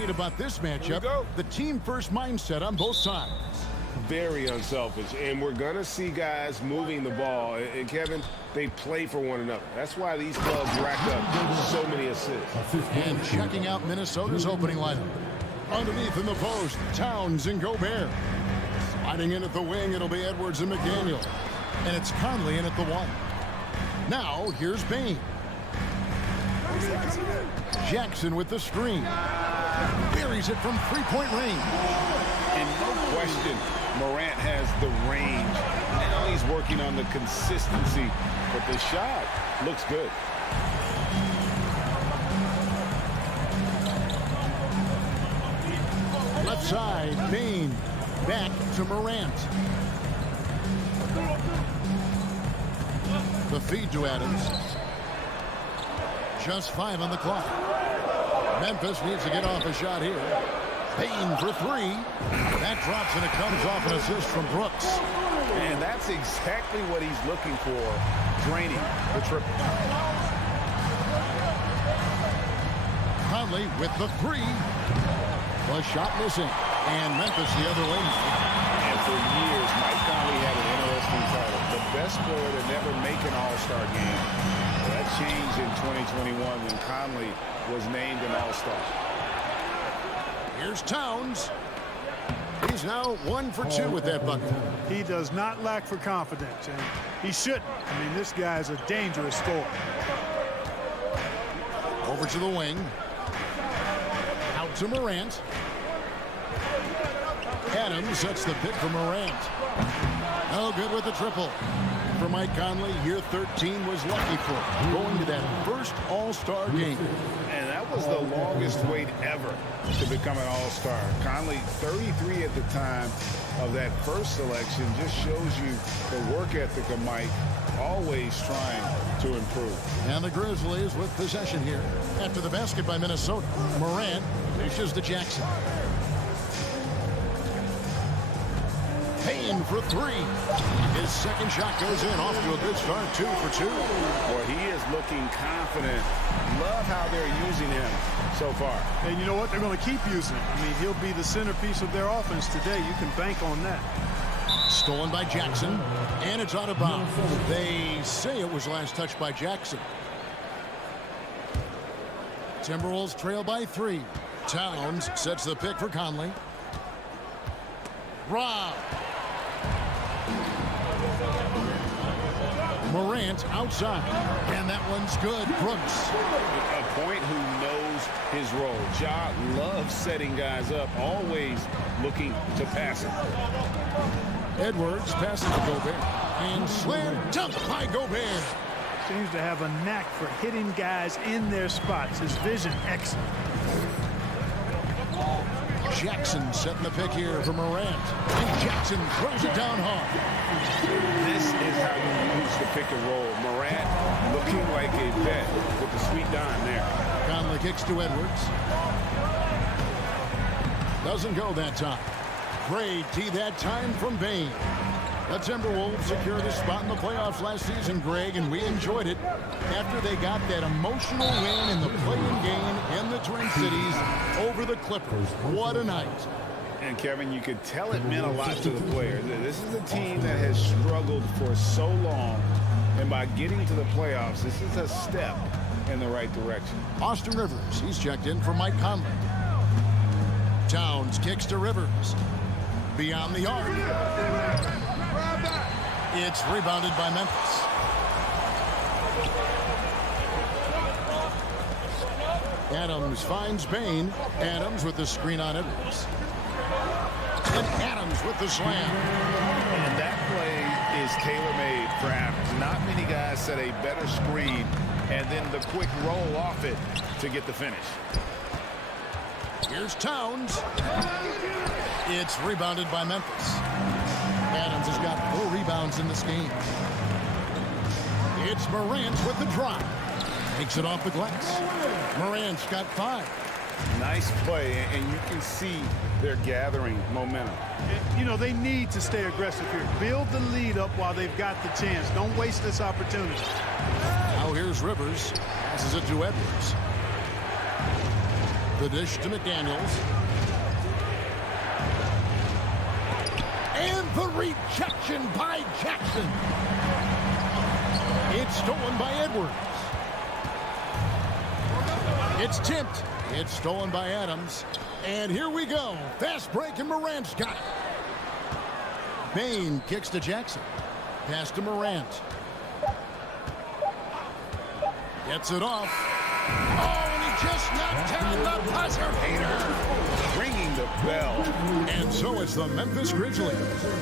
appreciate about this matchup, the team-first mindset on both sides. Very unselfish, and we're going to see guys moving the ball. And, Kevin, they play for one another. That's why these clubs rack up so many assists. And checking out Minnesota's opening lineup. Underneath in the post, Towns and Gobert. Sliding in at the wing, it'll be Edwards and McDaniel. And it's Conley in at the 1. Now, here's Bane. Jackson with the screen. Buries it from three-point range. And no question, Morant has the range. Now he's working on the consistency, but the shot looks good. Left side, Bane. Back to Morant. The feed to Adams. Just 5 on the clock. Memphis needs to get off a shot here. Bane for 3. That drops and it comes off an assist from Brooks. And that's exactly what he's looking for, draining the triple. Conley with the 3. The shot missing. And Memphis the other way. And for years, Mike Conley had an interesting title. The best player to never make an All-Star game. That changed in 2021 when Conley was named an All-Star. Here's Towns. He's now 1 for 2 with that bucket. He does not lack for confidence, and he shouldn't. I mean, this guy's a dangerous scorer. Over to the wing. Out to Morant. Adams sets the pick for Morant. No good with the triple. For Mike Conley, year 13 was lucky for going to that first All-Star game. And that was the longest wait ever to become an All-Star. Conley, 33 at the time of that first selection, just shows you the work ethic of Mike, always trying to improve. And the Grizzlies with possession here. After the basket by Minnesota, Morant dishes to Jackson. Payne for 3. His second shot goes in, off to a good start, 2 for 2. Boy, he is looking confident. Love how they're using him so far. And you know what? They're going to keep using him. I mean, he'll be the centerpiece of their offense today. You can bank on that. Stolen by Jackson, and it's out of bounds. They say it was last touched by Jackson. Timberwolves trail by 3. Towns sets the pick for Conley. Rob. Morant outside, and that one's good. Brooks. A point who knows his role. Ja loves setting guys up, always looking to pass it. Edwards passes to Gobert, and slam dunk by Gobert. Seems to have a knack for hitting guys in their spots. His vision excellent. Jackson setting the pick here for Morant. And Jackson throws it down hard. This is how you use the pick and roll. Morant looking like a vet with the sweet dime there. Conley kicks to Edwards. Doesn't go that time. Great D that time from Bane. The Timberwolves secured a spot in the playoffs last season, Greg, and we enjoyed it after they got that emotional win in the play-in game in the Twin Cities over the Clippers. What a night. And, Kevin, you could tell it meant a lot to the players. This is a team that has struggled for so long, and by getting to the playoffs, this is a step in the right direction. Austin Rivers, he's checked in for Mike Conley. Towns kicks to Rivers. Beyond the arc. It's rebounded by Memphis. Adams finds Bane. Adams with the screen on Edwards. And Adams with the slam. And that play is tailor-made for Adams. Not many guys set a better screen and then the quick roll off it to get the finish. Here's Towns. It's rebounded by Memphis. Adams has got 4 rebounds in this game. It's Morant with the drop. Takes it off the glass. Morant's got 5. Nice play, and you can see they're gathering momentum. You know, they need to stay aggressive here. Build the lead up while they've got the chance. Don't waste this opportunity. Now here's Rivers. Passes it to Edwards. The dish to McDaniels. And the rejection by Jackson. It's stolen by Edwards. It's tipped. It's stolen by Adams. And here we go. Fast break, and Morant's got it. Bane kicks to Jackson. Pass to Morant. Gets it off. Oh, and he just knocked down the buzzer beater. Ringing the bell. And so it's the Memphis Grizzlies,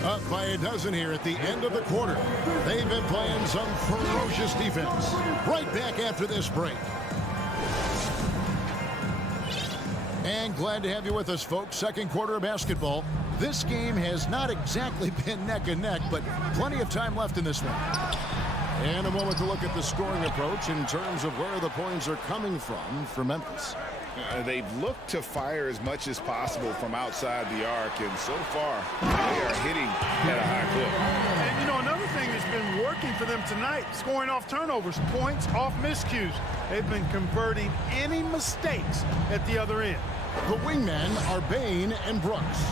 up by a dozen here at the end of the quarter. They've been playing some ferocious defense. Right back after this break. And glad to have you with us, folks. Second quarter of basketball. This game has not exactly been neck and neck, but plenty of time left in this one. And a moment to look at the scoring approach in terms of where the points are coming from for Memphis. They've looked to fire as much as possible from outside the arc, and so far they are hitting at a high clip. And, you know, another thing that's been working for them tonight, scoring off turnovers, points off miscues. They've been converting any mistakes at the other end. The wingmen are Bane and Brooks.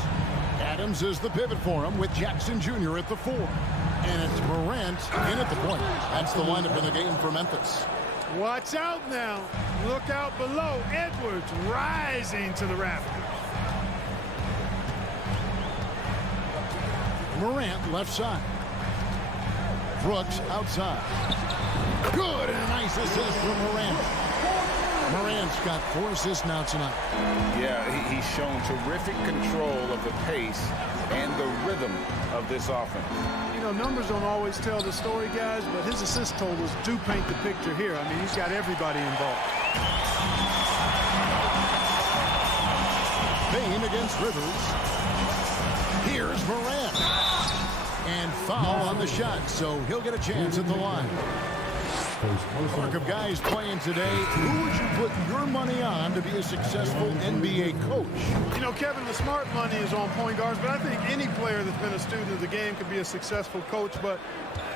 Adams is the pivot for him with Jackson Jr. at the 4. And it's Morant in at the point. That's the lineup in the game for Memphis. Watch out now. Look out below. Edwards rising to the rafters. Morant left side. Brooks outside. Good, and a nice assist from Morant. Morant's got 4 assists now tonight. Yeah, he's shown terrific control of the pace and the rhythm of this offense. You know, numbers don't always tell the story, guys, but his assist totals do paint the picture here. I mean, he's got everybody involved. Bane against Rivers. Here's Morant. And foul on the shot, so he'll get a chance at the line. Mark of guys playing today, who would you put your money on to be a successful NBA coach? You know, Kevin, the smart money is on point guards, but I think any player that's been a student of the game could be a successful coach, but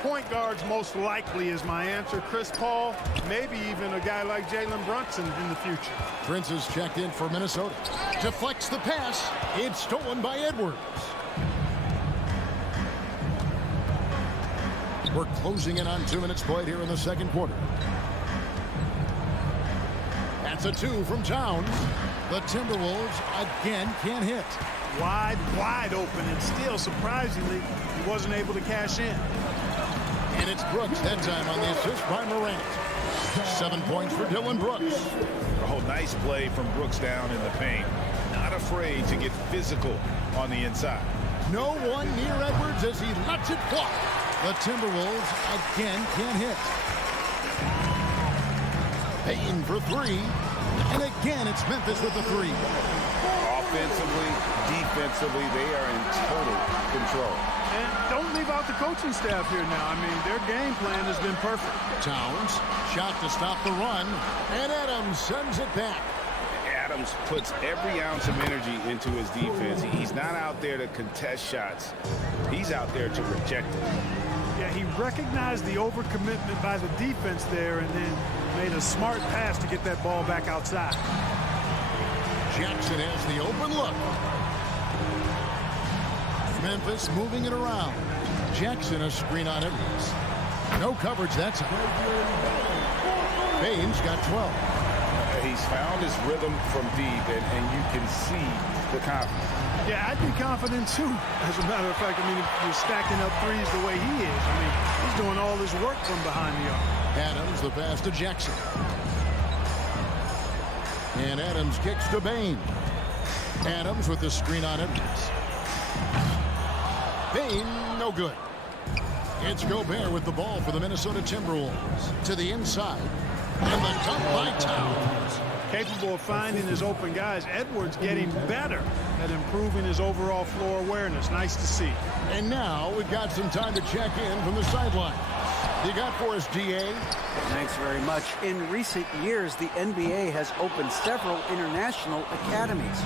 point guards most likely is my answer. Chris Paul, maybe even a guy like Jalen Brunson in the future. Prince is checked in for Minnesota. Deflects the pass. It's stolen by Edwards. We're closing in on 2 minutes played here in the second quarter. That's a 2 from Towns. The Timberwolves again can't hit. Wide open, and still, surprisingly, he wasn't able to cash in. And it's Brooks that time on the assist by Morant. 7 points for Dylan Brooks. Oh, nice play from Brooks down in the paint. Not afraid to get physical on the inside. No one near Edwards as he lets it fly. The Timberwolves again can't hit. Payton for 3. And again, it's Memphis with the 3. Offensively, defensively, they are in total control. And don't leave out the coaching staff here now. I mean, their game plan has been perfect. Towns, shot to stop the run. And Adams sends it back. Adams puts every ounce of energy into his defense. He's not out there to contest shots. He's out there to reject it. Yeah, he recognized the overcommitment by the defense there and then made a smart pass to get that ball back outside. Jackson has the open look. Memphis moving it around. Jackson a screen on Edwards. No coverage that time. Bane's got 12. He's found his rhythm from deep, and you can see the confidence. Yeah, I'd be confident too. As a matter of fact, I mean, if you're stacking up threes the way he is, I mean, he's doing all his work from behind the arc. Adams, the pass to Jackson. And Adams kicks to Bane. Adams with the screen on Edwards. Bane, no good. It's Gobert with the ball for the Minnesota Timberwolves. To the inside. And the dunk by Towns. Capable of finding his open guys. Edwards getting better at improving his overall floor awareness. Nice to see. And now we've got some time to check in from the sideline. You got for us, DA? Thanks very much. In recent years, the NBA has opened several international academies.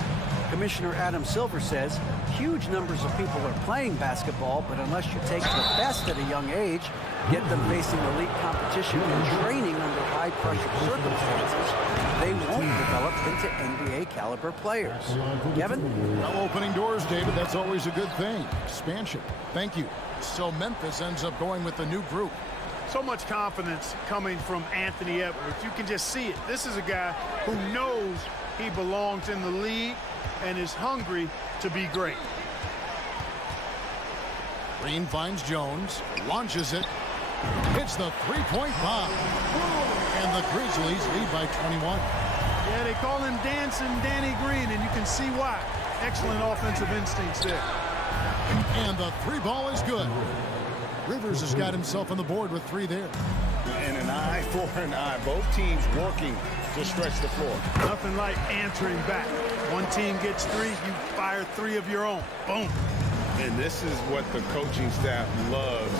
Commissioner Adam Silver says huge numbers of people are playing basketball, but unless you take the best at a young age, get them facing elite competition and training under high high-pressure circumstances, they won't develop into NBA-caliber players. Kevin? Well, opening doors, David, that's always a good thing. Expansion. Thank you. So Memphis ends up going with a new group. So much confidence coming from Anthony Edwards. You can just see it. This is a guy who knows he belongs in the league and is hungry to be great. Green finds Jones, launches it, hits the three-point bomb, and the Grizzlies lead by 21. Yeah, they call him Dancing Danny Green, and you can see why. Excellent offensive instincts there. And the three ball is good. Rivers has got himself on the board with 3 there. And an eye for an eye. Both teams working to stretch the floor. Nothing like answering back. One team gets 3, you fire 3 of your own. Boom. And this is what the coaching staff loves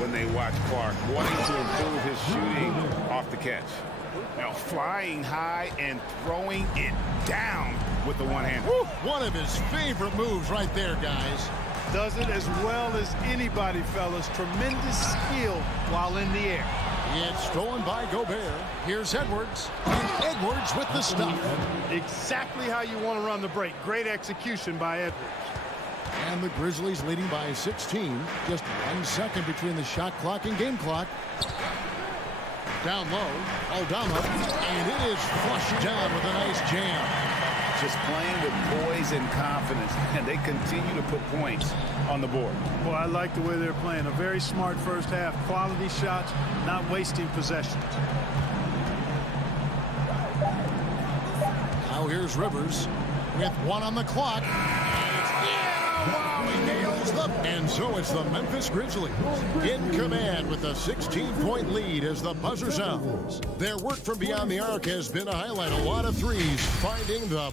when they watch Clark, wanting to improve his shooting off the catch. Now flying high and throwing it down with the one-hand. One of his favorite moves right there, guys. Does it as well as anybody, fellas. Tremendous skill while in the air. It's stolen by Gobert. Here's Edwards. And Edwards with the stop. Exactly how you want to run the break. Great execution by Edwards. And the Grizzlies leading by 16. Just 1 second between the shot clock and game clock. Down low, Aldama, and it is flushed down with a nice jam. Just playing with poise and confidence, and they continue to put points on the board. Well, I like the way they're playing. A very smart first half. Quality shots, not wasting possessions. Now here's Rivers with 1 on the clock. Wow, he nails them. And so it's the Memphis Grizzlies in command with a 16-point lead as the buzzer sounds. Their work from beyond the arc has been a highlight. A lot of threes, finding the...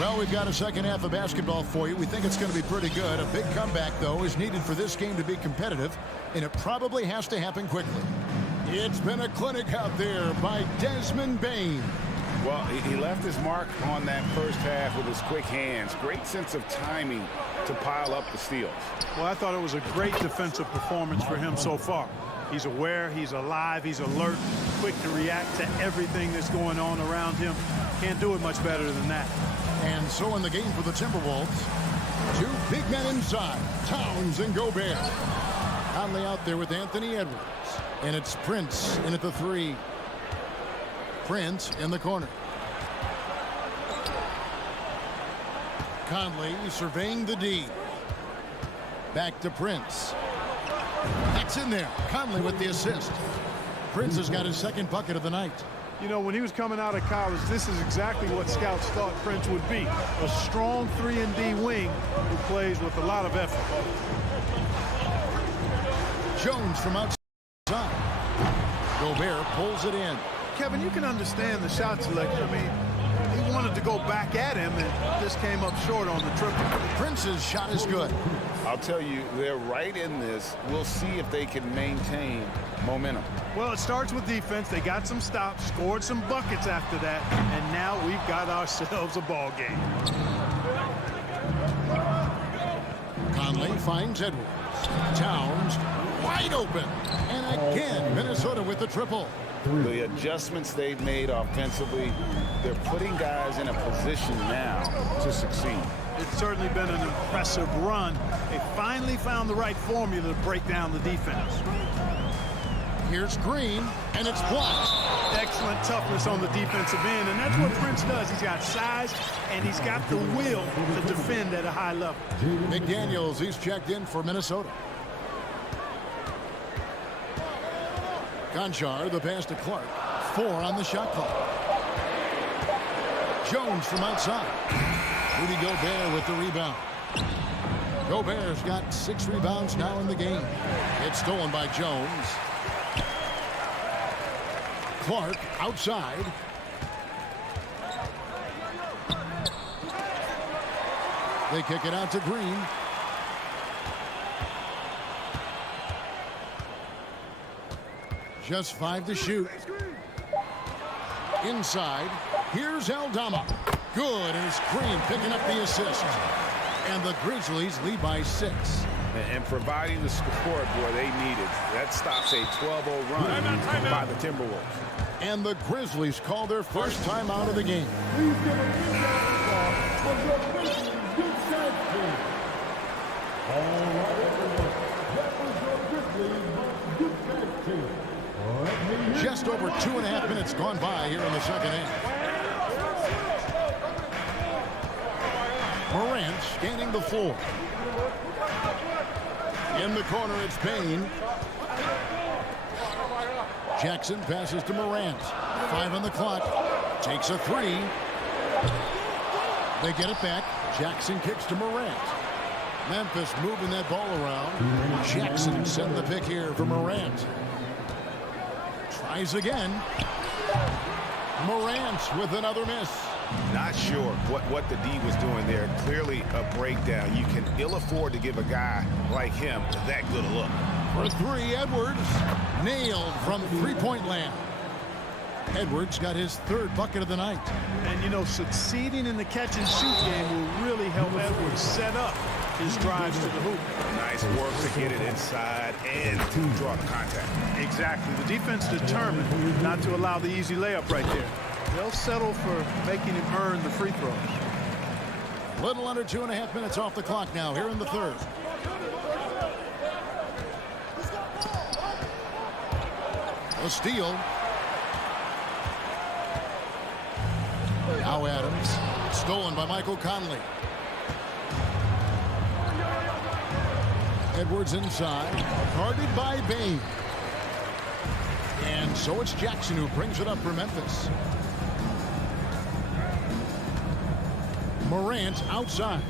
Well, we've got a second half of basketball for you. We think it's going to be pretty good. A big comeback, though, is needed for this game to be competitive, and it probably has to happen quickly. It's been a clinic out there by Desmond Bane. Well, he left his mark on that first half with his quick hands. Great sense of timing to pile up the steals. Well, I thought it was a great defensive performance for him so far. He's aware, he's alive, he's alert, quick to react to everything that's going on around him. Can't do it much better than that. And so in the game for the Timberwolves, 2 big men inside, Towns and Gobert. Conley out there with Anthony Edwards. And it's Prince in at the 3. Prince in the corner. Conley surveying the D. Back to Prince. That's in there. Conley with the assist. Prince has got his second bucket of the night. You know, when he was coming out of college, this is exactly what scouts thought Prince would be. A strong 3-and-D wing who plays with a lot of effort. Jones from outside. Gobert pulls it in. Kevin, you can understand the shot selection. I mean, he wanted to go back at him and just came up short on the triple. Prince's shot is good. I'll tell you, they're right in this. We'll see if they can maintain momentum. Well, it starts with defense. They got some stops, scored some buckets after that, and now we've got ourselves a ball game. Conley finds Edwards. Towns wide open. And again, Minnesota with the triple. The adjustments they've made offensively, they're putting guys in a position now to succeed. It's certainly been an impressive run. They finally found the right formula to break down the defense. Here's Green, and it's blocked. Excellent toughness on the defensive end, and that's what Prince does. He's got size, and he's got the will to defend at a high level. McDaniels, he's checked in for Minnesota. Conchar, the pass to Clark. 4 on the shot clock. Jones from outside. Rudy Gobert with the rebound. Gobert's got 6 rebounds now in the game. It's stolen by Jones. Clark outside. They kick it out to Green. Just 5 to shoot. Inside. Here's Aldama. Good, and it's Green picking up the assist. And the Grizzlies lead by 6. And providing the scoreboard they needed. That stops a 12-0 run by the Timberwolves. And the Grizzlies call their first time out of the game. Just over 2.5 minutes gone by here in the second half. Morant scanning the floor. In the corner, it's Payne. Jackson passes to Morant. 5 on the clock. Takes a 3. They get it back. Jackson kicks to Morant. Memphis moving that ball around. Jackson setting the pick here for Morant. Tries again. Morant with another miss. Not sure what the D was doing there. Clearly a breakdown. You can ill afford to give a guy like him that good a look. For 3, Edwards. Nailed from three-point land. Edwards got his 3rd bucket of the night. And, you know, succeeding in the catch-and-shoot game will really help Edwards set up his drives to the hoop. Nice work to get it inside and to draw the contact. Exactly. The defense determined not to allow the easy layup right there. They'll settle for making him earn the free throws. Little under 2.5 minutes off the clock now here in the 3rd. A steal. Now Adams. Stolen by Michael Conley. Edwards inside. Guarded by Bane. And so it's Jackson who brings it up for Memphis. Morant outside.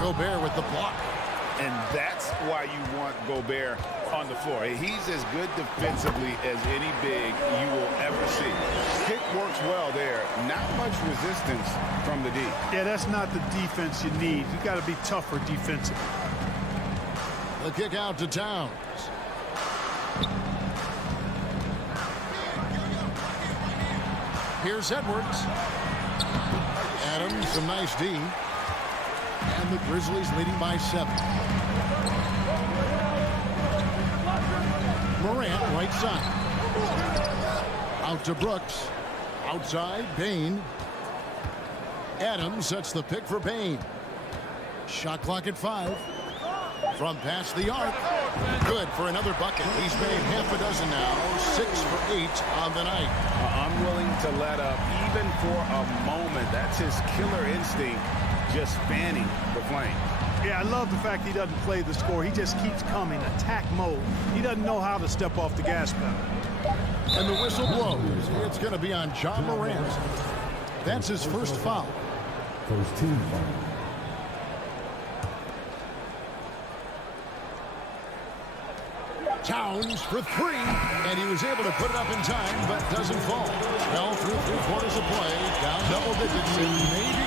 Gobert with the block. And that's why you want Gobert on the floor. He's as good defensively as any big you will ever see. Pick works well there. Not much resistance from the D. Yeah, that's not the defense you need. You got to be tougher defensively. The kick out to Towns. Here's Edwards. Adams, some nice D. And the Grizzlies leading by 7. Morant, right side. Out to Brooks. Outside, Bane. Adams sets the pick for Bane. Shot clock at 5. From past the arc. Good for another bucket. He's made half a dozen now. 6 for 8 on the night. Unwilling to let up even for a moment. That's his killer instinct, just fanning the flame. Yeah, I love the fact he doesn't play the score. He just keeps coming, attack mode. He doesn't know how to step off the gas pedal. And the whistle blows. It's going to be on John Morant. That's his first foul. First team foul. Towns for 3, and he was able to put it up in time, but doesn't fall. Well, through 3/4 of play, down double digits, and maybe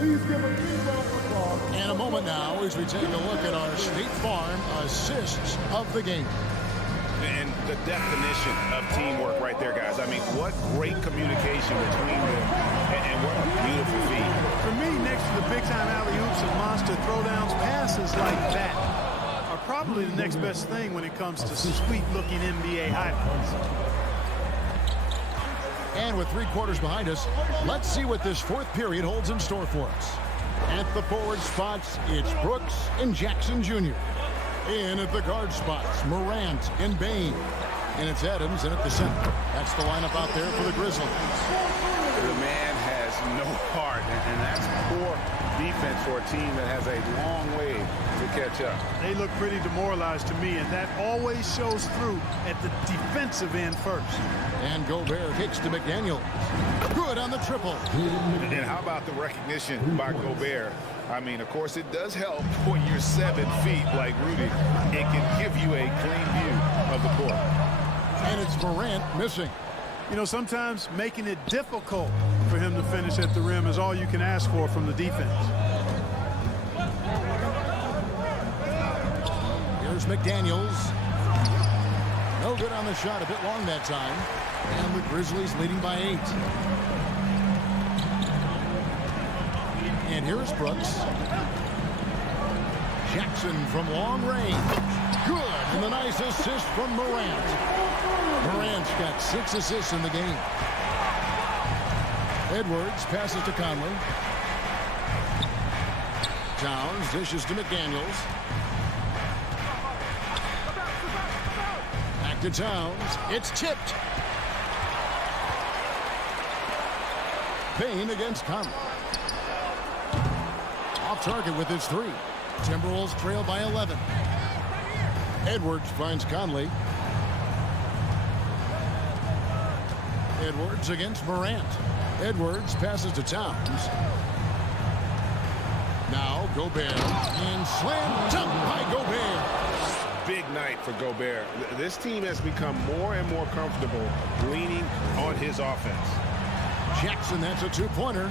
Please give a big round of applause. and a moment now as we take a look at our State Farm assists of the game. And the definition of teamwork right there, guys. I mean, what great communication between them, and what a beautiful feat. For me, next to the big-time alley-oops and monster throwdowns, passes like that are probably the next best thing when it comes to sweet-looking NBA highlights. And with 3/4 behind us, let's see what this 4th period holds in store for us. At the forward spots, it's Brooks and Jackson Jr. In at the guard spots, Morant and Bane. And it's Adams in at the center. That's the lineup out there for the Grizzlies. The man has no heart, and that's poor defense for a team that has a long way to catch up. They look pretty demoralized to me, and that always shows through at the defensive end first. And Gobert kicks to McDaniel. Good on the triple. And how about the recognition by Gobert? I mean, of course, it does help when you're 7 feet like Rudy. It can give you a clean view of the court. And it's Morant missing. You know, sometimes making it difficult for him to finish at the rim is all you can ask for from the defense. Here's McDaniels. No good on the shot, a bit long that time. And the Grizzlies leading by 8. And here's Brooks. Jackson from long range. Good. And the nice assist from Morant. Morant's got 6 assists in the game. Edwards passes to Conley. Towns dishes to McDaniels. Back to Towns. It's tipped. Payne against Conley. Off target with his 3. Timberwolves trail by 11. Edwards finds Conley. Edwards against Morant. Edwards passes to Towns. Now Gobert. And slam dunk by Gobert. Big night for Gobert. This team has become more and more comfortable leaning on his offense. Jackson, that's a 2-pointer.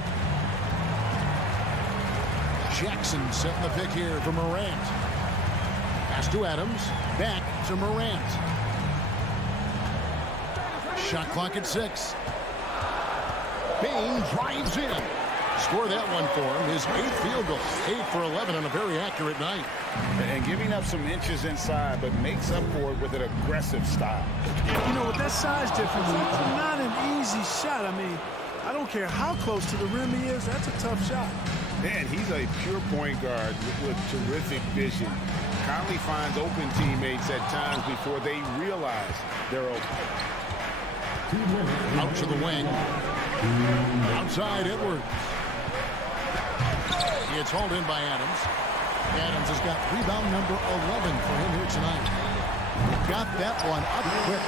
Jackson setting the pick here for Morant. Pass to Adams. Back to Morant. Shot clock at 6. Payne drives in. Score that one for him. His 8th field goal. 8 for 11 on a very accurate night. And giving up some inches inside, but makes up for it with an aggressive style. You know, with that size difference, it's not an easy shot. I mean, I don't care how close to the rim he is. That's a tough shot. And he's a pure point guard with terrific vision. Conley finds open teammates at times before they realize they're open. Out to the wing. Outside Edwards. It's hauled in by Adams. Adams has got rebound number 11 for him here tonight. Got that one up quick.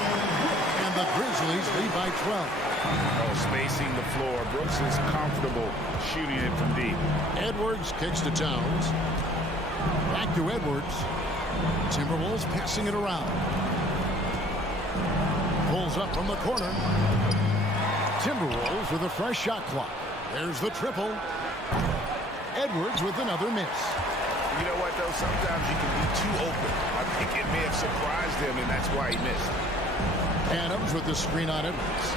And the Grizzlies lead by 12. Oh, spacing the floor. Brooks is comfortable shooting it from deep. Edwards kicks to Towns. Back to Edwards. Timberwolves passing it around. Pulls up from the corner. Timberwolves with a fresh shot clock. There's the triple. Edwards with another miss. You know what, though? Sometimes you can be too open. I think it may have surprised him, and that's why he missed. Adams with the screen on Edwards.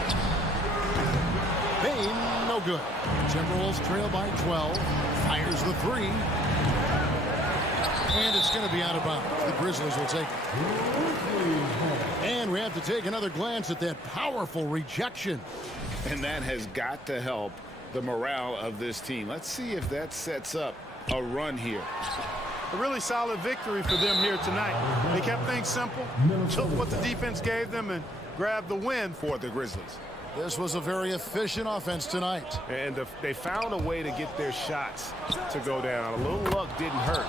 Payne, no good. Timberwolves trail by 12. Fires the 3. And it's going to be out of bounds. The Grizzlies will take it. And we have to take another glance at that powerful rejection. And that has got to help the morale of this team. Let's see if that sets up a run here. A really solid victory for them here tonight. They kept things simple, took what the defense gave them, and grabbed the win for the Grizzlies. This was a very efficient offense tonight. And they found a way to get their shots to go down. A little luck didn't hurt.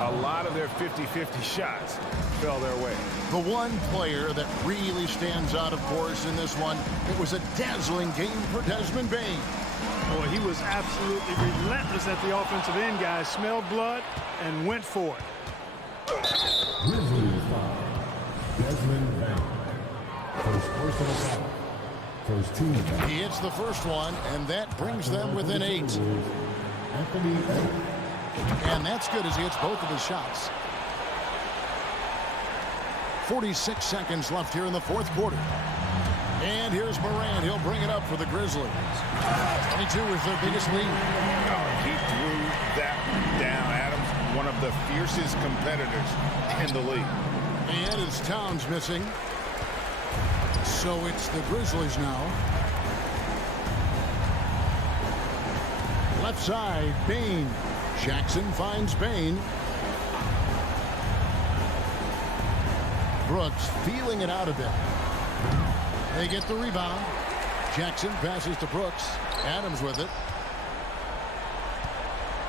A lot of their 50-50 shots fell their way. The one player that really stands out, of course, in this one, it was a dazzling game for Desmond Bane. Boy, he was absolutely relentless at the offensive end, guys. Smelled blood and went for it. Grizzlies foul. Desmond Bane. First personal foul. First team foul. He hits the first one, and that brings them within 8. Anthony Edwards. And that's good as he hits both of his shots. 46 seconds left here in the 4th quarter. And here's Morant. He'll bring it up for the Grizzlies. 22 is their biggest lead. Oh, he threw that down. Adams, one of the fiercest competitors in the league. And it's Towns missing. So it's the Grizzlies now. Left side, Bane. Jackson finds Bane. Brooks feeling it out a bit. They get the rebound. Jackson passes to Brooks. Adams with it.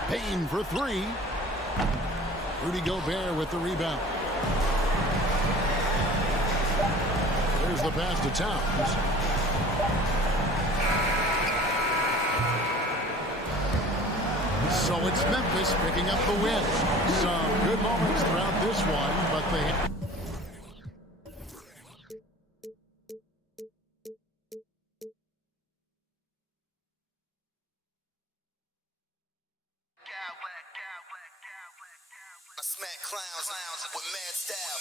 Payne for 3. Rudy Gobert with the rebound. There's the pass to Towns. So it's Memphis picking up the win. Some good moments throughout this one, but they... Smack clowns with mad style.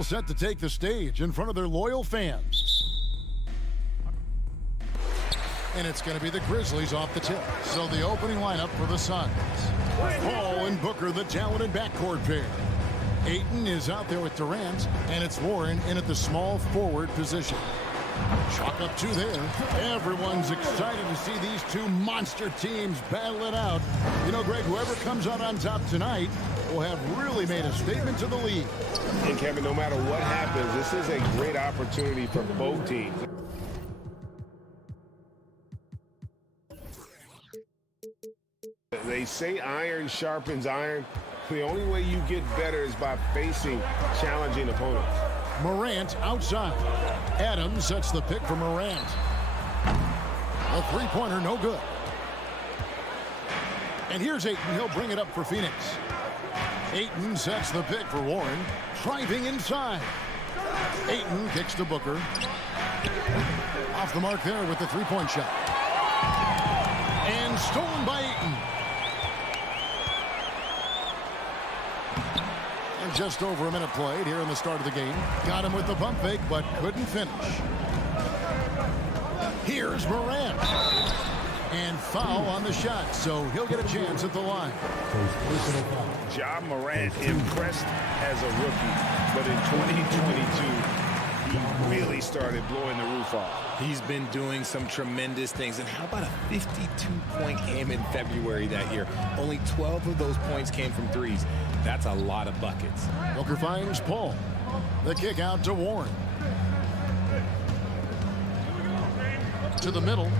all set to take the stage in front of their loyal fans. And it's going to be the Grizzlies off the tip. So the opening lineup for the Suns. Paul and Booker, the talented backcourt pair. Ayton is out there with Durant, and it's Warren in at the small forward position. Chalk up 2 there. Everyone's excited to see these two monster teams battle it out. You know, Greg, whoever comes out on top tonight will have really made a statement to the league. And Kevin, no matter what happens, this is a great opportunity for both teams. They say iron sharpens iron. The only way you get better is by facing challenging opponents. Morant outside. Adams sets the pick for Morant. A three-pointer, no good. And here's Ayton. He'll bring it up for Phoenix. Ayton sets the pick for Warren. Driving inside. Ayton kicks to Booker. Off the mark there with the three-point shot. And stolen by Ayton. And just over a minute played here in the start of the game. Got him with the pump fake, but couldn't finish. Here's Morant. And foul on the shot, so he'll get a chance at the line. Ja Morant impressed as a rookie, but in 2022, he really started blowing the roof off. He's been doing some tremendous things. And how about a 52-point game in February that year? Only 12 of those points came from threes. That's a lot of buckets. Booker finds Paul. The kick out to Warren. To the middle.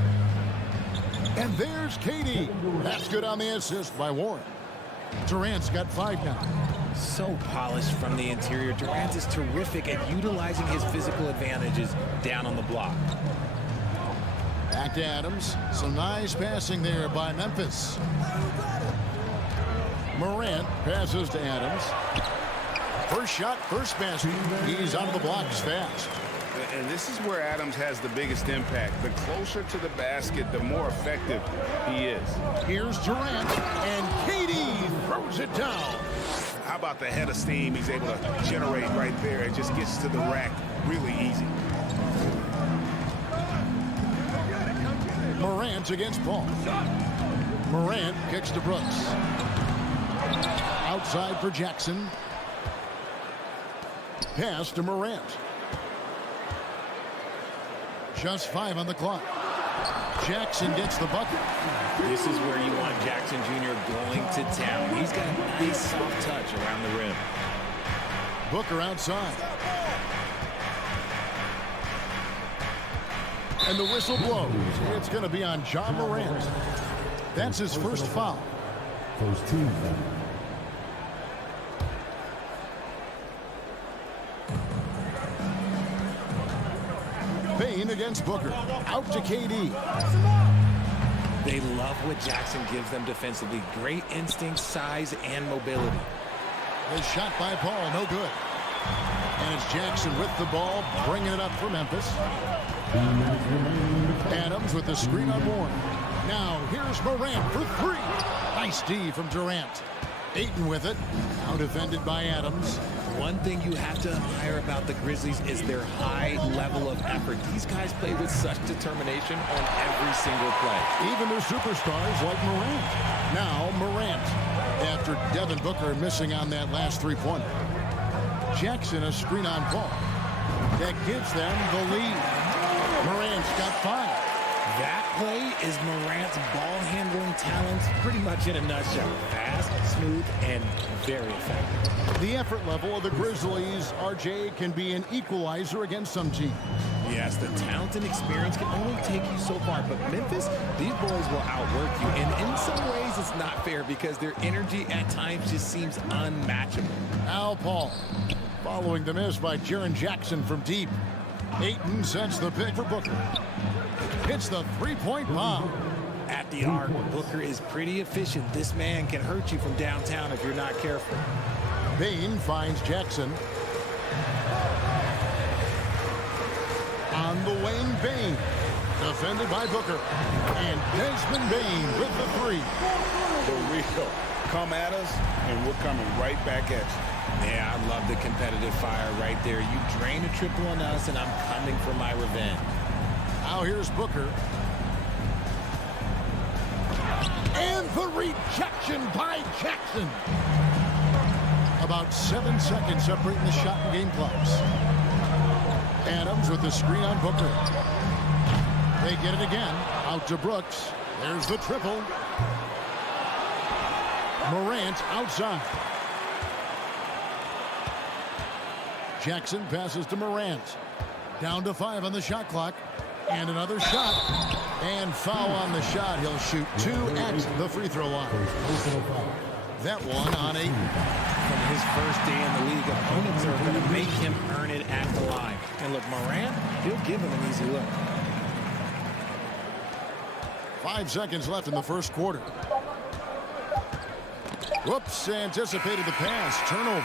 And there's KD. That's good on the assist by Warren. Durant's got 5 now. So polished from the interior. Durant is terrific at utilizing his physical advantages down on the block. Back to Adams. Some nice passing there by Memphis. Morant passes to Adams. First shot, first basket. He's out of the blocks fast. And this is where Adams has the biggest impact. The closer to the basket, the more effective he is. Here's Durant, and KD throws it down. How about the head of steam he's able to generate right there? It just gets to the rack really easy. Morant against Paul. Morant kicks to Brooks. Outside for Jackson. Pass to Morant. Just 5 on the clock. Jackson gets the bucket. This is where you want Jackson Jr. going to town. He's got a nice soft touch around the rim. Booker outside. And the whistle blows. It's going to be on Ja Morant. That's his first foul. First team foul. Payne against Booker. Out to KD. They love what Jackson gives them defensively. Great instinct, size, and mobility. The shot by Paul, no good. And it's Jackson with the ball, bringing it up for Memphis. Adams with the screen on Warren. Now here's Morant for 3. Nice D from Durant. Ayton with it. Now defended by Adams. One thing you have to admire about the Grizzlies is their high level of effort. These guys play with such determination on every single play. Even their superstars like Morant. Now Morant. After Devin Booker missing on that last three-pointer. Jackson a screen on Paul. That gives them the lead. Morant's got 5. That play is Morant's ball handling talent pretty much in a nutshell. Fast, smooth, and very effective. The effort level of the Grizzlies, RJ, can be an equalizer against some teams. Yes, the talent and experience can only take you so far, but Memphis, these boys will outwork you. And in some ways, it's not fair because their energy at times just seems unmatchable. Al Paul, following the miss by Jaren Jackson from deep. Ayton sets the pick for Booker. Hits the three-point bomb. At the arc, Booker is pretty efficient. This man can hurt you from downtown if you're not careful. Payne finds Jackson. On the wing, Bain. Defended by Booker. And Desmond Bain with the 3. For real. Come at us, and we're coming right back at you. Yeah, I love the competitive fire right there. You drain a triple on us, and I'm coming for my revenge. Now here's Booker. And the rejection by Jackson. About 7 seconds separating the shot and game clocks. Adams with the screen on Booker. They get it again. Out to Brooks. There's the triple. Morant outside. Jackson passes to Morant. Down to 5 on the shot clock. And another shot. And foul on the shot. He'll shoot 2 at the free throw line. That one on 8. From his first day in the league, opponents are going to make him earn it at the line. And look, Morant, he'll give him an easy look. 5 seconds left in the first quarter. Whoops, anticipated the pass. Turnover.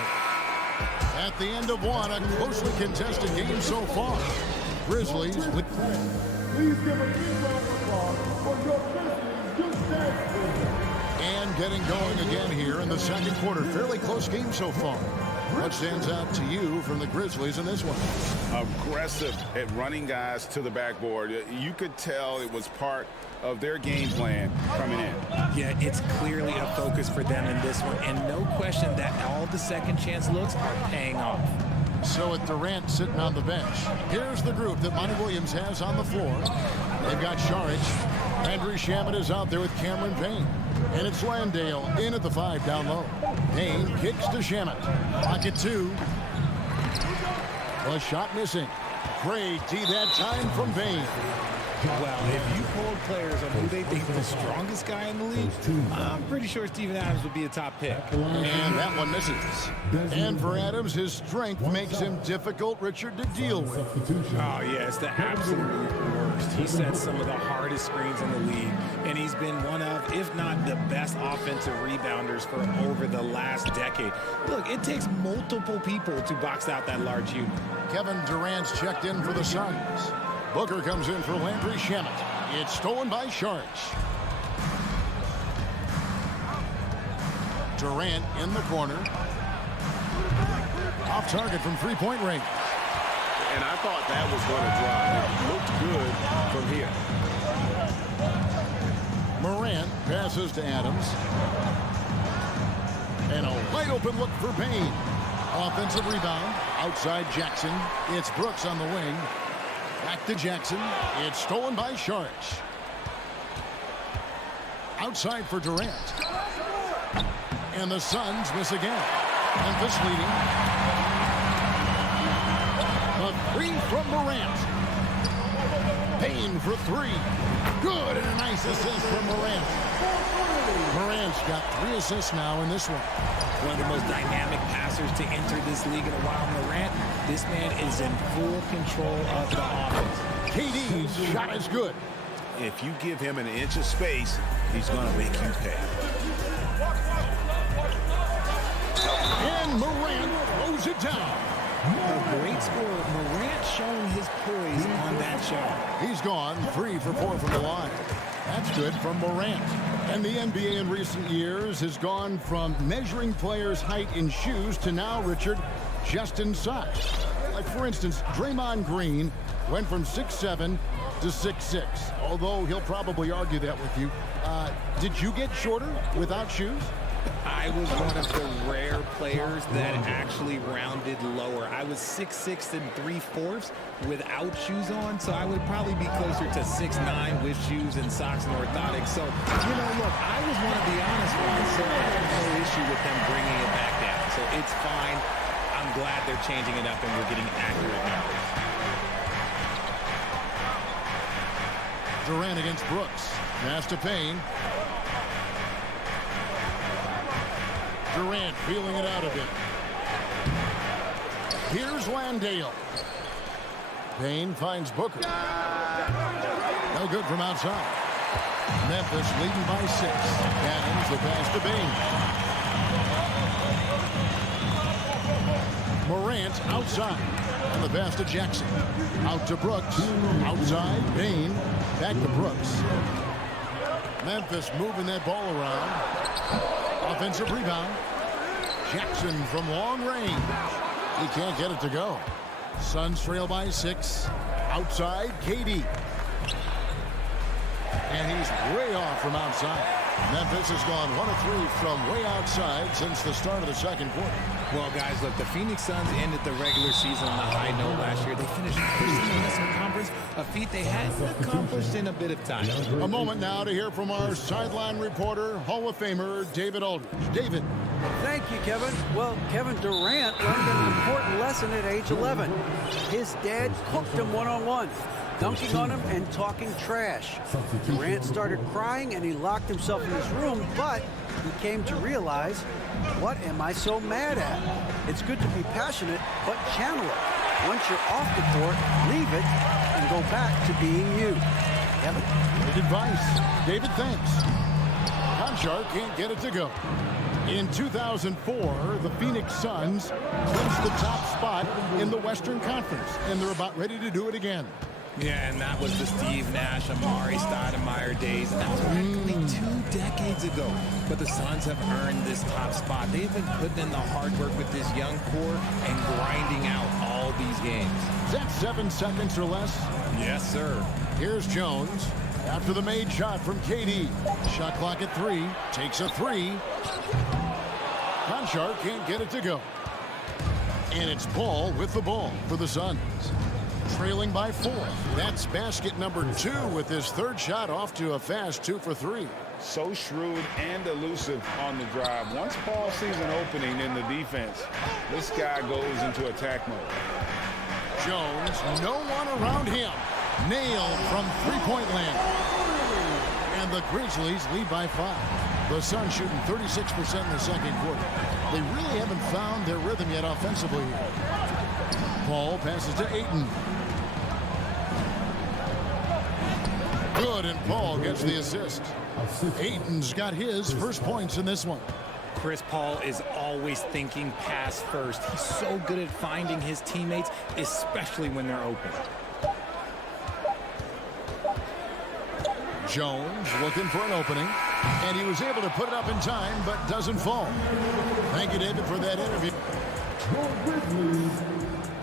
At the end of one, a closely contested game so far. Grizzlies with... Please give a big round of applause for your Grizzlies Just Dance Team. And getting going again here in the second quarter. Fairly close game so far. What stands out to you from the Grizzlies in this one? Aggressive at running guys to the backboard. You could tell it was part of their game plan coming in. Yeah, it's clearly a focus for them in this one. And no question that all the second chance looks are paying off. So with Durant sitting on the bench, here's the group that Monty Williams has on the floor. They've got Saric. Andrew Shamet is out there with Cameron Payne. And it's Landale in at the 5 down low. Payne kicks to Shamet. Pocket 2. A shot missing. Great D that time from Payne. Well, if you polled players on who they think is the strongest guy in the league, I'm pretty sure Steven Adams would be a top pick. And that one misses. And for Adams, his strength makes him difficult, Richard, to deal with. Oh, yeah, it's the absolute worst. He sets some of the hardest screens in the league, and he's been one of, if not the best offensive rebounders for over the last decade. Look, it takes multiple people to box out that large unit. Kevin Durant's checked in for the Suns. Booker comes in for Landry Shamet. It's stolen by Saric. Durant in the corner. Off target from three-point range. And I thought that was going to drive. It looked good from here. Morant passes to Adams. And a wide open look for Payne. Offensive rebound. Outside Jackson. It's Brooks on the wing. Back to Jackson. It's stolen by Saric. Outside for Durant. And the Suns miss again. Memphis leading. A 3 from Morant. Payne for 3. Good, and a nice assist from Morant. Morant's got 3 assists now in this one. One of the most dynamic passers to enter this league in a while, Morant. This man is in full control of the offense. KD's shot is good. If you give him an inch of space, he's going to make you pay. And Morant throws it down. A great scorer. Morant showing his poise on that shot. He's gone 3 for 4 from the line. That's good from Morant. And the NBA in recent years has gone from measuring players' height in shoes to now, Richard, just in size. Like, for instance, Draymond Green went from 6'7" to 6'6", although he'll probably argue that with you. Did you get shorter without shoes? I was one of the rare players that actually rounded lower. I was 6'6" and 3/4 without shoes on, so I would probably be closer to 6'9" with shoes and socks and orthotics. So, look, I was one of the honest ones, so I have no issue with them bringing it back down. So it's fine. I'm glad they're changing it up and we're getting accurate numbers. Durant against Brooks. Pass to Payne. Durant feeling it out a bit. Here's Landale. Payne finds Booker. No good from outside. Memphis leading by 6. Adams the pass to Payne. Morant outside. And the pass to Jackson. Out to Brooks. Outside. Payne. Back to Brooks. Memphis moving that ball around. Offensive rebound. Jackson from long range. He can't get it to go. Suns trail by 6. Outside, KD. And he's way off from outside. Memphis has gone 1 of 3 from way outside since the start of the second quarter. Well, guys, look, the Phoenix Suns ended the regular season on a high note last year. They finished first in the Western Conference, a feat they hadn't accomplished in a bit of time. A moment now to hear from our sideline reporter, Hall of Famer David Aldridge. David. Thank you, Kevin. Well, Kevin Durant learned an important lesson at age 11. His dad cooked him one-on-one, dunking on him and talking trash. Durant started crying and he locked himself in his room, but he came to realize, what am I so mad at? It's good to be passionate, but channel it. Once you're off the court, leave it and go back to being you. Kevin? Great advice. David, thanks. Conchar can't get it to go. In 2004, the Phoenix Suns clinched the top spot in the Western Conference, and they're about ready to do it again. Yeah, and that was the Steve Nash, Amari Stoudemire days, and that was practically 2 decades ago. But the Suns have earned this top spot. They've been putting in the hard work with this young core and grinding out all these games. Is that 7 seconds or less? Yes, sir. Here's Jones after the made shot from KD. Shot clock at 3. Takes a 3. Conchar can't get it to go. And it's Ball with the ball for the Suns. Trailing by 4. That's basket number 2 with his third shot off to a fast 2 for 3. So shrewd and elusive on the drive. Once Paul sees an opening in the defense, this guy goes into attack mode. Jones, no one around him. Nailed from three-point land. And the Grizzlies lead by 5. The Suns shooting 36% in the second quarter. They really haven't found their rhythm yet offensively here. Paul passes to Ayton. Good, and Paul gets the assist. Ayton's got his first points in this one. Chris Paul is always thinking pass first. He's so good at finding his teammates, especially when they're open. Jones looking for an opening, and he was able to put it up in time, but doesn't fall. Thank you, David, for that interview. Your Grizzlies,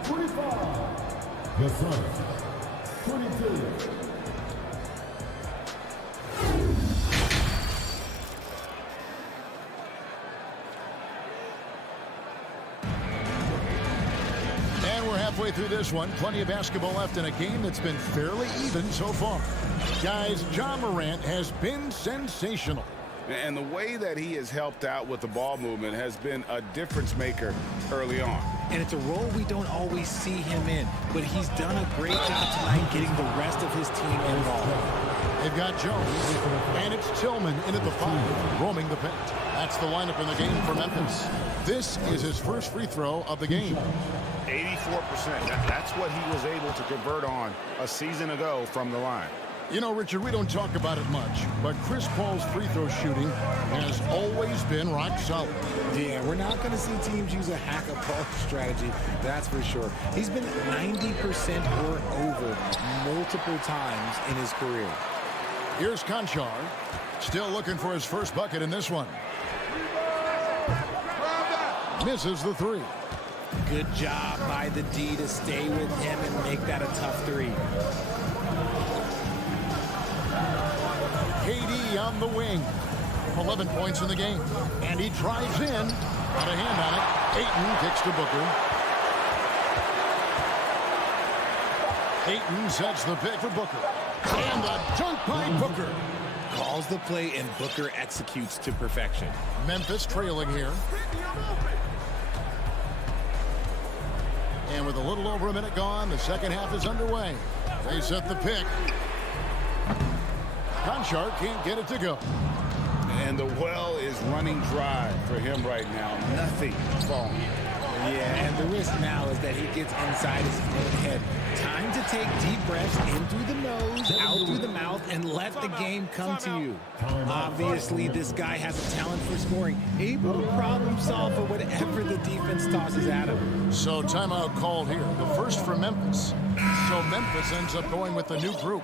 25. The Suns, 22. And we're halfway through this one. Plenty of basketball left in a game that's been fairly even so far. Guys, Ja Morant has been sensational. And the way that he has helped out with the ball movement has been a difference maker early on. And it's a role we don't always see him in, but he's done a great job tonight getting the rest of his team involved. They've got Jones, and it's Tillman in at the 5, roaming the paint. That's the lineup in the game for Memphis. This is his first free throw of the game. 84%. That's what he was able to convert on a season ago from the line. You know, Richard, we don't talk about it much, but Chris Paul's free throw shooting has always been rock solid. Yeah, we're not going to see teams use a hack-a-ball strategy, that's for sure. He's been 90% or over multiple times in his career. Here's Conchar, still looking for his first bucket in this one. Misses the 3. Good job by the D to stay with him and make that a tough 3. KD on the wing. 11 points in the game. And he drives in. Got a hand on it. Ayton kicks to Booker. Ayton sets the pick for Booker. And the dunk by Booker. Calls the play and Booker executes to perfection. Memphis trailing here. And with a little over a minute gone, the second half is underway. They set the pick. Conchar can't get it to go. And the well is running dry for him right now. Nothing falling. Yeah, and the risk now is that he gets inside his own head. Time to take deep breaths in through the nose, out through the mouth, and let the game come to you. Obviously, this guy has a talent for scoring, able to problem solve for whatever the defense tosses at him. So timeout called here. The first for Memphis. So Memphis ends up going with the new group.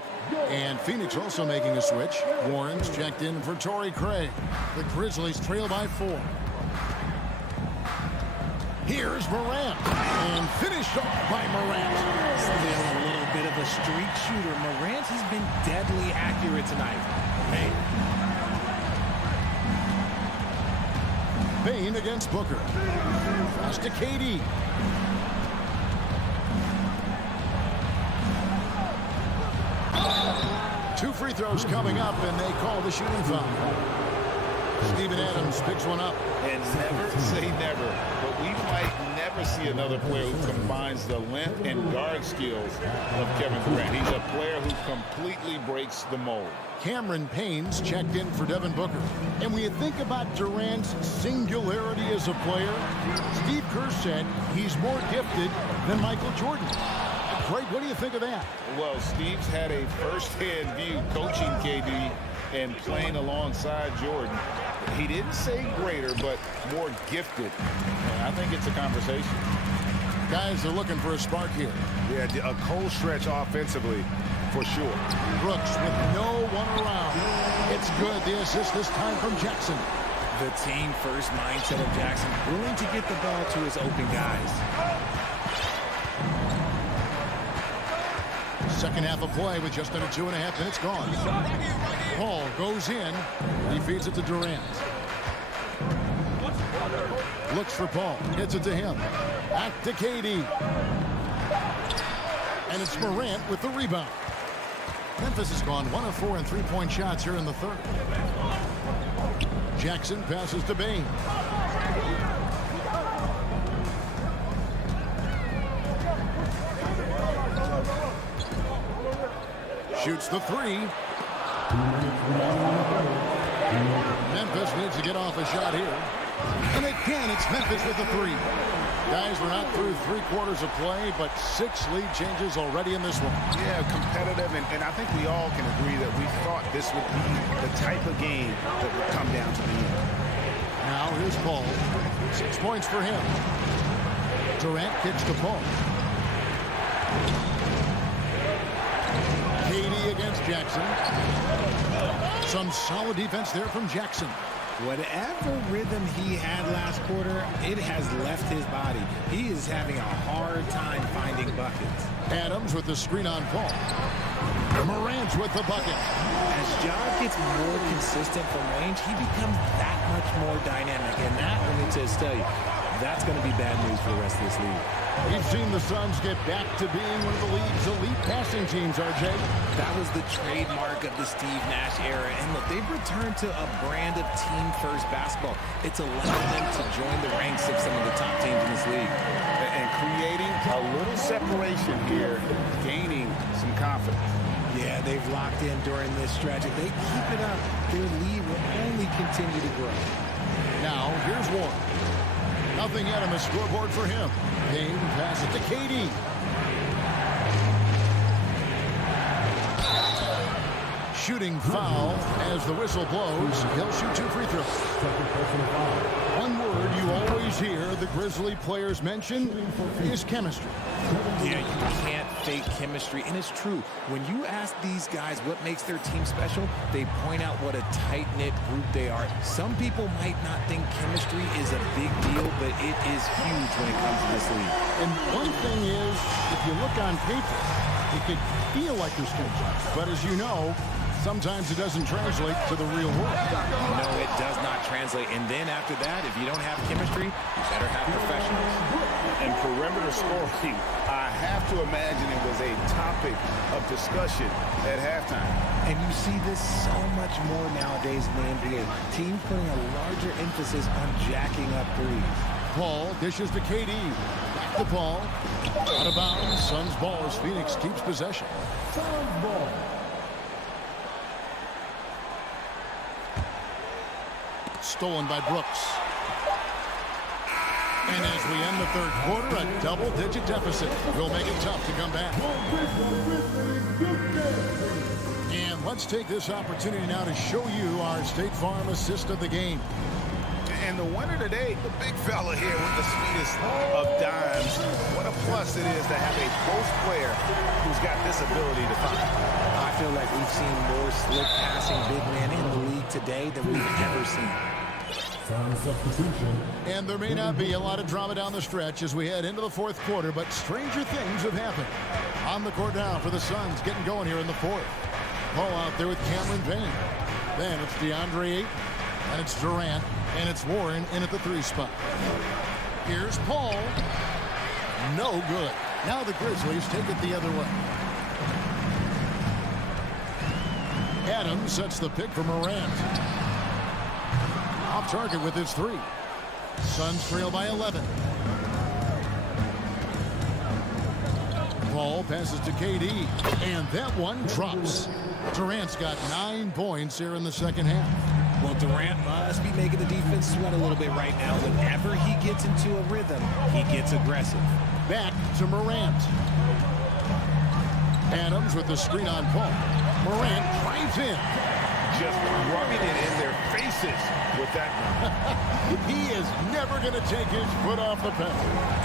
And Phoenix also making a switch. Warren's checked in for Torrey Craig. The Grizzlies trail by 4. Here's Morant. And finished off by Morant. Still a little bit of a streak shooter. Morant has been deadly accurate tonight. Man. Bain against Booker. Pass to KD. Two free throws coming up, and they call the shooting foul. Steven Adams picks one up. And never say never, but we might never see another player who combines the length and guard skills of Kevin Durant. He's a player who completely breaks the mold. Cameron Payne's checked in for Devin Booker. And when you think about Durant's singularity as a player, Steve Kerr said he's more gifted than Michael Jordan. Craig, what do you think of that? Well, Steve's had a first-hand view coaching KD and playing alongside Jordan. He didn't say greater, but more gifted. And I think it's a conversation. Guys are looking for a spark here. Yeah, a cold stretch offensively, for sure. Brooks with no one around. It's good. The assist this time from Jackson. The team-first mindset of Jackson, willing to get the ball to his open guys. Second half of play with just under 2.5 minutes gone. Paul goes in. He feeds it to Durant. Looks for Paul. Hits it to him. Back to KD. And it's Morant with the rebound. Memphis has gone 1 of 4 in three-point shots here in the third. Jackson passes to Bain. Shoots the three. Memphis needs to get off a shot here. And again, it's Memphis with the three. Guys, we're not through 3/4 of play, but 6 lead changes already in this one. Yeah, competitive, and I think we all can agree that we thought this would be the type of game that would come down to the end. Now here's Paul. 6 points for him. Durant kicks to Paul. KD against Jackson. Some solid defense there from Jackson. Whatever rhythm he had last quarter, it has left his body. He is having a hard time finding buckets. Adams with the screen on Paul. Morant with the bucket. As Ja gets more consistent from range, he becomes that much more dynamic. And that, let me just tell you, that's going to be bad news for the rest of this league. We've seen the Suns get back to being one of the league's elite passing teams, RJ. That was the trademark of the Steve Nash era. And look, they've returned to a brand of team-first basketball. It's allowed them to join the ranks of some of the top teams in this league. And creating a little separation here, gaining some confidence. Yeah, they've locked in during this stretch. If they keep it up, their lead will only continue to grow. Now, here's Warren. Nothing yet on the scoreboard for him. Bain passes it to KD. Shooting foul as the whistle blows. He'll shoot 2 free throws. One word you always hear the Grizzly players mention is chemistry. Yeah, you can't fake chemistry, and it's true. When you ask these guys what makes their team special, they point out what a tight-knit group they are. Some people might not think chemistry is a big deal, but it is huge when it comes to this league. And one thing is, if you look on paper, it could feel like there's chemistry. But as you know, sometimes it doesn't translate to the real world. No, it does not translate. And then after that, if you don't have chemistry, you better have professionals. And perimeter scoring, I have to imagine it was a topic of discussion at halftime. And you see this so much more nowadays in the NBA. Teams putting a larger emphasis on jacking up threes. Paul dishes to KD. Back to Paul. Out of bounds. Suns ball as Phoenix keeps possession. Suns ball. Stolen by Brooks. And as we end the third quarter, a double-digit deficit will make it tough to come back. And let's take this opportunity now to show you our State Farm assist of the game. And the winner today, the big fella here with the sweetest of dimes. What a plus it is to have a post player who's got this ability to find. I feel like we've seen more slick passing big men in the league today than we've ever seen. Time substitution. And there may not be a lot of drama down the stretch as we head into the fourth quarter, but stranger things have happened. On the court now for the Suns, getting going here in the fourth. Paul out there with Cameron Payne. Then it's DeAndre Ayton, and it's Durant, and it's Warren in at the 3 spot. Here's Paul. No good. Now the Grizzlies take it the other way. Adams sets the pick for Morant. Off target with his 3. Suns trail by 11. Paul passes to KD, and that one drops. Durant's got 9 points here in the second half. Well, Durant must be making the defense sweat a little bit right now. Whenever he gets into a rhythm, he gets aggressive. Back to Morant. Adams with the screen on Paul. Morant drives in. Just rubbing it in their faces with that. He is never going to take his foot off the pedal.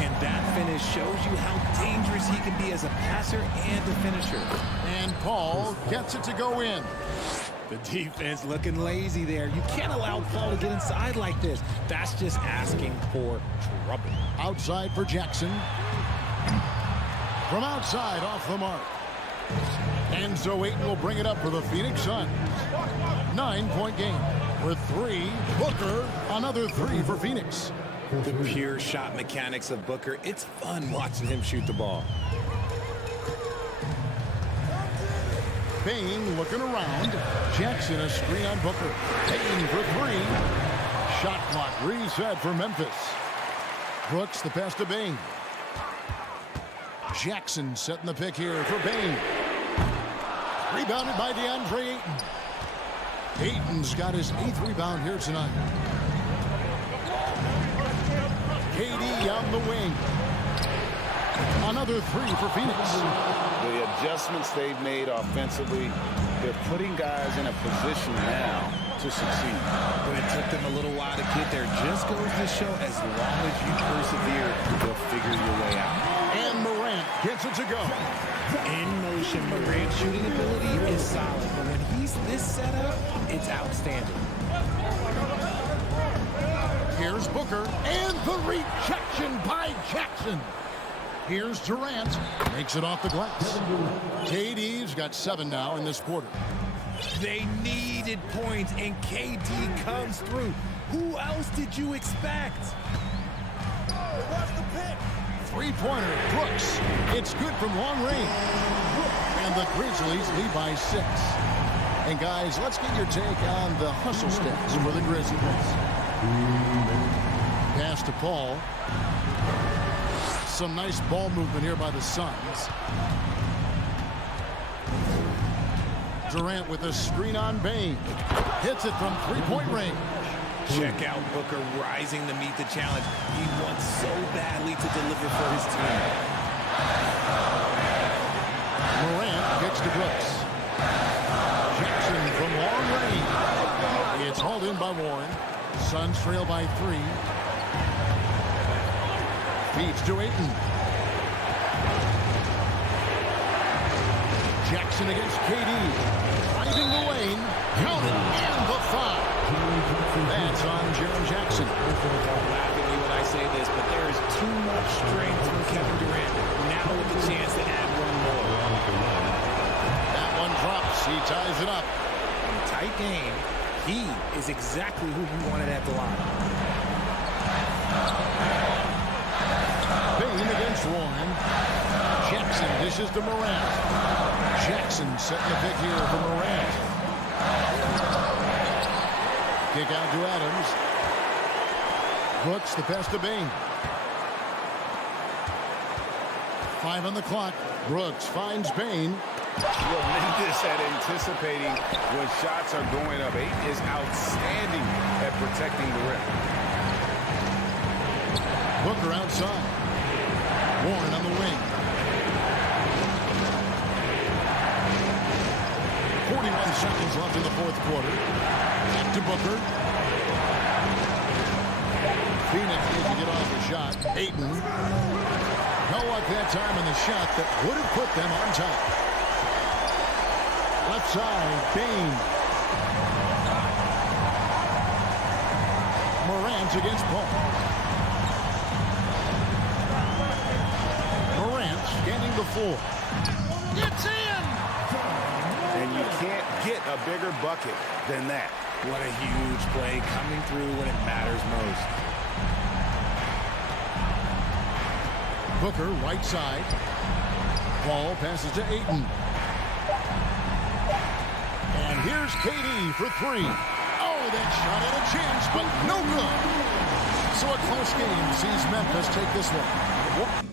And that finish shows you how dangerous he can be as a passer and a finisher. And Paul gets it to go in. The defense looking lazy there. You can't allow Paul to get inside like this. That's just asking for trouble. Outside for Jackson. From outside off the mark. And so Ayton will bring it up for the Phoenix Suns. 9-point game. With 3, Booker, another 3 for Phoenix. The pure shot mechanics of Booker. It's fun watching him shoot the ball. Payne looking around. Jackson a screen on Booker. Payne for 3. Shot clock reset for Memphis. Brooks the pass to Bane. Jackson setting the pick here for Bane. Rebounded by DeAndre Ayton. Ayton's got his 8th rebound here tonight. KD on the wing. Another 3 for Phoenix. The adjustments they've made offensively, they're putting guys in a position now to succeed. But it took them a little while to get there. Just goes to show as long as you persevere, you'll figure your way out. And Morant gets it to go. In motion, Morant's shooting ability is solid. But when he's this set up, it's outstanding. Here's Booker. And the rejection by Jackson. Here's Durant. Makes it off the glass. KD's got 7 now in this quarter. They needed points, and KD comes through. Who else did you expect? Three-pointer, Brooks. It's good from long range. And the Grizzlies lead by 6. And guys, let's get your take on the hustle stats for the Grizzlies. Pass to Paul. Some nice ball movement here by the Suns. Durant with a screen on Bane. Hits it from 3-point range. Check out Booker rising to meet the challenge. He wants so badly to deliver for his team. Morant kicks to Brooks. Jackson from long range. It's hauled in by Warren. Suns trail by 3. Feeds to Ayton. Jackson against KD. Driving the lane. Count it. And the foul. That's on Jaren Jackson. Laugh at me when I say this, but there is too much strength from Kevin Durant. Now with the chance to add one more. That one drops. He ties it up. In a tight game, he is exactly who he wanted at the line. Bane against Warren. Jackson dishes to Morant. Jackson setting the pick here for Morant. Kick out to Adams. Brooks the pass to Bane. 5 on the clock. Brooks finds Bane. Tremendous at anticipating when shots are going up. Ayton is outstanding at protecting the rim. Booker outside. Warren on the wing. 41 seconds left in the fourth quarter. Back to Booker. Phoenix needs to get off the shot. Ayton. No luck that time in the shot that would have put them on top. Left side, Bane. Morant against Paul. Morant scanning the floor. It's in! And you can't get a bigger bucket than that. What a huge play coming through when it matters most. Booker, right side. Ball passes to Ayton. And here's KD for three. Oh, that shot had a chance, but no good. So a close game sees Memphis take this one.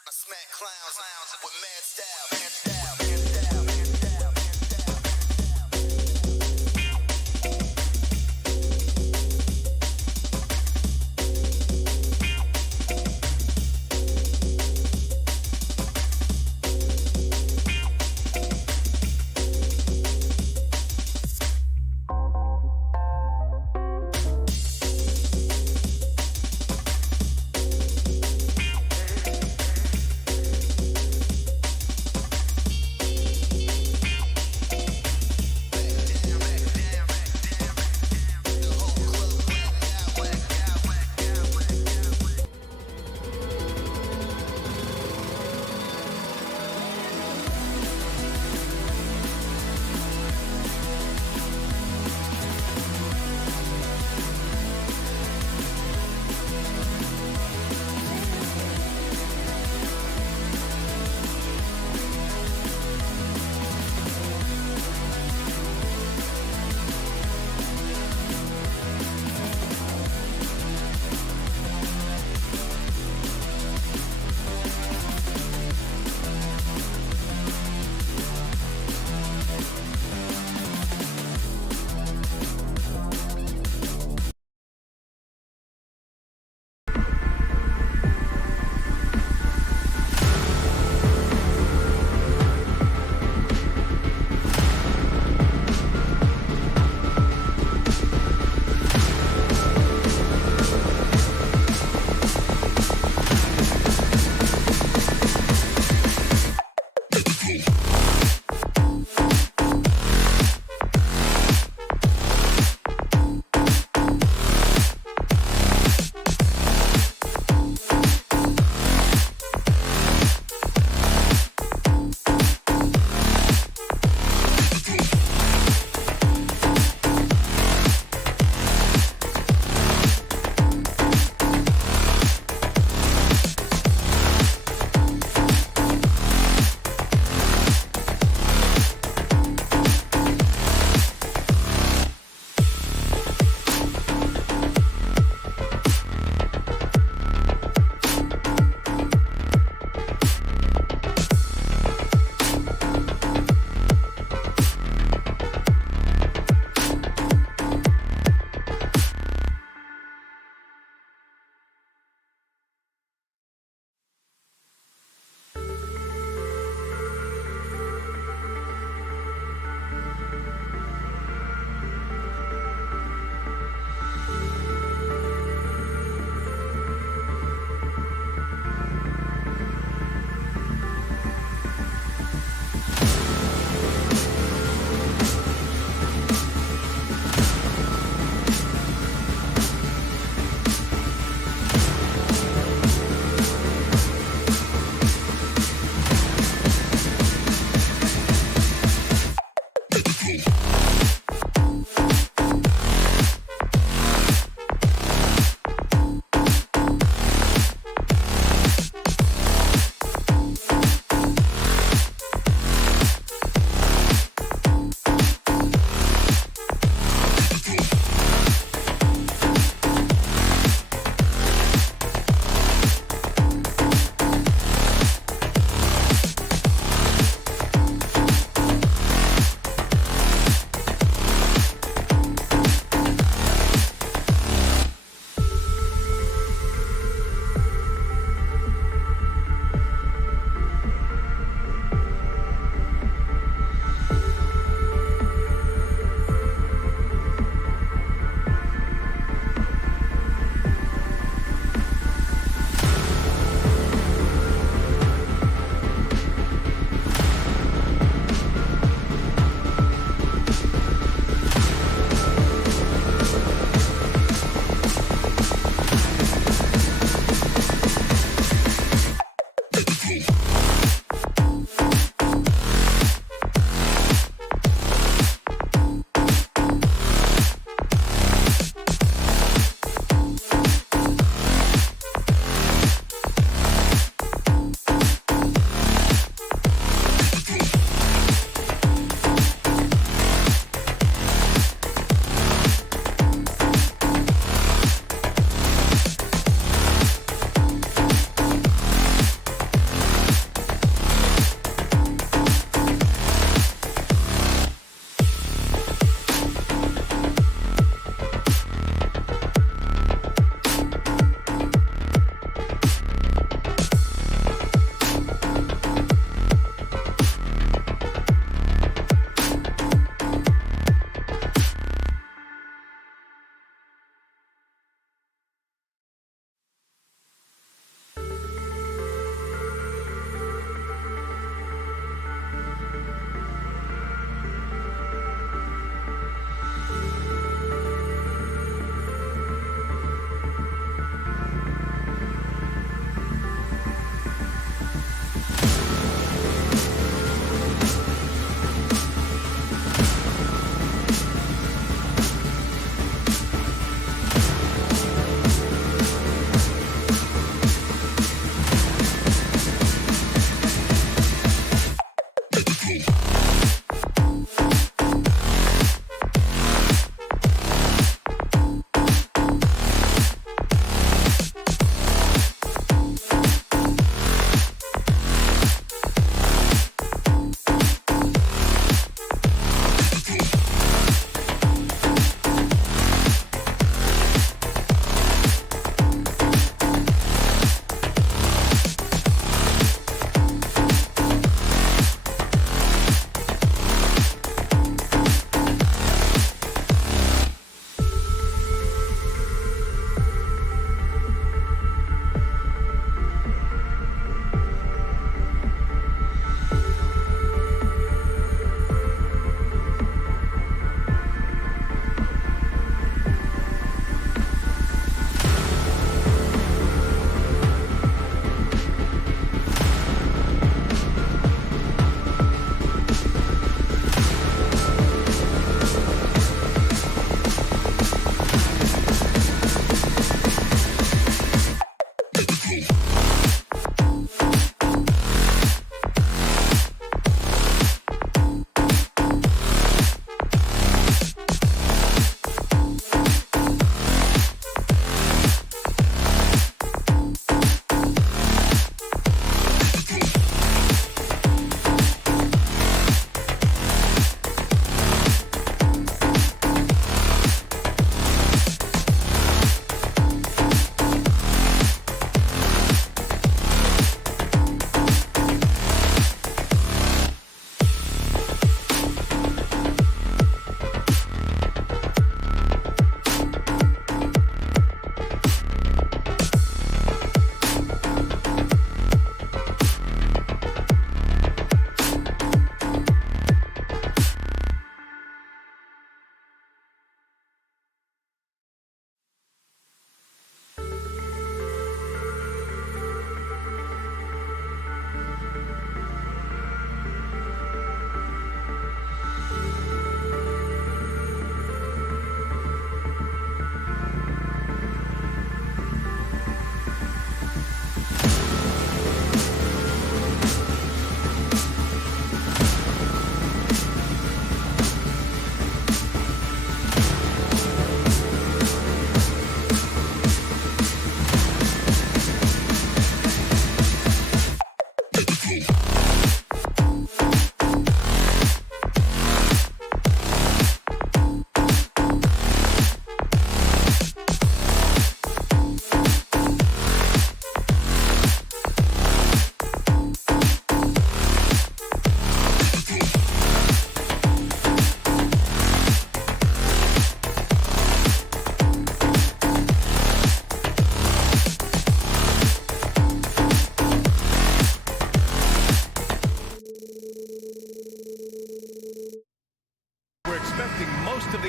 I smack clowns with mad style.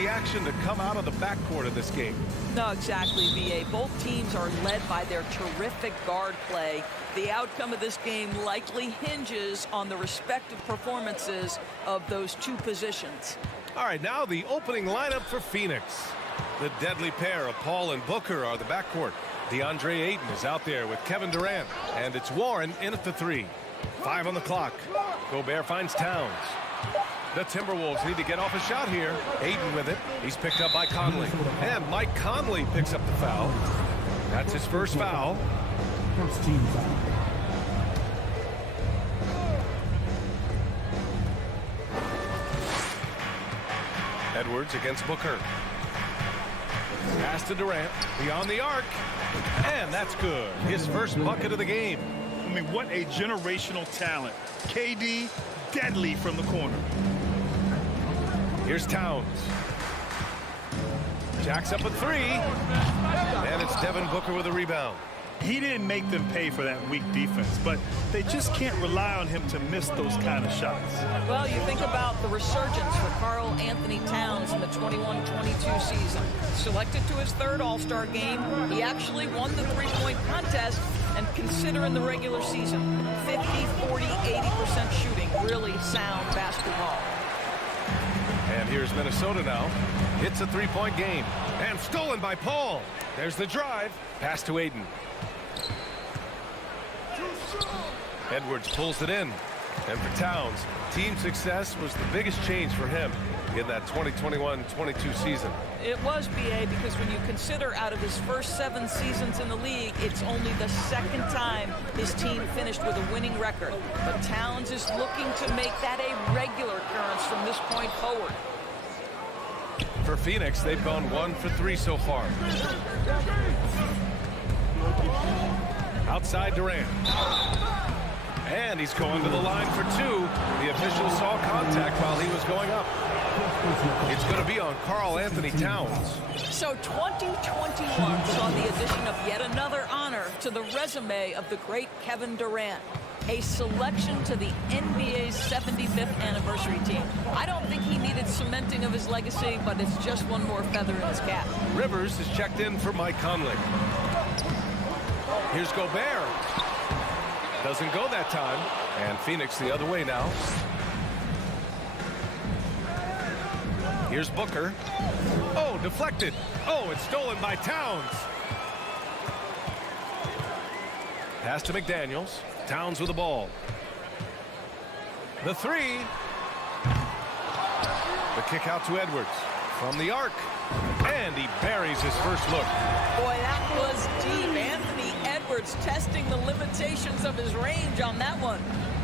action to come out of the backcourt of this game. No, exactly, VA. Both teams are led by their terrific guard play. The outcome of this game likely hinges on the respective performances of those two positions. All right, now the opening lineup for Phoenix. The deadly pair of Paul and Booker are the backcourt. DeAndre Ayton is out there with Kevin Durant, and it's Warren in at the 3. 5 on the clock. Gobert finds Towns. The Timberwolves need to get off a shot here. Ayton with it. He's picked up by Conley. And Mike Conley picks up the foul. That's his first foul. First team foul. Edwards against Booker. Pass to Durant. Beyond the arc. And that's good. His first bucket of the game. I mean, what a generational talent. KD, deadly from the corner. Here's Towns. Jacks up a 3. And it's Devin Booker with a rebound. He didn't make them pay for that weak defense, but they just can't rely on him to miss those kind of shots. Well, you think about the resurgence for Karl Anthony Towns in the 21-22 season. Selected to his 3rd All-Star game, he actually won the three-point contest, and considering the regular season, 50, 40, 80% shooting, really sound basketball. And here's Minnesota now. Hits a three-point game. And stolen by Paul. There's the drive. Pass to Ayton. Edwards pulls it in. And for Towns, team success was the biggest change for him in that 2021-22 season. It was, BA, because when you consider out of his first 7 seasons in the league, it's only the 2nd time his team finished with a winning record. But Towns is looking to make that a regular occurrence from this point forward. For Phoenix, they've gone 1 for 3 so far. Outside Durant. And he's going to the line for 2. The official saw contact while he was going up. It's going to be on Karl Anthony Towns. So 2021 saw the addition of yet another honor to the resume of the great Kevin Durant. A selection to the NBA's 75th anniversary team. I don't think he needed cementing of his legacy, but it's just one more feather in his cap. Rivers is checked in for Mike Conley. Here's Gobert. Doesn't go that time. And Phoenix the other way now. Here's Booker. Oh, deflected. Oh, it's stolen by Towns. Pass to McDaniels. Towns with the ball. The 3. The kick out to Edwards. From the arc. And he buries his first look. Boy, that was deep. Anthony Edwards testing the limitations of his range on that one.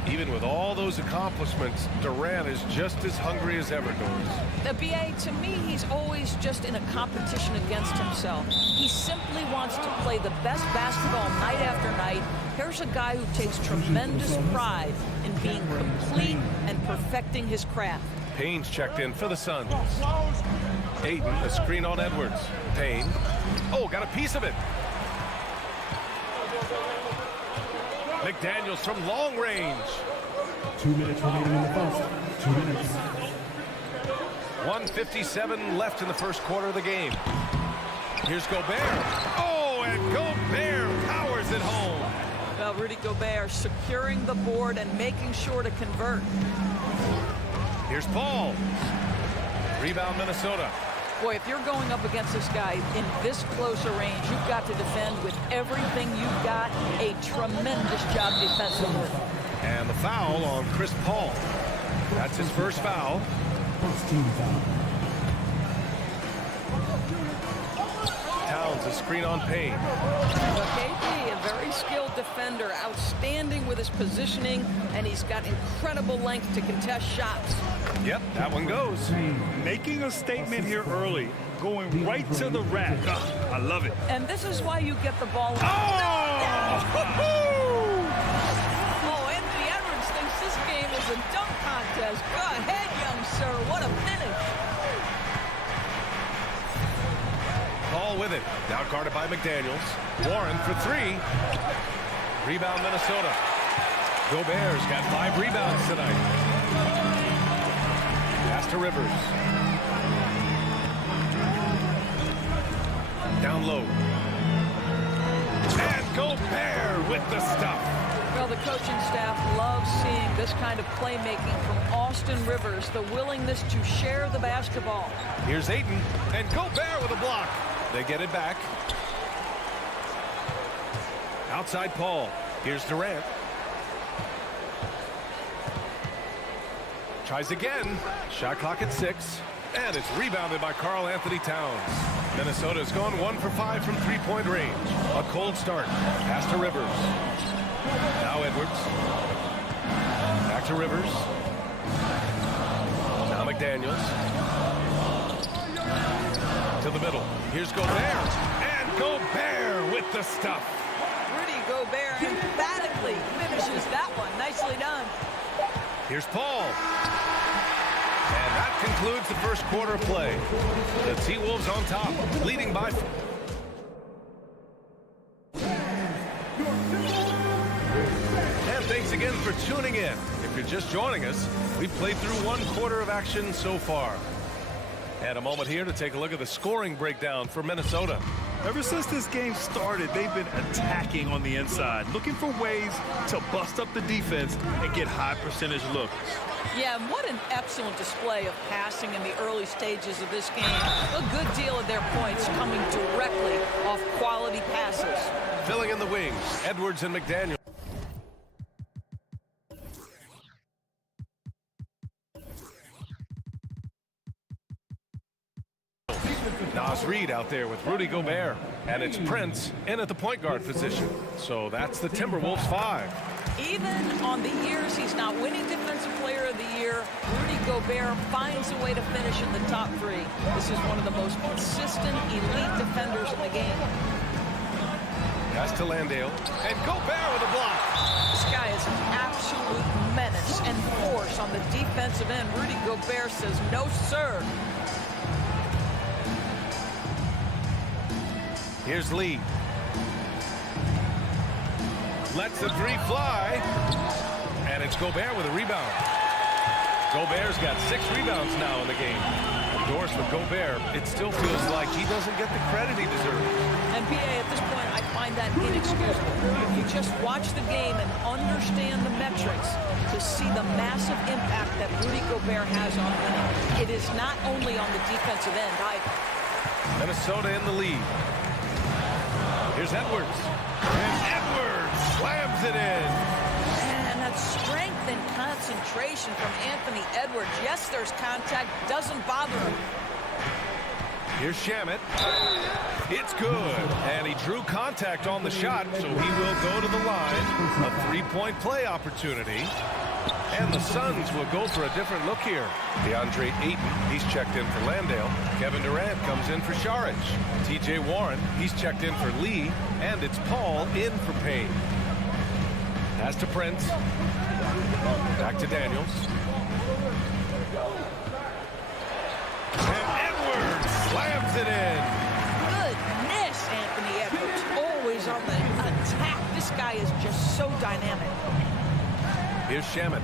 Even with all those accomplishments, Durant is just as hungry as ever goes. The BA, to me, he's always just in a competition against himself. He simply wants to play the best basketball night after night. Here's a guy who takes tremendous pride in being complete and perfecting his craft. Payne's checked in for the Suns. Ayton, a screen on Edwards. Payne. Oh, got a piece of it. McDaniels from long range. 2 minutes remaining in the first. 2 minutes. 1:57 left in the first quarter of the game. Here's Gobert. Oh, and Gobert powers it home. Well, Rudy Gobert securing the board and making sure to convert. Here's Paul. Rebound Minnesota. Boy, if you're going up against this guy in this close a range, you've got to defend with everything you've got. A tremendous job defensively. And the foul on Chris Paul. That's his first foul. First team foul. Towns, a screen on Payne. KD, a very skilled defender, outstanding with his positioning, and he's got incredible length to contest shots. Yep, that one goes. Making a statement here early, going right to the rack. I love it. And this is why you get the ball. Oh! Oh, Anthony Edwards thinks this game is a dunk contest. Go ahead, young sir. What a finish. Paul with it. Now guarded by McDaniels. Warren for 3. Rebound Minnesota. Gobert's got 5 rebounds tonight. Pass to Rivers. down low. And Gobert with the stuff. Well, the coaching staff loves seeing this kind of playmaking from Austin Rivers, the willingness to share the basketball. Here's Ayton, and Gobert with a block. They get it back. Outside Paul. Here's Durant. Tries again. Shot clock at 6. And it's rebounded by Karl Anthony Towns. Minnesota's gone 1 for 5 from three-point range. A cold start. Pass to Rivers. Now Edwards. Back to Rivers. Now McDaniels. To the middle. Here's Gobert. And Gobert with the stuff. Rudy Gobert emphatically finishes that one. Nicely done. Here's Paul. And that concludes the first quarter of play. The T-Wolves on top, leading by 4. And thanks again for tuning in. If you're just joining us, we've played through 1 quarter of action so far. And a moment here to take a look at the scoring breakdown for Minnesota. Ever since this game started, they've been attacking on the inside, looking for ways to bust up the defense and get high percentage looks. Yeah, and what an excellent display of passing in the early stages of this game. A good deal of their points coming directly off quality passes. Filling in the wings, Edwards and McDaniel. Nas Reed out there with Rudy Gobert. And it's Prince in at the point guard position. So that's the Timberwolves 5. Even on the years he's not winning Defensive Player of the Year, Rudy Gobert finds a way to finish in the top 3. This is one of the most consistent elite defenders in the game. Pass to Landale. And Gobert with a block. This guy is an absolute menace and force on the defensive end. Rudy Gobert says, no, sir. Here's Lee. Lets the 3 fly. And it's Gobert with a rebound. Gobert's got 6 rebounds now in the game. Endorsement Gobert. It still feels like he doesn't get the credit he deserves. And PA, at this point, I find that inexcusable. If you just watch the game and understand the metrics to see the massive impact that Rudy Gobert has on winning. It is not only on the defensive end either. Minnesota in the lead. Here's Edwards. And Edwards slams it in. And that strength and concentration from Anthony Edwards. Yes, there's contact. Doesn't bother him. Here's Shamet. It's good. And he drew contact on the shot, so he will go to the line. A 3-point play opportunity. And the Suns will go for a different look here. DeAndre Ayton, he's checked in for Landale. Kevin Durant comes in for Saric. TJ Warren, he's checked in for Lee. And it's Paul in for Payne. Pass to Prince. Back to Daniels. And Edwards slams it in. Goodness, Anthony Edwards. Always on the attack. This guy is just so dynamic. Here's Shamet.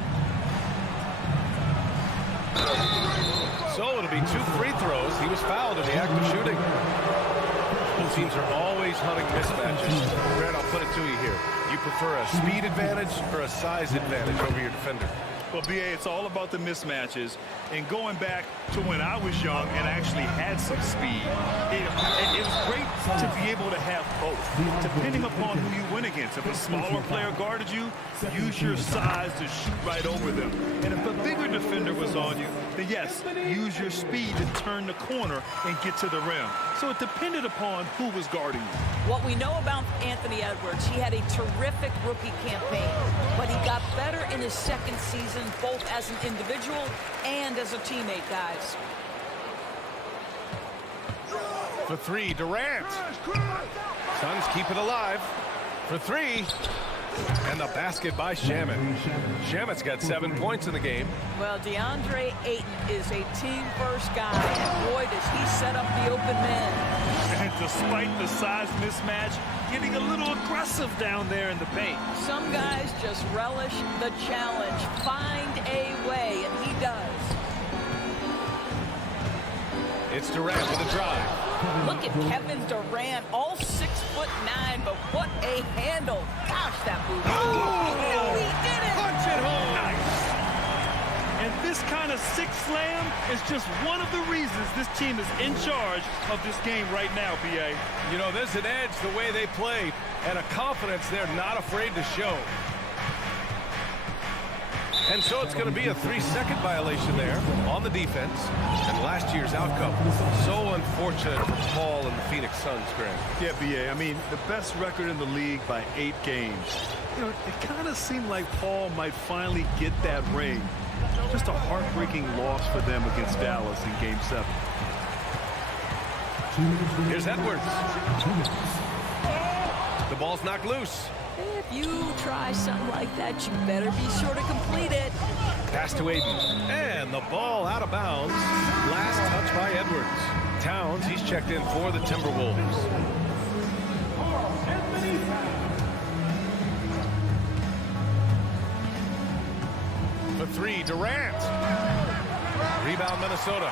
So it'll be 2 free throws. He was fouled in the act of shooting. Both teams are always hunting mismatches. Brad, I'll put it to you here. You prefer a speed advantage or a size advantage over your defender? Well, BA, it's all about the mismatches. And going back to when I was young and actually had some speed, it was great to be able to have both, depending upon who you win against. If a smaller player guarded you, use your size to shoot right over them. And if a bigger defender was on you, then yes, use your speed to turn the corner and get to the rim. So it depended upon who was guarding you. What we know about Anthony Edwards, he had a terrific rookie campaign, but he got better in his second season, both as an individual and as a teammate, guys. For 3, Durant. Suns keep it alive. For 3. And the basket by Shamet. Shamet's got 7 points in the game. Well, DeAndre Ayton is a team-first guy, and boy, does he set up the open man. And despite the size mismatch, getting a little aggressive down there in the paint. Some guys just relish the challenge. Find a way, and he does. It's Durant with a drive. Look at Kevin Durant, all 6'9", but what a handle. Gosh, that move. Oh, he did it. Punch it home. Nice. And this kind of six slam is just one of the reasons this team is in charge of this game right now, B.A. You know, there's an edge the way they play and a confidence they're not afraid to show. And so it's going to be a 3-second violation there on the defense. And last year's outcome, so unfortunate for Paul and the Phoenix Suns, Grant. Yeah, B.A., I mean, the best record in the league by 8 games. You know, it kind of seemed like Paul might finally get that ring. Just a heartbreaking loss for them against Dallas in Game 7. Here's Edwards. The ball's knocked loose. If you try something like that, you better be sure to complete it. Pass to Aiden. And the ball out of bounds. Last touch by Edwards. Towns, he's checked in for the Timberwolves. For 3, Durant. Rebound, Minnesota.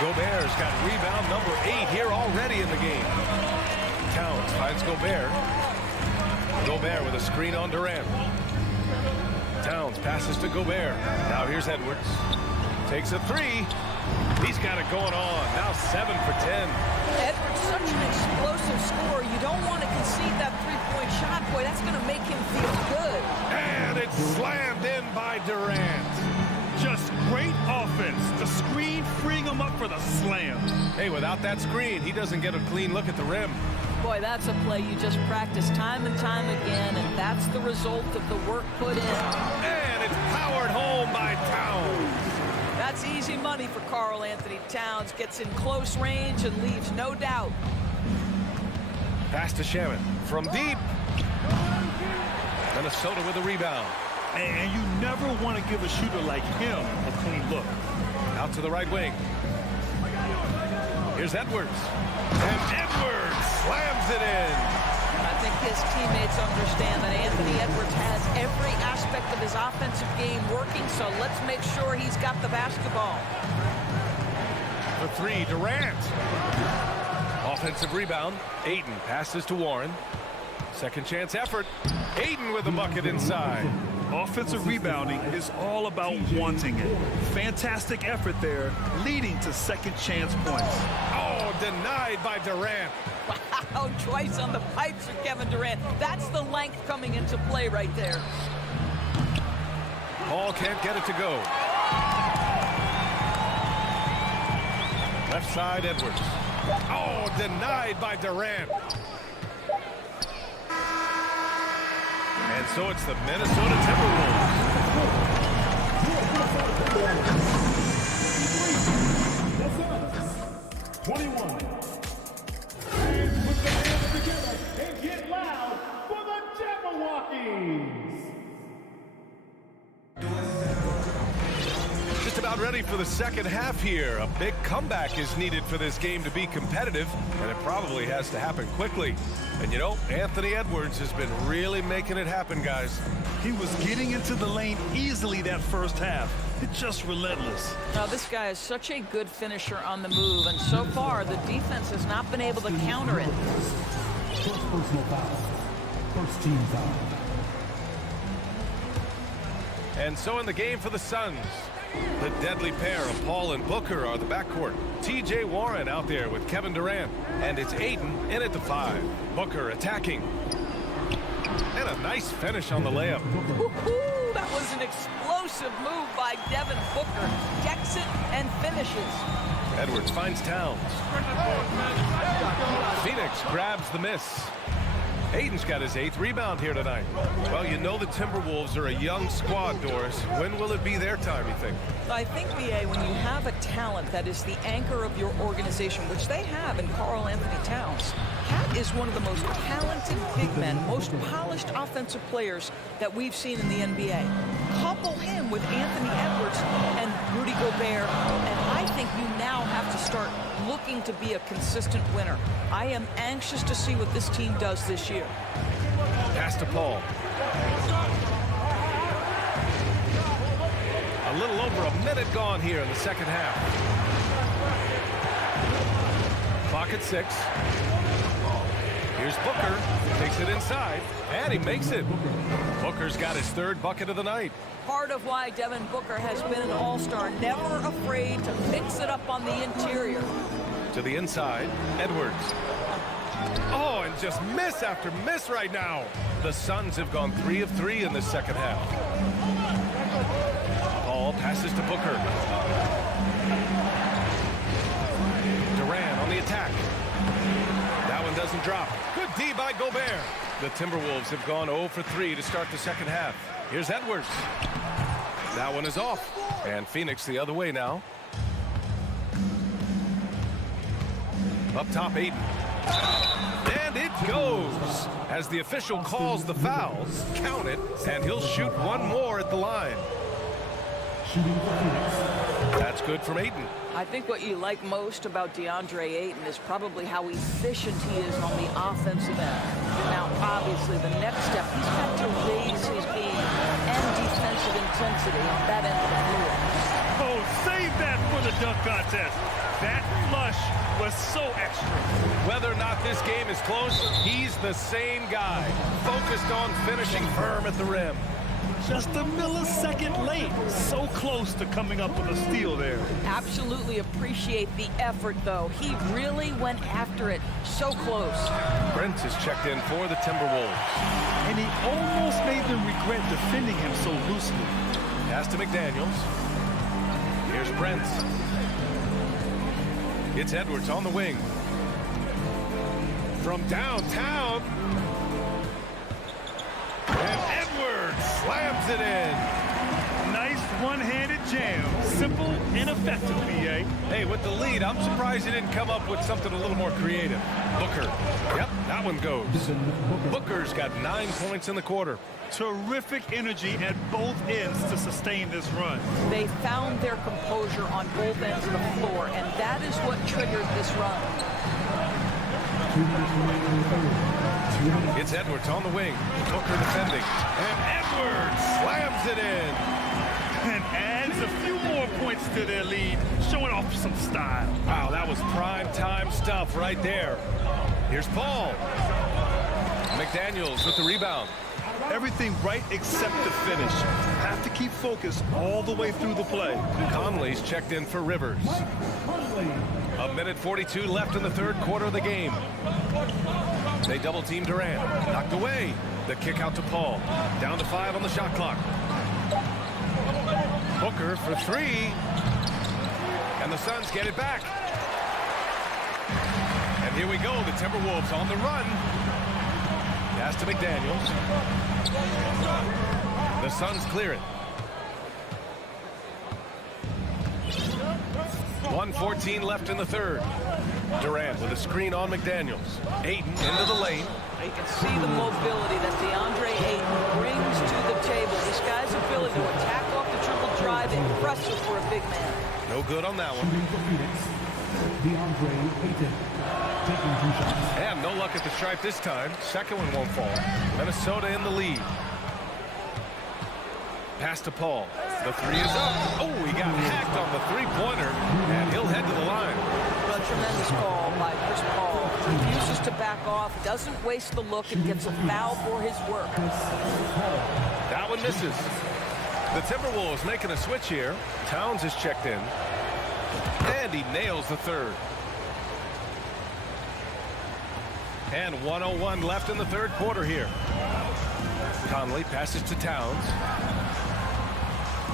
Gobert's got rebound number 8 here already in the game. Towns finds Gobert. Gobert with a screen on Durant. Towns passes to Gobert. Now here's Edwards. Takes a 3. He's got it going on. Now 7 for 10. Edwards, such an explosive scorer. You don't want to concede that three-point shot. Boy, that's going to make him feel good. And it's slammed in by Durant. Just great offense. The screen freeing him up for the slam. Hey, without that screen, he doesn't get a clean look at the rim. Boy, that's a play you just practice time and time again, and that's the result of the work put in. And it's powered home by Towns. That's easy money for Karl Anthony Towns. Gets in close range and leaves no doubt. Pass to Shaman from deep. Minnesota with a rebound. And you never want to give a shooter like him a clean look. Out to the right wing. Here's Edwards. And Edwards slams it in. I think his teammates understand that Anthony Edwards has every aspect of his offensive game working, so let's make sure he's got the basketball. For 3, Durant. Offensive rebound. Ayton passes to Warren. Second chance effort. Ayton with the bucket inside. Offensive rebounding is all about wanting it. Fantastic effort there, leading to second chance points. Oh, denied by Durant. Wow, twice on the pipes for Kevin Durant. That's the length coming into play right there. Paul can't get it to go. Left side, Edwards. Oh, denied by Durant. And so it's the Minnesota Timberwolves. 21. And put the hands together and get loud for the Jabberwockies. Just about ready for the second half here. A big comeback is needed for this game to be competitive, and it probably has to happen quickly. And you know, Anthony Edwards has been really making it happen, guys. He was getting into the lane easily that first half. It's just relentless. Now, this guy is such a good finisher on the move, and so far, the defense has not been able to counter it. First personal foul. First team foul. And so in the game for the Suns, the deadly pair of Paul and Booker are the backcourt. T.J. Warren out there with Kevin Durant. And it's Ayton in at the 5. Booker attacking. And a nice finish on the layup. Woo-hoo, that was an explosive move by Devin Booker. Decks it and finishes. Edwards finds Towns. Phoenix grabs the miss. Ayton's got his 8th rebound here tonight. Well, you know the Timberwolves are a young squad, Doris. When will it be their time, you think? I think, B.A., when you have a talent that is the anchor of your organization, which they have in Karl Anthony Towns, Cat is one of the most talented big men, most polished offensive players that we've seen in the NBA. Couple him with Anthony Edwards and Rudy Gobert, and I think you now have to start looking to be a consistent winner. I am anxious to see what this team does this year. Pass to Paul. A little over a minute gone here in the second half. clock at 6. Here's Booker. Takes it inside, and he makes it. Booker's got his 3rd bucket of the night. Part of why Devin Booker has been an all-star, never afraid to mix it up on the interior. To the inside, Edwards. Oh, and just miss after miss right now. The Suns have gone 3 of 3 in the second half. Paul passes to Booker. Durant on the attack. That one doesn't drop. Good D by Gobert. The Timberwolves have gone 0 for 3 to start the second half. Here's Edwards. That one is off. And Phoenix the other way now. Up top, Ayton. And it goes. As the official calls the fouls, count it, and he'll shoot one more at the line. That's good from Ayton. I think what you like most about DeAndre Ayton is probably how efficient he is on the offensive end. Now, obviously, the next step, he's got to raise his game and defensive intensity on that end of the floor. Oh, save that for the dunk contest. That flush was so extra. Whether or not this game is close, he's the same guy, focused on finishing firm at the rim. Just a millisecond late. So close to coming up with a steal there. Absolutely appreciate the effort, though. He really went after it. So close. Brent is checked in for the Timberwolves. And he almost made them regret defending him so loosely. Pass to McDaniels. Here's Brent. It's Edwards on the wing. From downtown. And Edwards slams it in. Nice one-handed jam. Simple and effective, BA. Hey, with the lead, I'm surprised he didn't come up with something a little more creative. Booker. Yep, that one goes. Booker's got 9 points in the quarter. Terrific energy at both ends to sustain this run. They found their composure on both ends of the floor, and that is what triggered this run. It's Edwards on the wing. Booker defending. And Edwards slams it in. And adds a few more points to their lead, showing off some style. Wow, that was prime time stuff right there. Here's Paul. McDaniels with the rebound. Everything right except the finish. Have to keep focused all the way through the play. Conley's checked in for Rivers. A minute 42 left in the third quarter of the game. They double team Durant. Knocked away. The kick out to Paul. Down to 5 on the shot clock. Booker for 3. And the Suns get it back. And here we go. The Timberwolves on the run. Pass to McDaniels. The Suns clear it. 1:14 left in the third. Durant with a screen on McDaniels. Ayton into the lane. You can see the mobility that DeAndre Ayton brings to the table. This guy's ability to attack off the triple drive, impressive for a big man. No good on that one. And no luck at the stripe this time. Second one won't fall. Minnesota in the lead. Pass to Paul. The 3 is up. Oh, he got hacked on the three-pointer, and he'll head to the line. A tremendous call by Chris Paul. Refuses to back off, doesn't waste the look, and gets a foul for his work. That one misses. The Timberwolves making a switch here. Towns is checked in. And he nails the third. And 1:01 left in the third quarter here. Conley passes to Towns.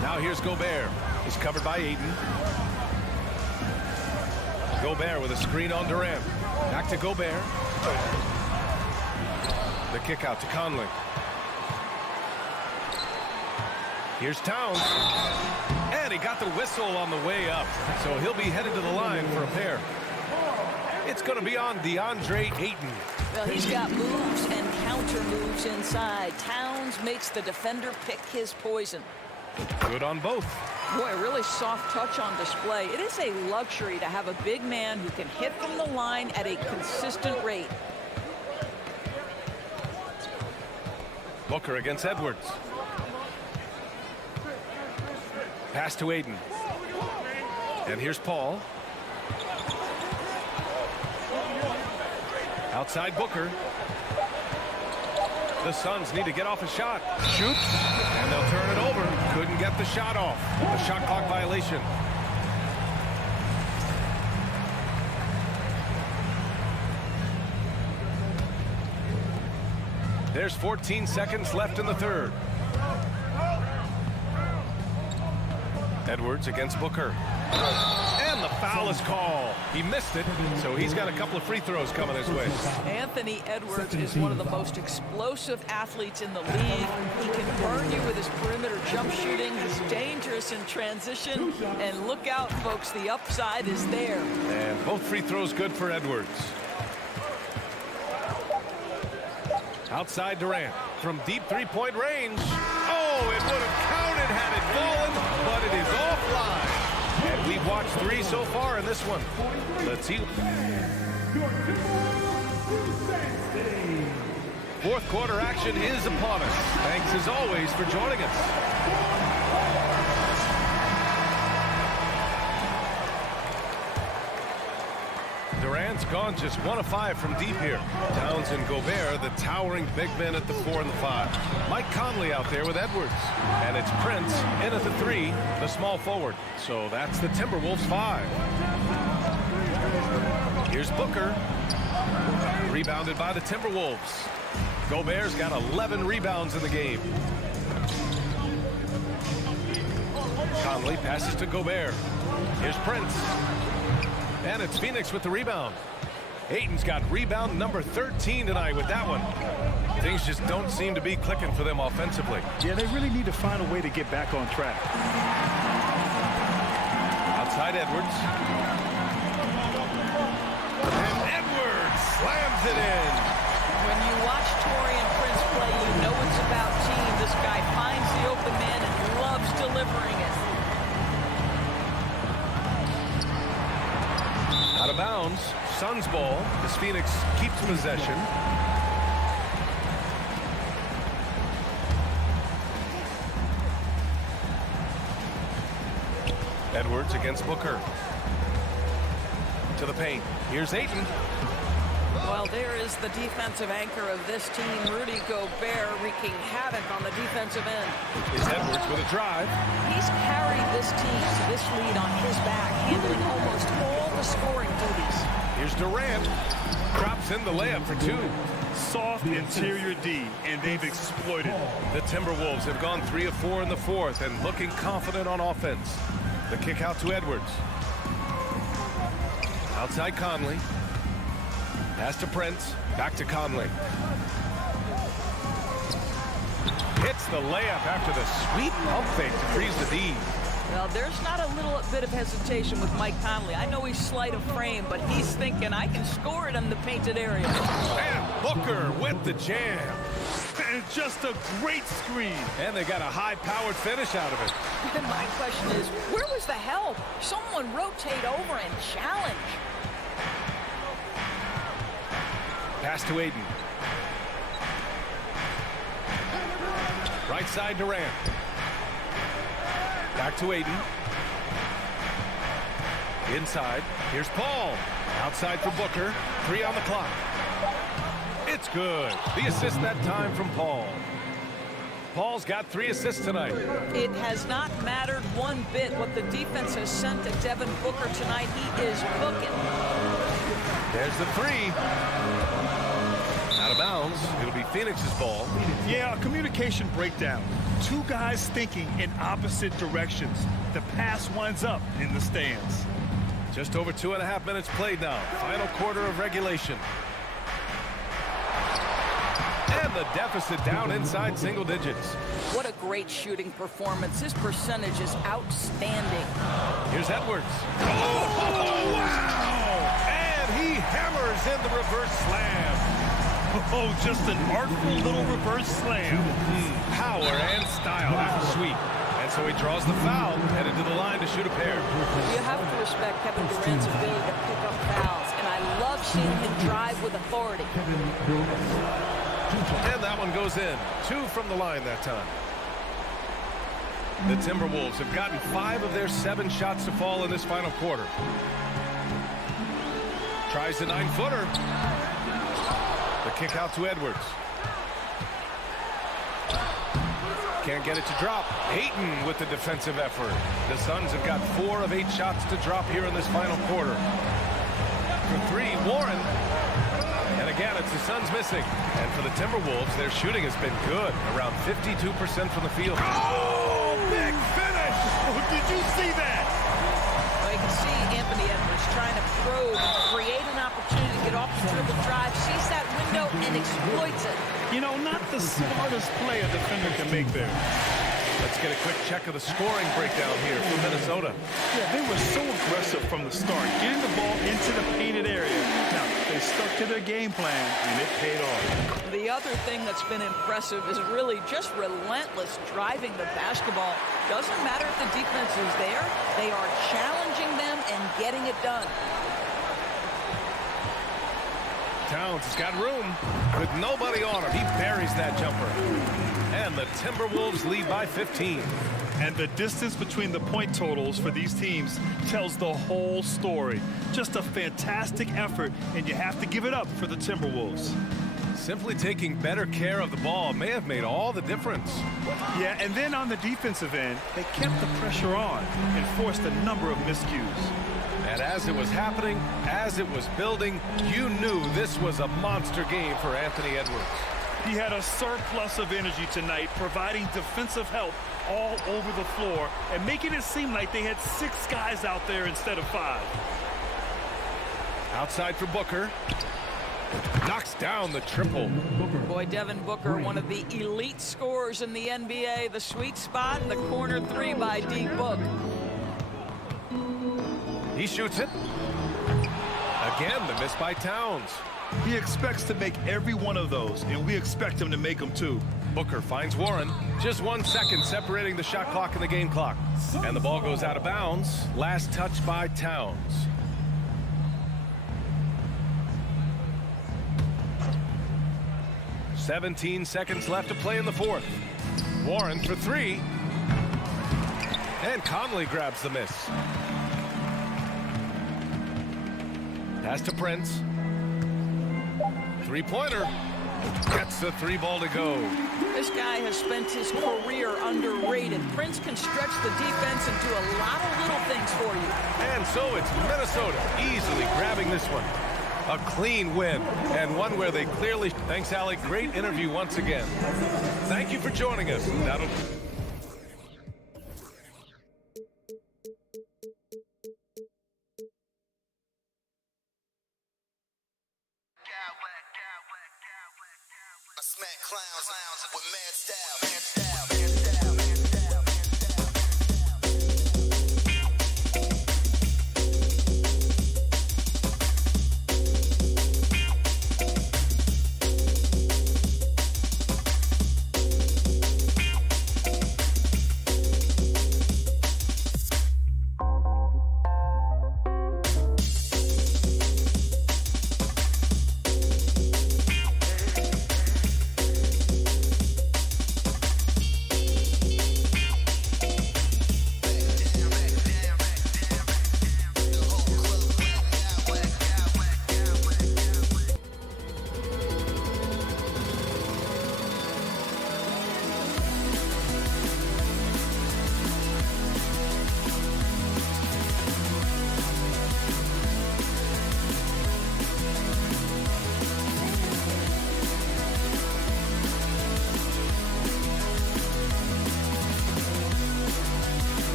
Now here's Gobert. He's covered by Ayton. Gobert with a screen on Durant. Back to Gobert. The kick out to Conley. Here's Towns. And he got the whistle on the way up. So he'll be headed to the line for a pair. It's going to be on DeAndre Ayton. Well, he's got moves and counter moves inside. Towns makes the defender pick his poison. Good on both. Boy, a really soft touch on display. It is a luxury to have a big man who can hit from the line at a consistent rate. Booker against Edwards. Pass to Ayton. And here's Paul. Outside Booker. The Suns need to get off a shot. Shoot. And they'll turn it over. Couldn't get the shot off. A shot clock violation. There's 14 seconds left in the third. Edwards against Booker. And the foul is called. He missed it, so he's got a couple of free throws coming his way. Anthony Edwards is one of the most explosive athletes in the league. He can burn you with his perimeter jump shooting. He's dangerous in transition. And look out, folks, the upside is there. And both free throws good for Edwards. Outside Durant from deep three-point range. Oh, it would have counted had it fallen, but it is offline. And we've watched 3 so far in this one. Let's see. Fourth quarter action is upon us. Thanks as always for joining us. Durant's gone just 1 of 5 from deep here. Towns and Gobert, the towering big men at the 4 and the 5. Mike Conley out there with Edwards. And it's Prince in at the 3, the small forward. So that's the Timberwolves 5. Here's Booker. Rebounded by the Timberwolves. Gobert's got 11 rebounds in the game. Conley passes to Gobert. Here's Prince. And it's Phoenix with the rebound. Ayton's got rebound number 13 tonight with that one. Things just don't seem to be clicking for them offensively. Yeah, they really need to find a way to get back on track. Outside Edwards. And Edwards slams it in. When you watch Taurean Prince play, you know it's about team. This guy finds the open man and loves delivering it. Out of bounds. Suns ball as Phoenix keeps possession. Edwards against Booker. To the paint. Here's Ayton. Well, there is the defensive anchor of this team, Rudy Gobert, wreaking havoc on the defensive end. Is Edwards with a drive. He's carried this team to this lead on his back, handling almost all the scoring duties. Here's Durant. Drops in the layup for 2. Soft interior D, and they've exploited it. The Timberwolves have gone 3 of 4 in the fourth and looking confident on offense. The kick out to Edwards. Outside Conley. Pass to Prince. Back to Conley. Hits the layup after the sweet pump fake to freeze the D. Well, there's not a little bit of hesitation with Mike Conley. I know he's slight of frame, but he's thinking, I can score it in the painted area. And Booker with the jam. And just a great screen. And they got a high-powered finish out of it. And my question is, where was the help? Someone rotate over and challenge. Pass to Ayton. Right side Durant. Back to Ayton. Inside. Here's Paul. Outside for Booker. 3 on the clock. It's good. The assist that time from Paul. Paul's got 3 assists tonight. It has not mattered one bit what the defense has sent to Devin Booker tonight. He is cooking. There's the 3. Out of bounds. It'll be Phoenix's ball. Yeah, a communication breakdown. 2 guys thinking in opposite directions. The pass winds up in the stands. Just over 2.5 minutes played now. Final quarter of regulation. And the deficit down inside single digits. What a great shooting performance. His percentage is outstanding. Here's Edwards. Oh, wow! And he hammers in the reverse slam. Oh, just an artful little reverse slam. Power and style. That's sweet. And so he draws the foul, headed to the line to shoot a pair. You have to respect Kevin Durant's ability to pick up fouls, and I love seeing him drive with authority. And that one goes in. 2 from the line that time. The Timberwolves have gotten 5 of their 7 shots to fall in this final quarter. Tries the 9-footer. The kick out to Edwards. Can't get it to drop. Ayton with the defensive effort. The Suns have got 4 of 8 shots to drop here in this final quarter. For 3, Warren. And again, it's the Suns missing. And for the Timberwolves, their shooting has been good. Around 52% from the field. Oh, big finish! Did you see that? Well, you can see Anthony Edwards trying to probe, create an opportunity to get off the dribble drive, sees that window, and exploits it. You know, not the smartest play a defender can make there. Let's get a quick check of the scoring breakdown here from Minnesota. Yeah, they were so aggressive from the start, getting the ball into the painted area. Now, they stuck to their game plan, and it paid off. The other thing that's been impressive is really just relentless driving the basketball. Doesn't matter if the defense is there, they are challenging them and getting it done. Towns has got room with nobody on him. He buries that jumper. And the Timberwolves lead by 15. And the distance between the point totals for these teams tells the whole story. Just a fantastic effort, and you have to give it up for the Timberwolves. Simply taking better care of the ball may have made all the difference. Yeah, and then on the defensive end, they kept the pressure on and forced a number of miscues. And as it was happening, as it was building, you knew this was a monster game for Anthony Edwards. He had a surplus of energy tonight, providing defensive help all over the floor and making it seem like they had 6 guys out there instead of 5. Outside for Booker. Knocks down the triple. Boy, Devin Booker, one of the elite scorers in the NBA. The sweet spot in the corner 3 by D-Book. He shoots it. Again, the miss by Towns. He expects to make every one of those, and we expect him to make them too. Booker finds Warren. Just 1 second separating the shot clock and the game clock. And the ball goes out of bounds. Last touch by Towns. "17 seconds left to play in the 4th. Warren for 3. And Conley grabs the miss. Pass to Prince. 3-pointer. Gets the 3 ball to go. This guy has spent his career underrated. Prince can stretch the defense and do a lot of little things for you. And so it's Minnesota easily grabbing this one. A clean win, and one where they clearly... Thanks, Allie. Great interview once again. Thank you for joining us. That'll... I smack clowns with mad style.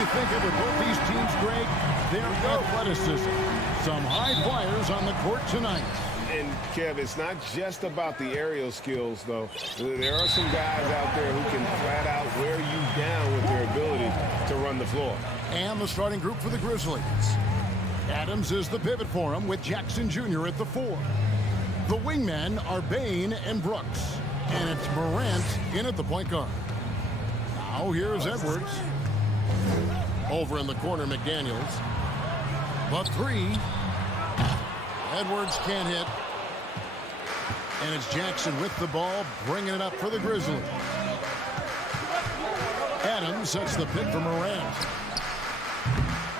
Think of it, both these teams, Greg, their athleticism. Some high flyers on the court tonight. And, Kev, it's not just about the aerial skills, though. There are some guys out there who can flat out wear you down with their ability to run the floor. And the starting group for the Grizzlies. Adams is the pivot for him with Jackson Jr. at the 4. The wingmen are Bain and Brooks. And it's Morant in at the point guard. Now here's Edwards. Over in the corner, McDaniels. The 3. Edwards can't hit. And it's Jackson with the ball, bringing it up for the Grizzlies. Adams sets the pick for Morant.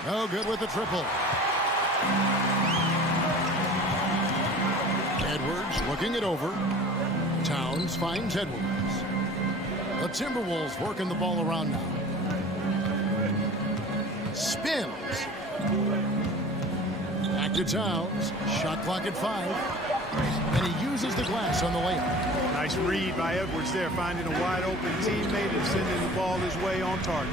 No good with the triple. Edwards looking it over. Towns finds Edwards. The Timberwolves working the ball around now. Spins. Back to Towns. Shot clock at 5. And he uses the glass on the layup. Nice read by Edwards there, finding a wide open teammate and sending the ball his way on target.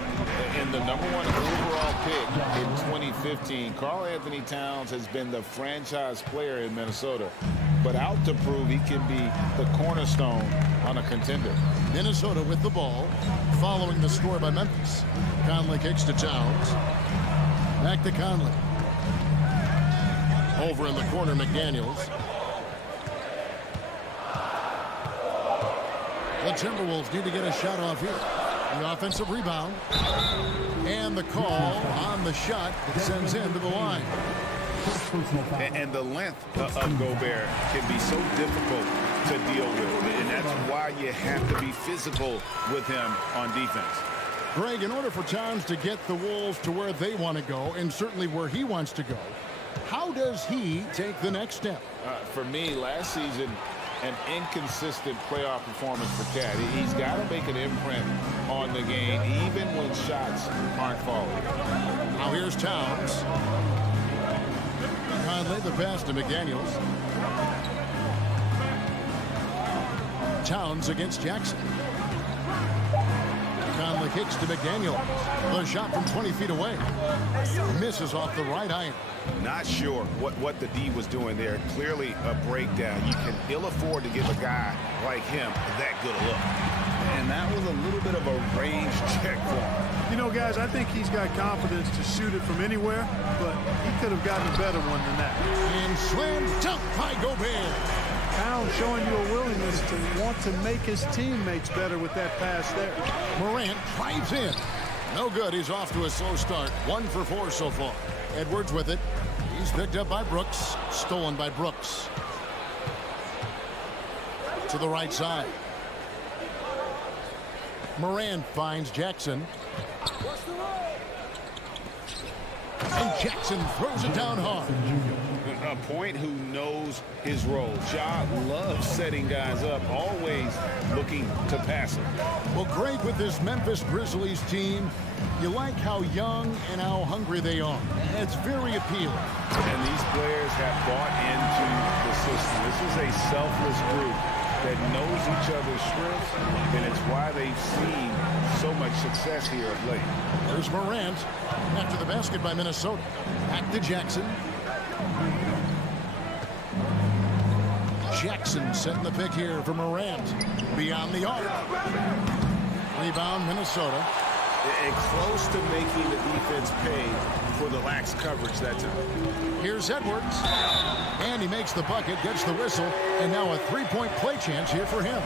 And the #1 overall pick in 2015, Karl Anthony Towns has been the franchise player in Minnesota, but out to prove he can be the cornerstone on a contender. Minnesota with the ball, following the score by Memphis. Conley kicks to Towns. Back to Conley. Over in the corner, McDaniels. The Timberwolves need to get a shot off here. The offensive rebound. And the call on the shot that sends him to the line. And the length of Gobert can be so difficult to deal with. And that's why you have to be physical with him on defense. Greg, in order for Towns to get the Wolves to where they want to go, and certainly where he wants to go, how does he take the next step? For me, last season, an inconsistent playoff performance for Cat. He's got to make an imprint on the game, even when shots aren't falling. Now here's Towns. Conley the pass to McDaniels. Towns against Jackson. Conley kicks to McDaniels. The shot from 20 feet away. Misses off the right iron. Not sure what the D was doing there. Clearly a breakdown. You can ill afford to give a guy like him that good a look. And that was a little bit of a range check for him. You know, guys, I think he's got confidence to shoot it from anywhere, but he could have gotten a better one than that. And slam dunk by Gobert. Towns showing you a willingness to want to make his teammates better with that pass there. Morant drives in. No good. He's off to a slow start. 1 for 4 so far. Edwards with it. He's picked up by Brooks. Stolen by Brooks. To the right side. Morant finds Jackson. And Jackson throws it down hard. A point who knows his role. Ja loves setting guys up, always looking to pass him. Well, Greg, with this Memphis Grizzlies team, you like how young and how hungry they are. It's very appealing. And these players have bought into the system. This is a selfless group that knows each other's strengths, and it's why they've seen so much success here of late. There's Morant after the basket by Minnesota. Back to Jackson. Jackson setting the pick here for Morant. Beyond the arc. Rebound, Minnesota. And close to making the defense pay for the lax coverage that time. Here's Edwards. And he makes the bucket, gets the whistle, and now a three-point play chance here for him.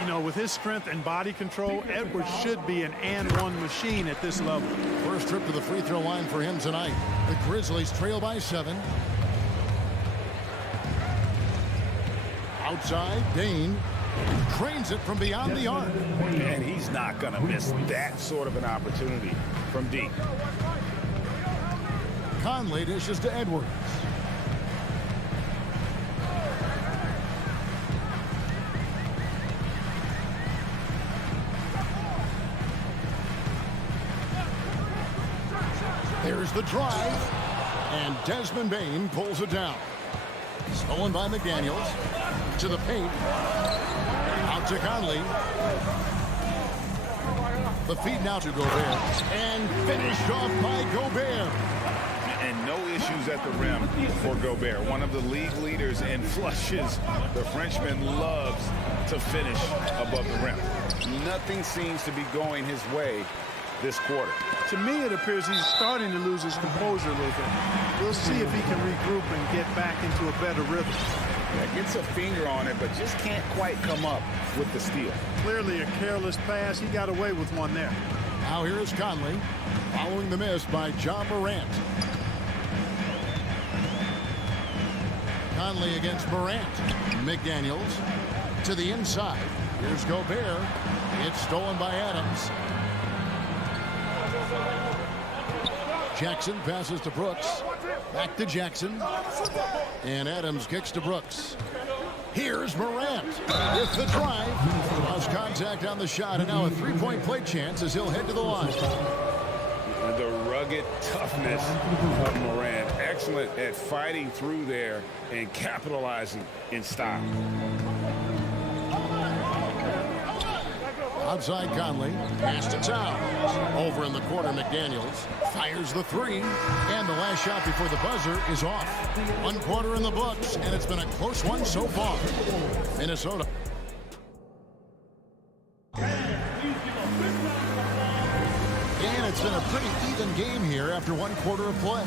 You know, with his strength and body control, Edwards should be an and-one machine at this level. First trip to the free throw line for him tonight. The Grizzlies trail by 7. Outside, Dane trains it from beyond the arc. And he's not going to miss that sort of an opportunity from deep. Conley dishes to Edwards. There's the drive, and Desmond Bane pulls it down. Stolen by McDaniels. To the paint. Out to Conley. The feed now to Gobert. And finished off by Gobert. And no issues at the rim for Gobert. One of the league leaders in flushes. The Frenchman loves to finish above the rim. Nothing seems to be going his way this quarter. To me, it appears he's starting to lose his composure a little bit. We'll see if he can regroup and get back into a better rhythm. Yeah, gets a finger on it, but just can't quite come up with the steal. Clearly a careless pass. He got away with one there. Now here is Conley, following the miss by John Morant. Conley against Morant. McDaniels to the inside. Here's Gobert. It's stolen by Adams. Jackson passes to Brooks. Back to Jackson. And Adams kicks to Brooks. Here's Morant with the drive. Lost contact on the shot, and now a three-point play chance as he'll head to the line. The rugged toughness of Morant. Excellent at fighting through there and capitalizing in style. Outside Conley. Pass to Towns. Over in the corner, McDaniels fires the three. And the last shot before the buzzer is off. 1 quarter in the books, and it's been a close one so far. Minnesota. And it's been a pretty even game here after 1 quarter of play.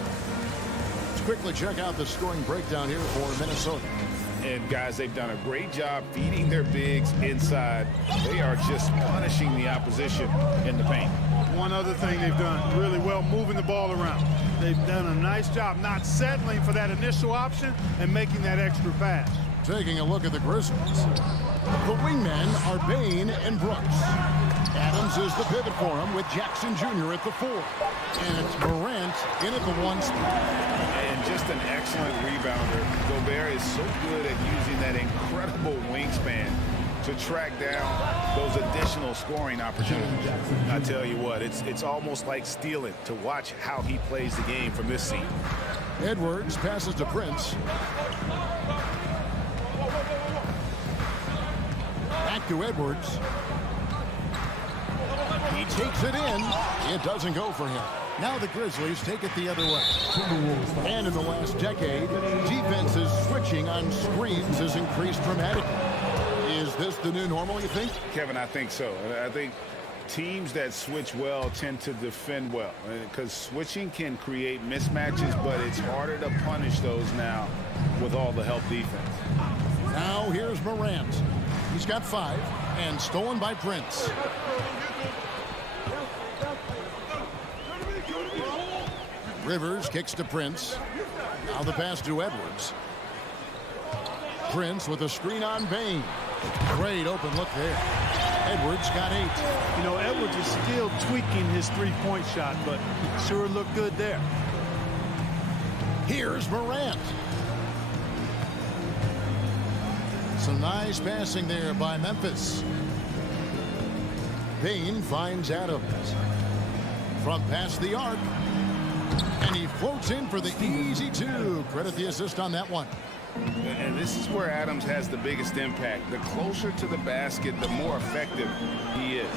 Let's quickly check out the scoring breakdown here for Minnesota. And guys, they've done a great job feeding their bigs inside. They are just punishing the opposition in the paint. One other thing they've done really well, moving the ball around. They've done a nice job not settling for that initial option and making that extra pass. Taking a look at the Grizzlies. The wingmen are Bane and Brooks. Adams is the pivot for him with Jackson Jr. at the 4. And it's Morant in at the 1 spot. And just an excellent rebounder. Gobert is so good at using that incredible wingspan to track down those additional scoring opportunities. I tell you what, it's almost like stealing to watch how he plays the game from this scene. Edwards passes to Prince. Back to Edwards. He takes it in. It doesn't go for him. Now the Grizzlies take it the other way. And in the last decade, defenses switching on screens has increased dramatically. Is this the new normal, you think? Kevin, I think so. I think teams that switch well tend to defend well, because switching can create mismatches, but it's harder to punish those now with all the help defense. Now here's Morant. He's got 5 and stolen by Prince. Rivers kicks to Prince. Now the pass to Edwards. Prince with a screen on Bane. Great open look there. Edwards got 8. You know, Edwards is still tweaking his three-point shot, but sure looked good there. Here's Morant. Some nice passing there by Memphis. Bane finds Adams. From past the arc. And he floats in for the easy 2. Credit the assist on that one. And this is where Adams has the biggest impact. The closer to the basket, the more effective he is.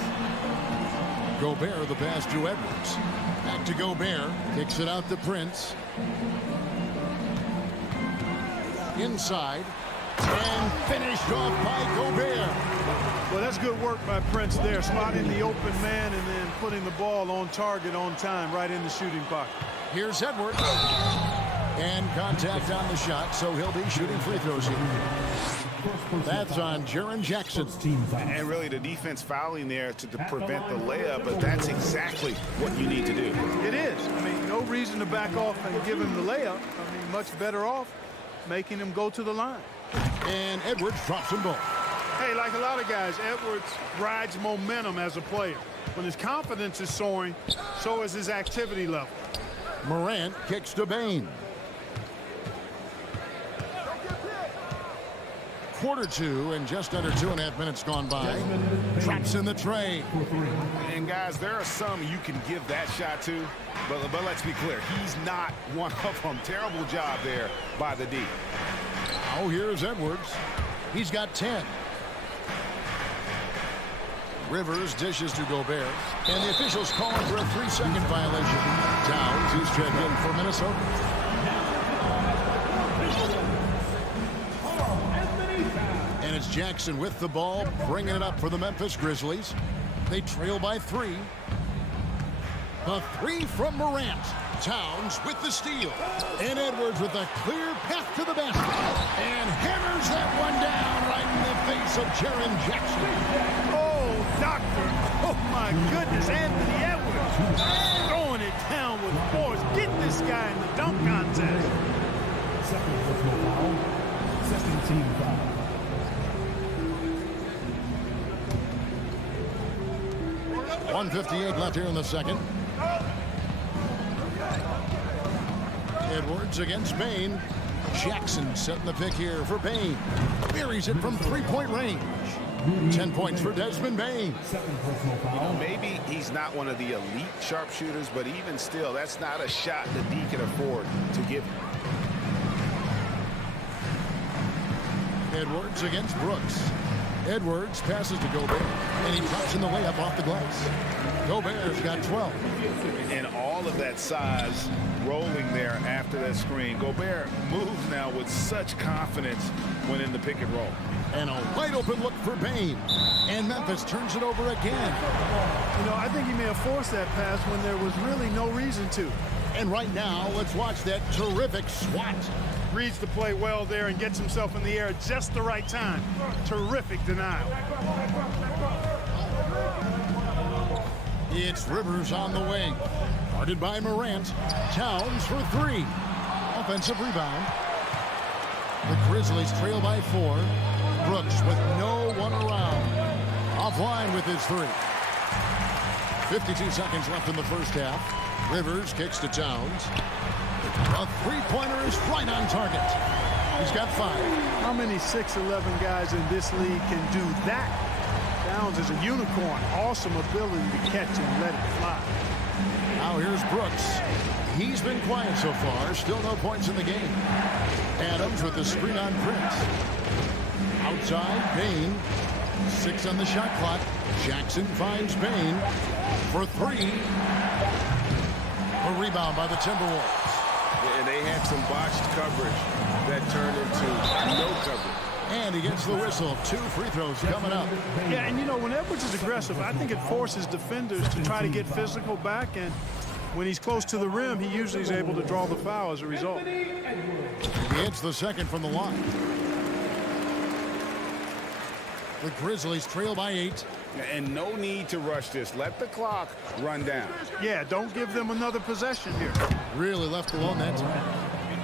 Gobert the pass to Edwards. Back to Gobert. Kicks it out to Prince. Inside. And finished off by Gobert. Well, that's good work by Prince there, spotting the open man and then putting the ball on target on time right in the shooting pocket. Here's Edwards. And contact on the shot, so he'll be shooting free throws here. That's on Jaren Jackson. And really the defense fouling there to prevent the layup, but that's exactly what you need to do. It is. I mean, no reason to back off and give him the layup. I mean, much better off making him go to the line. And Edwards drops them both. Hey, like a lot of guys, Edwards rides momentum as a player. When his confidence is soaring, so is his activity level. Morant kicks to Bane. Quarter 2 and just under 2.5 minutes gone by. Drops in the tray. And guys, there are some you can give that shot to, but let's be clear, he's not one of them. Terrible job there by the D. Now here's Edwards. He's got 10. Rivers dishes to Gobert. And the officials calling for a 3-second violation. Towns, who's checked in for Minnesota. And it's Jackson with the ball, bringing it up for the Memphis Grizzlies. They trail by 3. The 3 from Morant. Towns with the steal. And Edwards with a clear path to the basket. And hammers that one down right in the face of Jaren Jackson. Oh, doctor. Oh, my goodness. Anthony Edwards throwing it down with force. Get this guy in the dunk contest. Second personal foul. Second team foul. .158 left here in the second. Edwards against Bain. Jackson setting the pick here for Bain. Buries it from 3-point range. 10 points for Desmond Bain. You know, maybe he's not one of the elite sharpshooters, but even still, that's not a shot that D can afford to give him. Edwards against Brooks. Edwards passes to Gobert, and he drops in the layup off the glass. Gobert's got 12. And all of that size rolling there after that screen. Gobert moves now with such confidence when in the pick and roll. And a wide open look for Bain. And Memphis turns it over again. You know, I think he may have forced that pass when there was really no reason to. And right now, let's watch that terrific swat. Reads the play well there and gets himself in the air at just the right time. Terrific denial. It's Rivers on the wing. Guarded by Morant. Towns for 3. Offensive rebound. The Grizzlies trail by 4. Brooks with no one around. Offline with his 3. 52 seconds left in the first half. Rivers kicks to Towns. A 3-pointer is right on target. He's got 5. How many 6'11" guys in this league can do that? Towns is a unicorn. Awesome ability to catch and let it fly. Now here's Brooks. He's been quiet so far. Still no points in the game. Adams with the screen on Prince. Outside, Bain. 6 on the shot clock. Jackson finds Bain for 3. A rebound by the Timberwolves. And they had some botched coverage that turned into no coverage. And he gets the whistle. 2 free throws coming up. Yeah, and you know, when Edwards is aggressive, I think it forces defenders to try to get physical back, and when he's close to the rim, he usually is able to draw the foul as a result. He hits the second from the line. The Grizzlies trail by 8. And no need to rush this. Let the clock run down. Yeah, don't give them another possession here. Really left alone that time.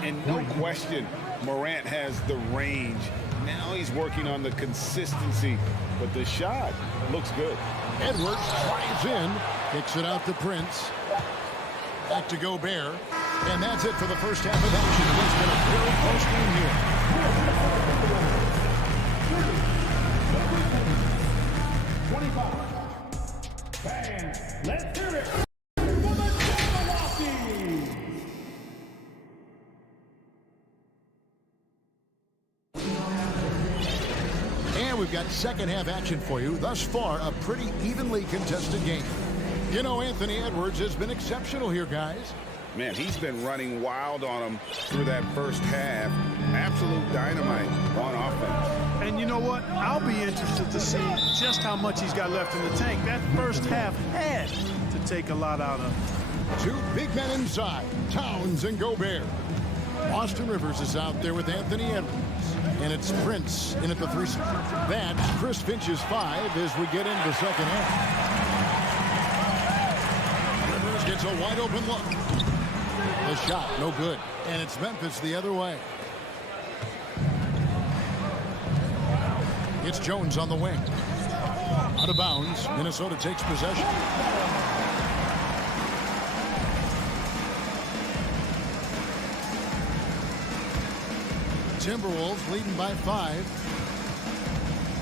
And no question, Morant has the range. Now he's working on the consistency, but the shot looks good. Edwards drives in, kicks it out to Prince. Back to Gobert. And that's it for the first half of action. It's been a very close game here. 25. Fans, let's hear it for the Milwaukee. And we've got second half action for you. Thus far, a pretty evenly contested game. You know, Anthony Edwards has been exceptional here, guys. Man, he's been running wild on him through that first half. Absolute dynamite on offense. And you know what? I'll be interested to see just how much he's got left in the tank. That first half had to take a lot out of him. 2 big men inside, Towns and Gobert. Austin Rivers is out there with Anthony Edwards. And it's Prince in at the 3. That's Chris Finch's 5 as we get into the second half. Rivers gets a wide open look. The shot, no good. And it's Memphis the other way. It's Jones on the wing. Out of bounds. Minnesota takes possession. Timberwolves leading by 5.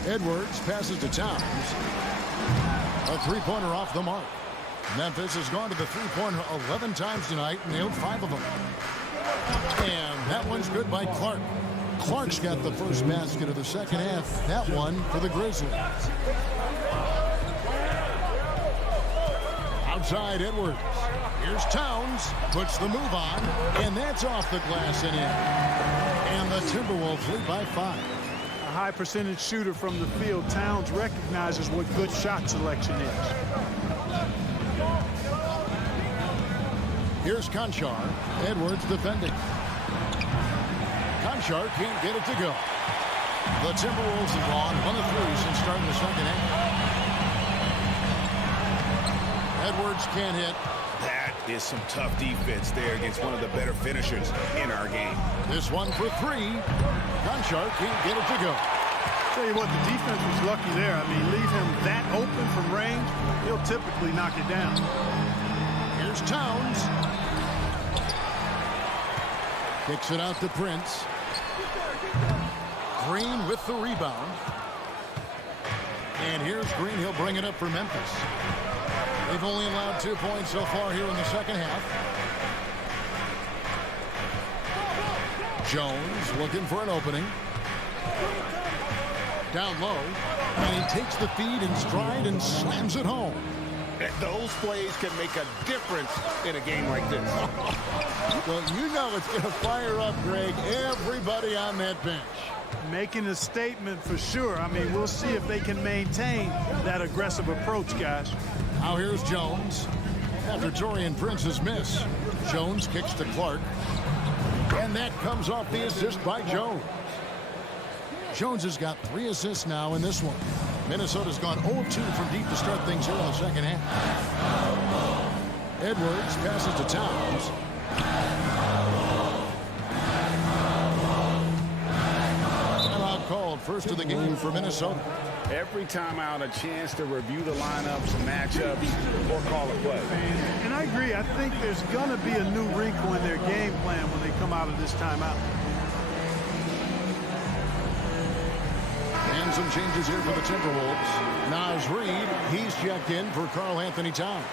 Edwards passes to Towns. A 3-pointer off the mark. Memphis has gone to the 3-pointer 11 times tonight, nailed 5 of them. And that one's good by Clark. Clark's got the first basket of the second half. That one for the Grizzlies. Outside Edwards. Here's Towns. Puts the move on. And that's off the glass and in. And the Timberwolves lead by 5. A high percentage shooter from the field. Towns recognizes what good shot selection is. Here's Conchar. Edwards defending. Conchar can't get it to go. The Timberwolves have gone 1 of 3 since starting the second half. Edwards can't hit. That is some tough defense there against one of the better finishers in our game. This one for 3. Conchar can't get it to go. Tell you what, the defense was lucky there. I mean, leave him that open from range, he'll typically knock it down. Here's Towns. Kicks it out to Prince. Green with the rebound. And here's Green. He'll bring it up for Memphis. They've only allowed 2 points so far here in the second half. Jones looking for an opening. Down low. And he takes the feed in stride and slams it home. Those plays can make a difference in a game like this. Well, you know it's going to fire up, Greg, everybody on that bench. Making a statement for sure. I mean, we'll see if they can maintain that aggressive approach, guys. Now here's Jones. After Taurean Prince's miss, Jones kicks to Clark. And that comes off the assist by Jones. Jones has got 3 assists now in this one. Minnesota's gone 0-2 from deep to start things here in the second half. Edwards passes to Towns. Timeout called, first of the game for Minnesota. Every timeout, a chance to review the lineups, matchups, or call a play. And I agree. I think there's going to be a new wrinkle in their game plan when they come out of this timeout. And some changes here for the Timberwolves. Naz Reid, he's checked in for Karl Anthony Towns.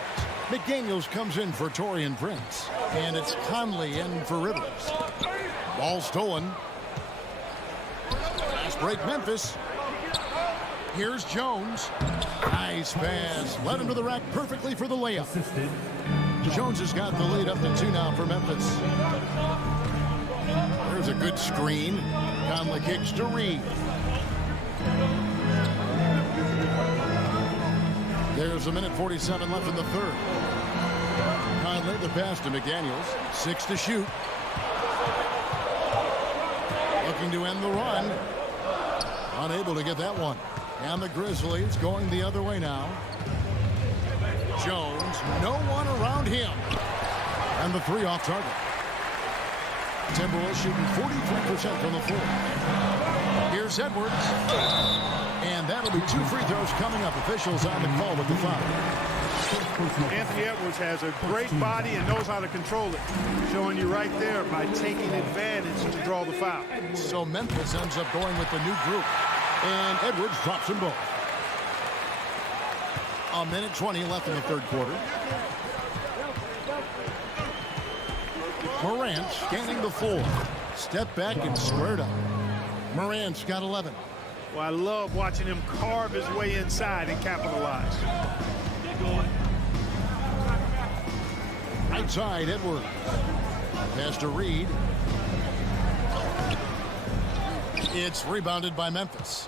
McDaniels comes in for Taurean Prince. And it's Conley in for Rivers. Ball stolen. Fast break Memphis. Here's Jones. Nice pass. Led him to the rack perfectly for the layup. Jones has got the lead up to 2 now for Memphis. There's a good screen. Conley kicks to Reid. There's 1:47 left in the third. Conley the pass to McDaniels. 6 to shoot. Looking to end the run. Unable to get that one. And the Grizzlies going the other way now. Jones, no one around him. And the 3 off target. Timberwolves shooting 43% from the floor. Here's Edwards. And that'll be 2 free throws coming up. Officials on the call with the foul. Anthony Edwards has a great body and knows how to control it. Showing you right there by taking advantage to draw the foul. So Memphis ends up going with the new group. And Edwards drops them both. 1:20 left in the third quarter. Morant scanning the floor. Step back and squared up. Morant's got 11. Well, I love watching him carve his way inside and capitalize. Outside Edwards. Pass to Reid. It's rebounded by Memphis.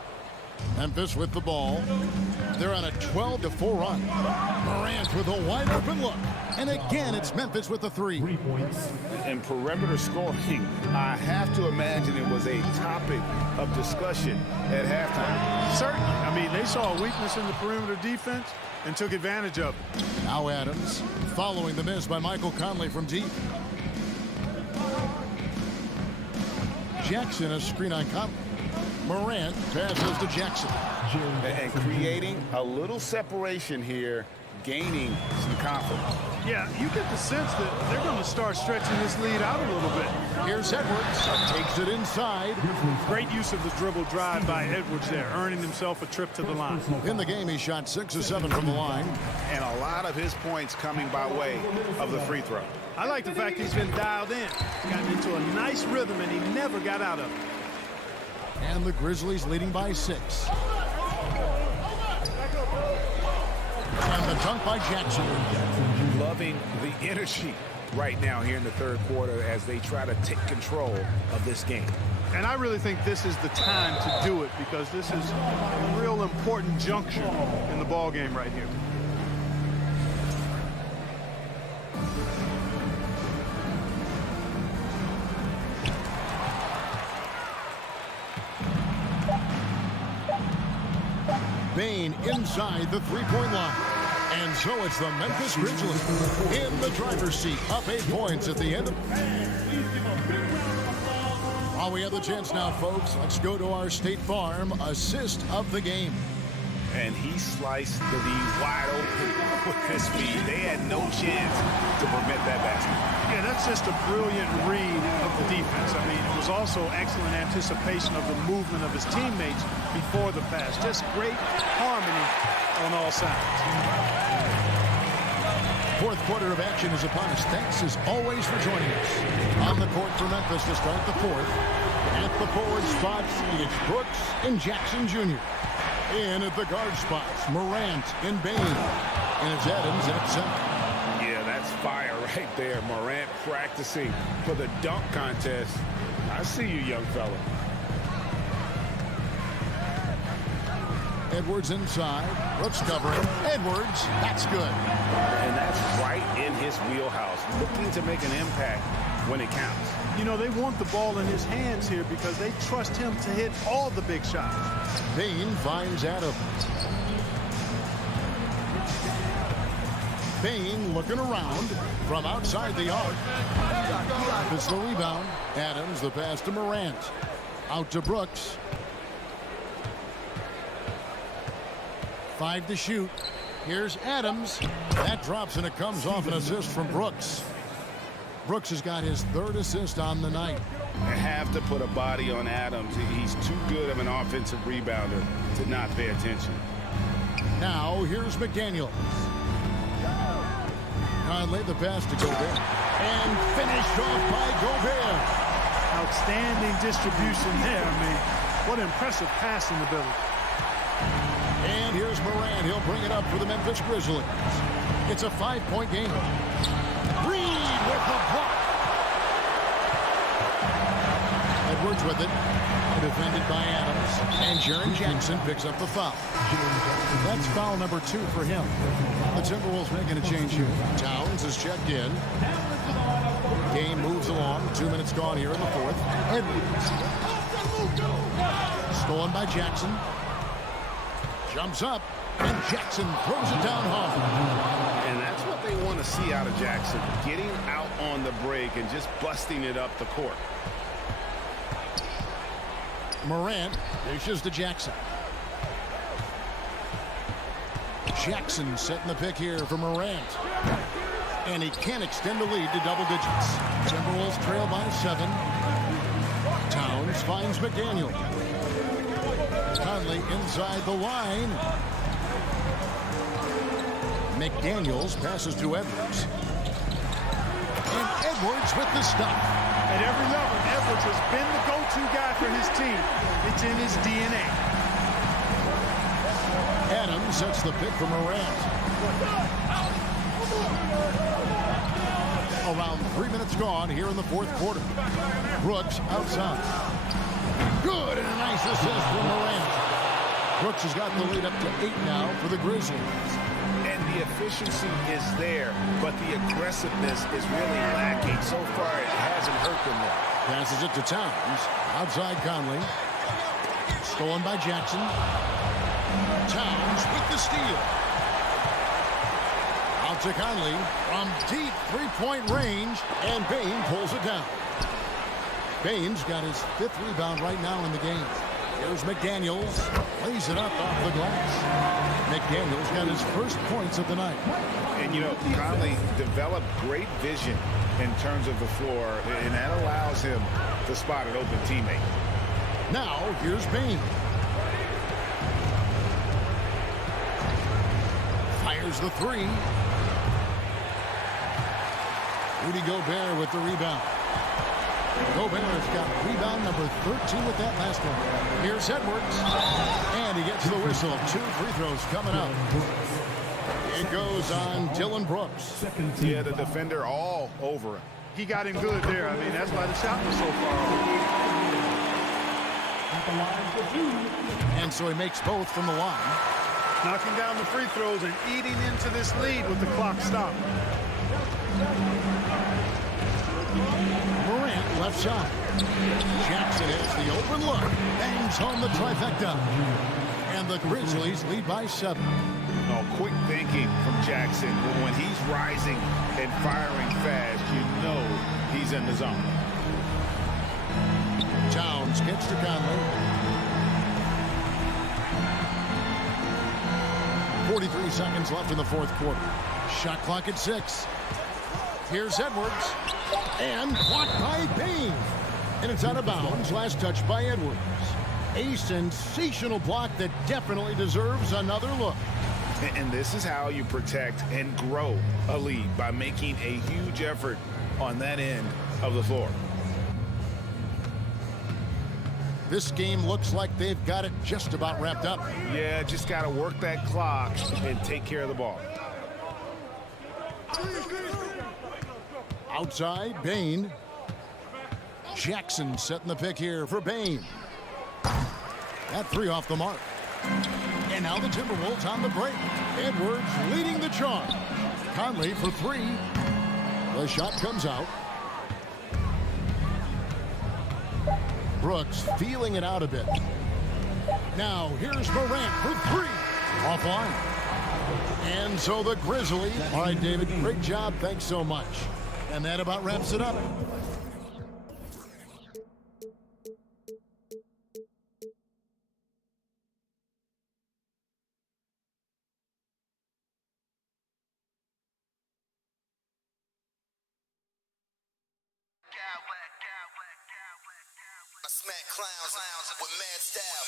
Memphis with the ball. They're on a 12-4 run. Morant with a wide open look. And again, it's Memphis with the 3. And perimeter scoring, I have to imagine it was a topic of discussion at halftime. Certainly. I mean, they saw a weakness in the perimeter defense and took advantage of it. Now Adams following the miss by Michael Conley from deep. Jackson a screen on Conley. Morant passes to Jackson. And creating a little separation here, gaining some confidence. Yeah, you get the sense that they're going to start stretching this lead out a little bit. Here's Edwards. Takes it inside. Great use of the dribble drive by Edwards there, earning himself a trip to the line. In the game, he shot 6 of 7 from the line. And a lot of his points coming by way of the free throw. I like the fact he's been dialed in. Gotten into a nice rhythm, and he never got out of it. And the Grizzlies leading by 6. And the dunk by Jackson. Loving the energy right now here in the third quarter as they try to take control of this game. And I really think this is the time to do it because this is a real important juncture in the ball game right here. Bane inside the three-point line. And so it's the Memphis Grizzlies in the driver's seat, up 8 points at the end of... While we have the chance now, folks, let's go to our State Farm assist of the game. And he sliced the D wide open with his speed. They had no chance to prevent that basket. Yeah, that's just a brilliant read of the defense. I mean, it was also excellent anticipation of the movement of his teammates before the pass. Just great harmony on all sides. Fourth quarter of action is upon us. Thanks as always for joining us. On the court for Memphis to start the fourth. At the forward spots, it's Brooks and Jackson Jr. In at the guard spots, Morant and Bane. And it's Adams at center. Yeah, that's fire right there. Morant practicing for the dunk contest. I see you, young fella. Edwards inside. Brooks covering. Edwards, that's good. And that's right in his wheelhouse. Looking to make an impact when it counts. You know, they want the ball in his hands here because they trust him to hit all the big shots. Bane finds Adams. Bane looking around from outside the arc. It's the rebound. Adams, the pass to Morant. Out to Brooks. 5 to shoot. Here's Adams. That drops and it comes off an assist from Brooks. Brooks has got his 3rd assist on the night. They have to put a body on Adams. He's too good of an offensive rebounder to not pay attention. Now here's McDaniel. Conley the pass to Gobert. And finished off by Gobert. Outstanding distribution there. I mean, what impressive passing ability. And here's Morant. He'll bring it up for the Memphis Grizzlies. It's a 5-point game. Reed with the block. Edwards with it. Defended by Adams. And Jaren Jackson picks up the foul. That's foul number 2 for him. The Timberwolves making a change here. Towns is checked in. Game moves along. 2 minutes gone here in the fourth. Edwards. Stolen by Jackson. Jumps up, and Jackson throws it down hard. And that's what they want to see out of Jackson. Getting out on the break and just busting it up the court. Morant dishes to Jackson. Jackson setting the pick here for Morant. And he can't extend the lead to double digits. Timberwolves trail by 7. Towns finds McDaniel. Conley inside the line. McDaniels passes to Edwards. And Edwards with the stop. At every level, Edwards has been the go-to guy for his team. It's in his DNA. Adams sets the pick for Morant. Around 3 minutes gone here in the fourth quarter. Brooks outside. Good, and a nice assist from Morant. Brooks has got the lead up to 8 now for the Grizzlies. And the efficiency is there, but the aggressiveness is really lacking. So far, it hasn't hurt them there. Passes it to Towns. Outside Conley. Stolen by Jackson. Towns with the steal. Out to Conley from deep three-point range, and Bane pulls it down. Bane's got his 5th rebound right now in the game. Here's McDaniels. Lays it up off the glass. McDaniels got his first points of the night. And, you know, Conley developed great vision in terms of the floor, and that allows him to spot an open teammate. Now, here's Bane. Fires the 3. Rudy Gobert with the rebound. Gobert's got rebound number 13 with that last one. Here's Edwards. And he gets the whistle. 2 free throws coming up. It goes on Dylan Brooks. Yeah, the defender all over him. He got him good there. I mean, that's why the shot was so far. And so he makes both from the line. Knocking down the free throws and eating into this lead with the clock stopped. Morant left side. Jackson has the open look. Bangs home the trifecta. And the Grizzlies lead by 7. No, quick thinking from Jackson. When he's rising and firing fast, you know he's in the zone. Towns gets to Conley. 43 seconds left in the fourth quarter. Shot clock at 6. Here's Edwards. And blocked by Payne. And it's out of bounds. Last touch by Edwards. A sensational block that definitely deserves another look. And this is how you protect and grow a lead, by making a huge effort on that end of the floor. This game looks like they've got it just about wrapped up. Yeah, just got to work that clock and take care of the ball. Outside, Bain. Jackson setting the pick here for Bain. That 3 off the mark. And now the Timberwolves on the break. Edwards leading the charge. Conley for 3. The shot comes out. Brooks feeling it out a bit. Now here's Morant for 3. Offline. And so the Grizzlies. All right, David, great job. Thanks so much. And that about wraps it up. I smack clowns with mad style.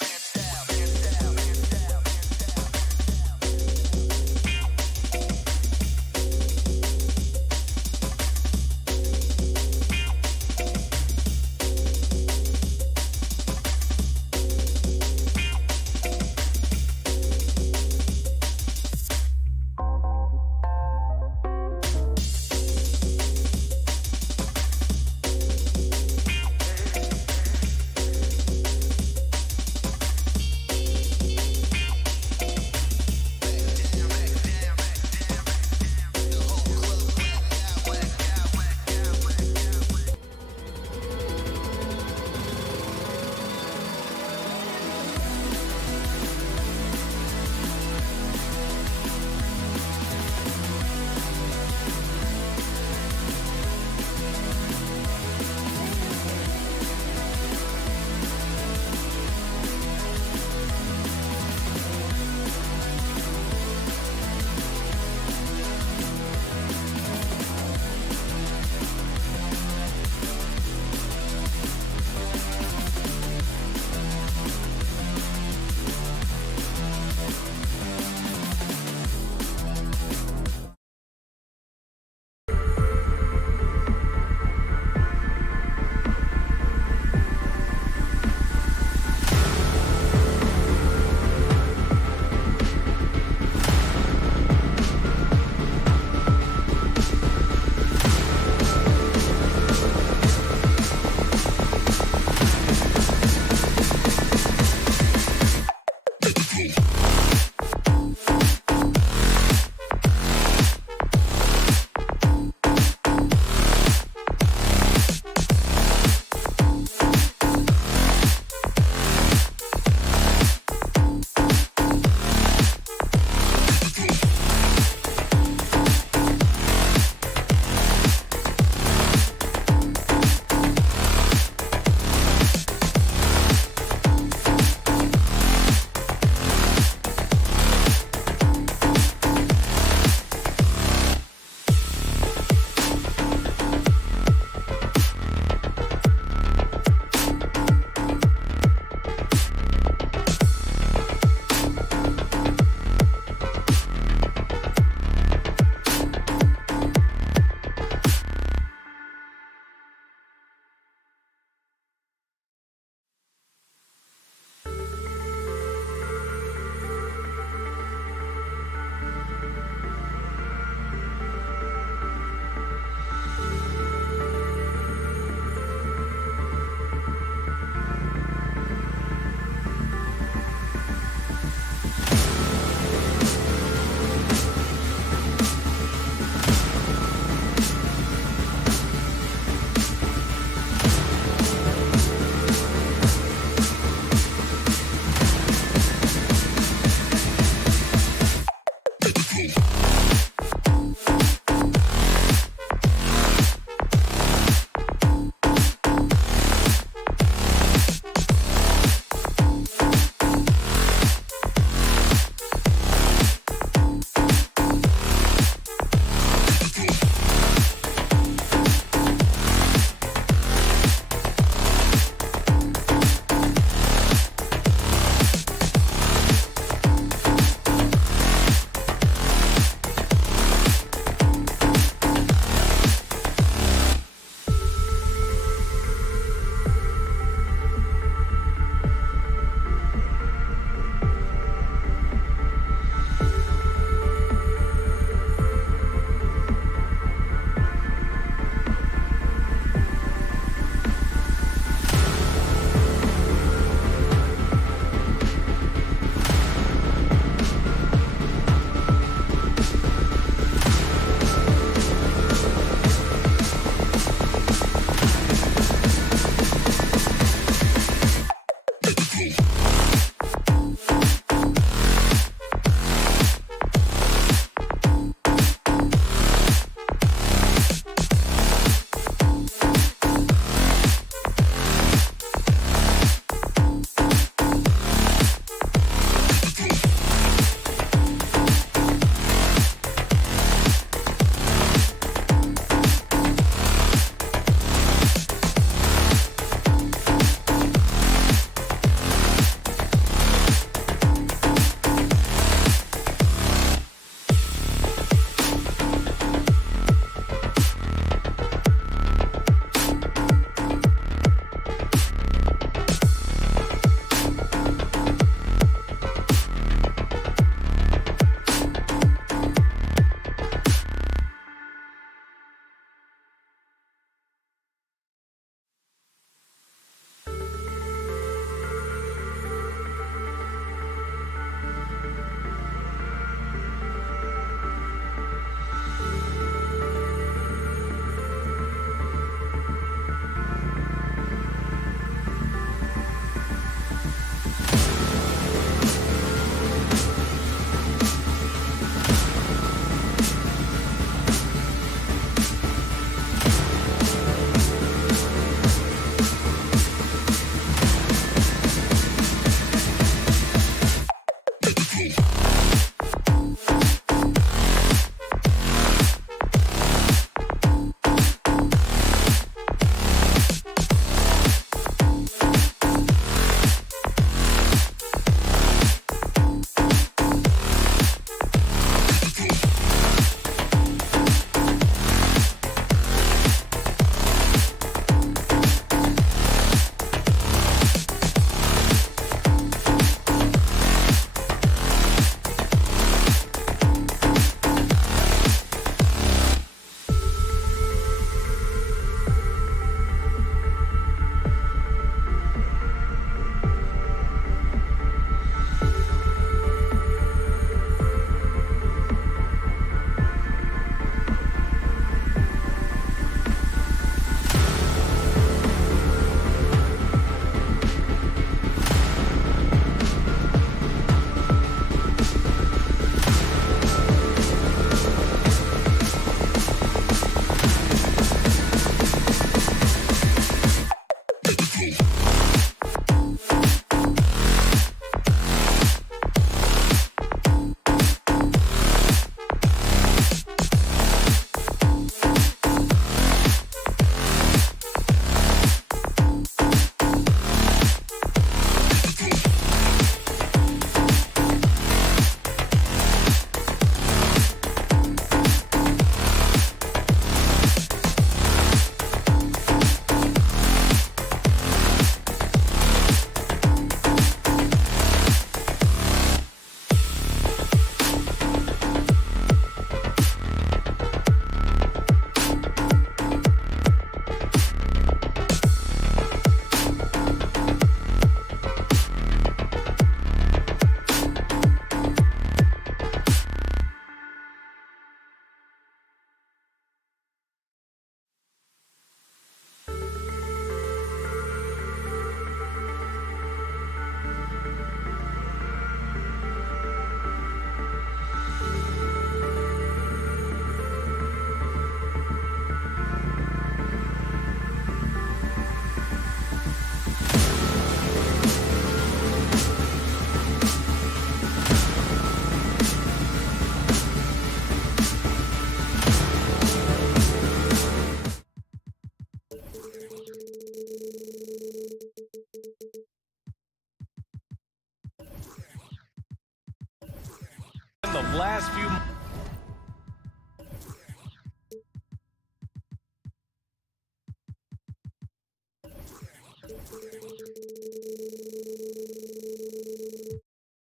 last few.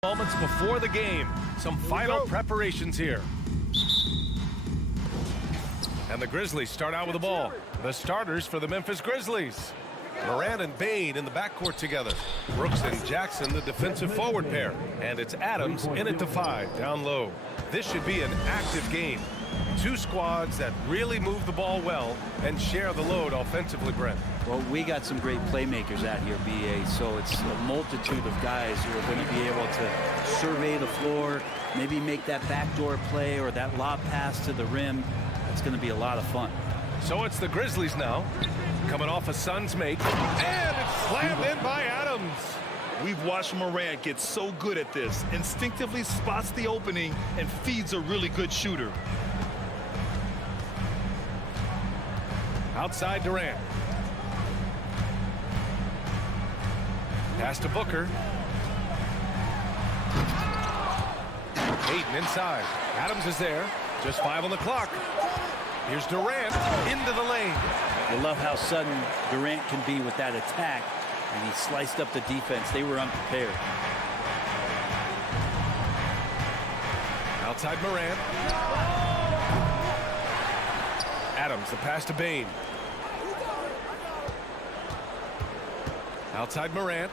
Moments before the game. Some final preparations here. And the Grizzlies start out with the ball. The starters for the Memphis Grizzlies. Morant and Bane in the backcourt together. Brooks and Jackson, the defensive forward pair. And it's Adams in it to 5, down low. This should be an active game. Two squads that really move the ball well and share the load offensively, Brent. Well, we got some great playmakers out here, BA, so it's a multitude of guys who are going to be able to survey the floor, maybe make that backdoor play or that lob pass to the rim. It's going to be a lot of fun. So it's the Grizzlies now, coming off a Suns make, and it's slammed in by Adams. We've watched Morant get so good at this, instinctively spots the opening and feeds a really good shooter. Outside Durant. Pass to Booker. Ayton inside. Adams is there. Just 5 on the clock. Here's Durant into the lane. I love how sudden Durant can be with that attack, and he sliced up the defense. They were unprepared. Outside Morant. Adams, the pass to Bane. Outside Morant.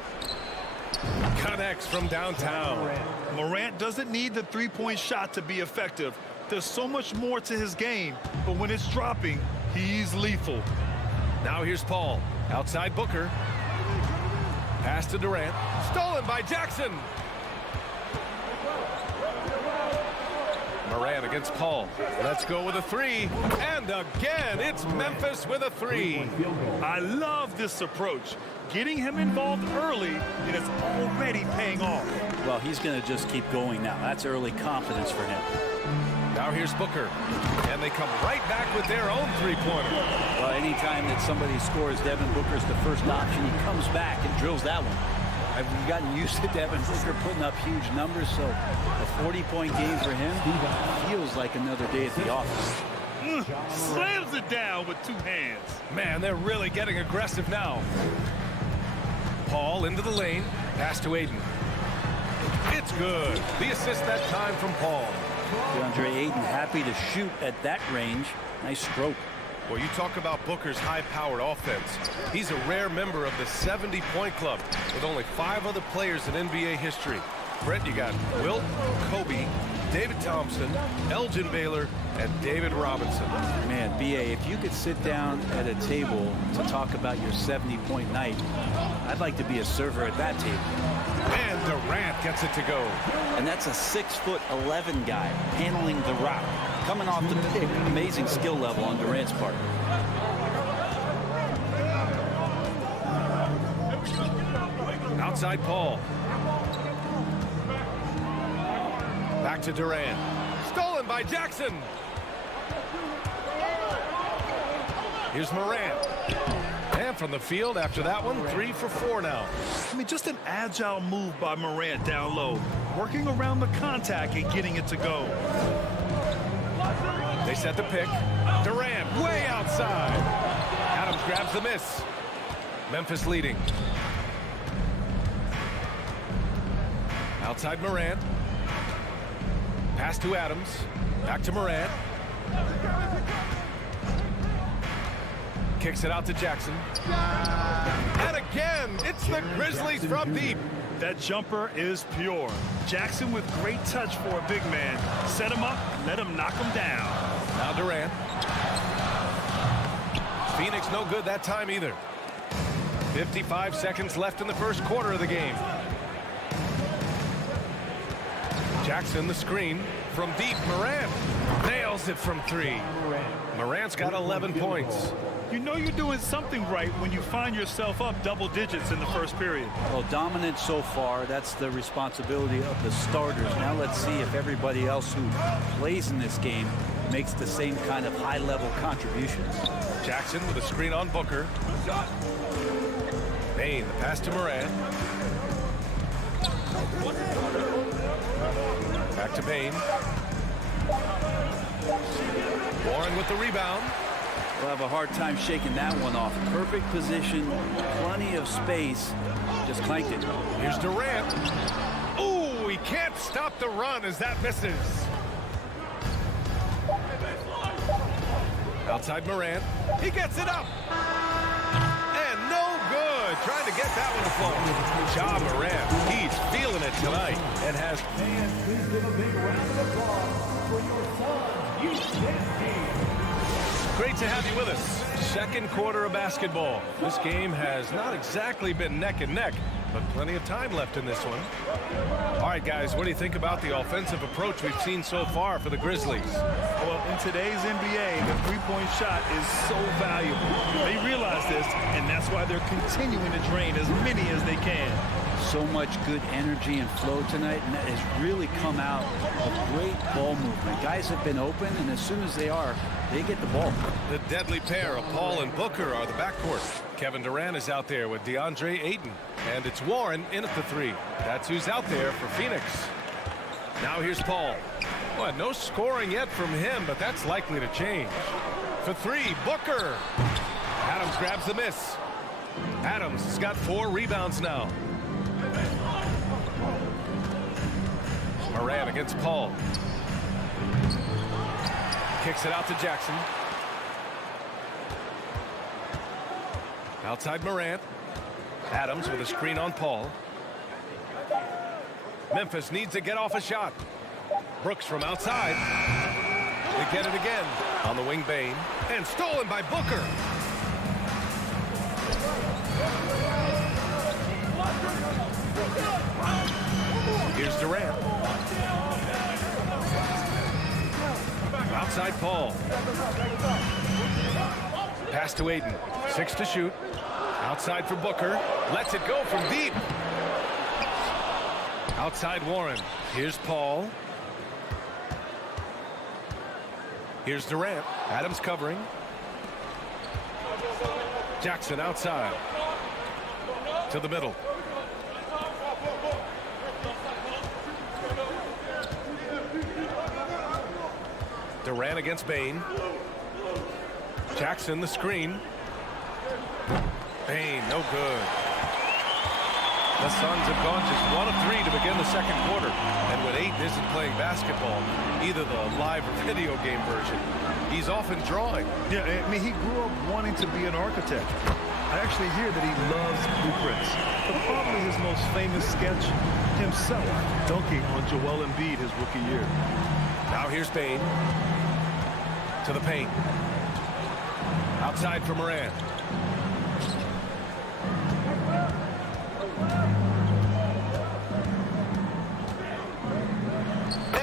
Connects from downtown. Morant doesn't need the three-point shot to be effective. There's so much more to his game, but when it's dropping, he's lethal. Now here's Paul. Outside Booker. Pass to Durant. Stolen by Jackson. Morant against Paul. Let's go with a 3. And again, it's Memphis with a 3. I love this approach. Getting him involved early, and it's already paying off. Well, he's going to just keep going now. That's early confidence for him. Now here's Booker. And they come right back with their own three-pointer. Well, anytime that somebody scores, Devin Booker's the first option. He comes back and drills that one. I've gotten used to Devin Booker putting up huge numbers, so a 40-point game for him feels like another day at the office. Slams it down with 2 hands. Man, they're really getting aggressive now. Paul into the lane. Pass to Ayton. It's good. The assist that time from Paul. DeAndre Ayton happy to shoot at that range. Nice stroke. Well, you talk about Booker's high-powered offense. He's a rare member of the 70-point club with only 5 other players in NBA history. Brett, you got Wilt, Kobe, David Thompson, Elgin Baylor, and David Robinson. Man, B.A., if you could sit down at a table to talk about your 70-point night, I'd like to be a server at that table. And Durant gets it to go. And that's a 6'11" guy handling the rock. Coming off the pick, amazing skill level on Durant's part. Outside Paul. Back to Durant. Stolen by Jackson. Here's Morant. And from the field after that one, 3 for 4 now. I mean, just an agile move by Morant down low, working around the contact and getting it to go. They set the pick. Durant way outside. Adams grabs the miss. Memphis leading. Outside Morant. Pass to Adams. Back to Morant. Kicks it out to Jackson. And again, it's the Grizzlies from deep. That jumper is pure. Jackson with great touch for a big man. Set him up, let him knock him down. Now Durant. Phoenix no good that time either. 55 seconds left in the first quarter of the game. Jackson the screen from deep. Morant nails it from 3. Morant's got 11 points. You know you're doing something right when you find yourself up double digits in the first period. Well, dominant so far. That's the responsibility of the starters. Now let's see if everybody else who plays in this game makes the same kind of high-level contributions. Jackson with a screen on Booker. Bane, the pass to Morant. Back to Bain. Warren with the rebound. We'll have a hard time shaking that one off. Perfect position, plenty of space. Just clanked it. Here's Durant. Ooh, he can't stop the run as that misses. Outside Morant. He gets it up. And no good. Trying to get that one to fall. Ja Morant. He's feeling it tonight and has. And please give a big round of applause for your son, Houston. Great to have you with us. Second quarter of basketball. This game has not exactly been neck and neck, but plenty of time left in this one. All right, guys, what do you think about the offensive approach we've seen so far for the Grizzlies? Well, in today's NBA, the three-point shot is so valuable. They realize this, and that's why they're continuing to drain as many as they can. So much good energy and flow tonight, and that has really come out of great ball movement. Guys have been open, and as soon as they are, they get the ball. The deadly pair of Paul and Booker are the backcourt. Kevin Durant is out there with DeAndre Ayton. And it's Warren in at the three. That's who's out there for Phoenix. Now here's Paul. Well, no scoring yet from him, but that's likely to change. For three, Booker. Adams grabs the miss. Adams has got 4 rebounds now. Morant against Paul. Kicks it out to Jackson. Outside Morant. Adams with a screen on Paul. Memphis needs to get off a shot. Brooks from outside. They get it again. On the wing, Bain. And stolen by Booker. Here's Durant. Outside Paul. Pass to Ayton. 6 to shoot. Outside for Booker. Lets it go from deep. Outside Warren. Here's Paul. Here's Durant. Adams covering. Jackson outside. To the middle. Durant against Bain. Jackson the screen. Bain, no good. The Suns have gone just 1 of 3 to begin the second quarter. And when Ayton isn't playing basketball, either the live or video game version, he's often drawing. Yeah, I mean, he grew up wanting to be an architect. I actually hear that he loves blueprints. But probably his most famous sketch, himself dunking on Joel Embiid his rookie year. Now here's Bain. To the paint. Outside for Morant.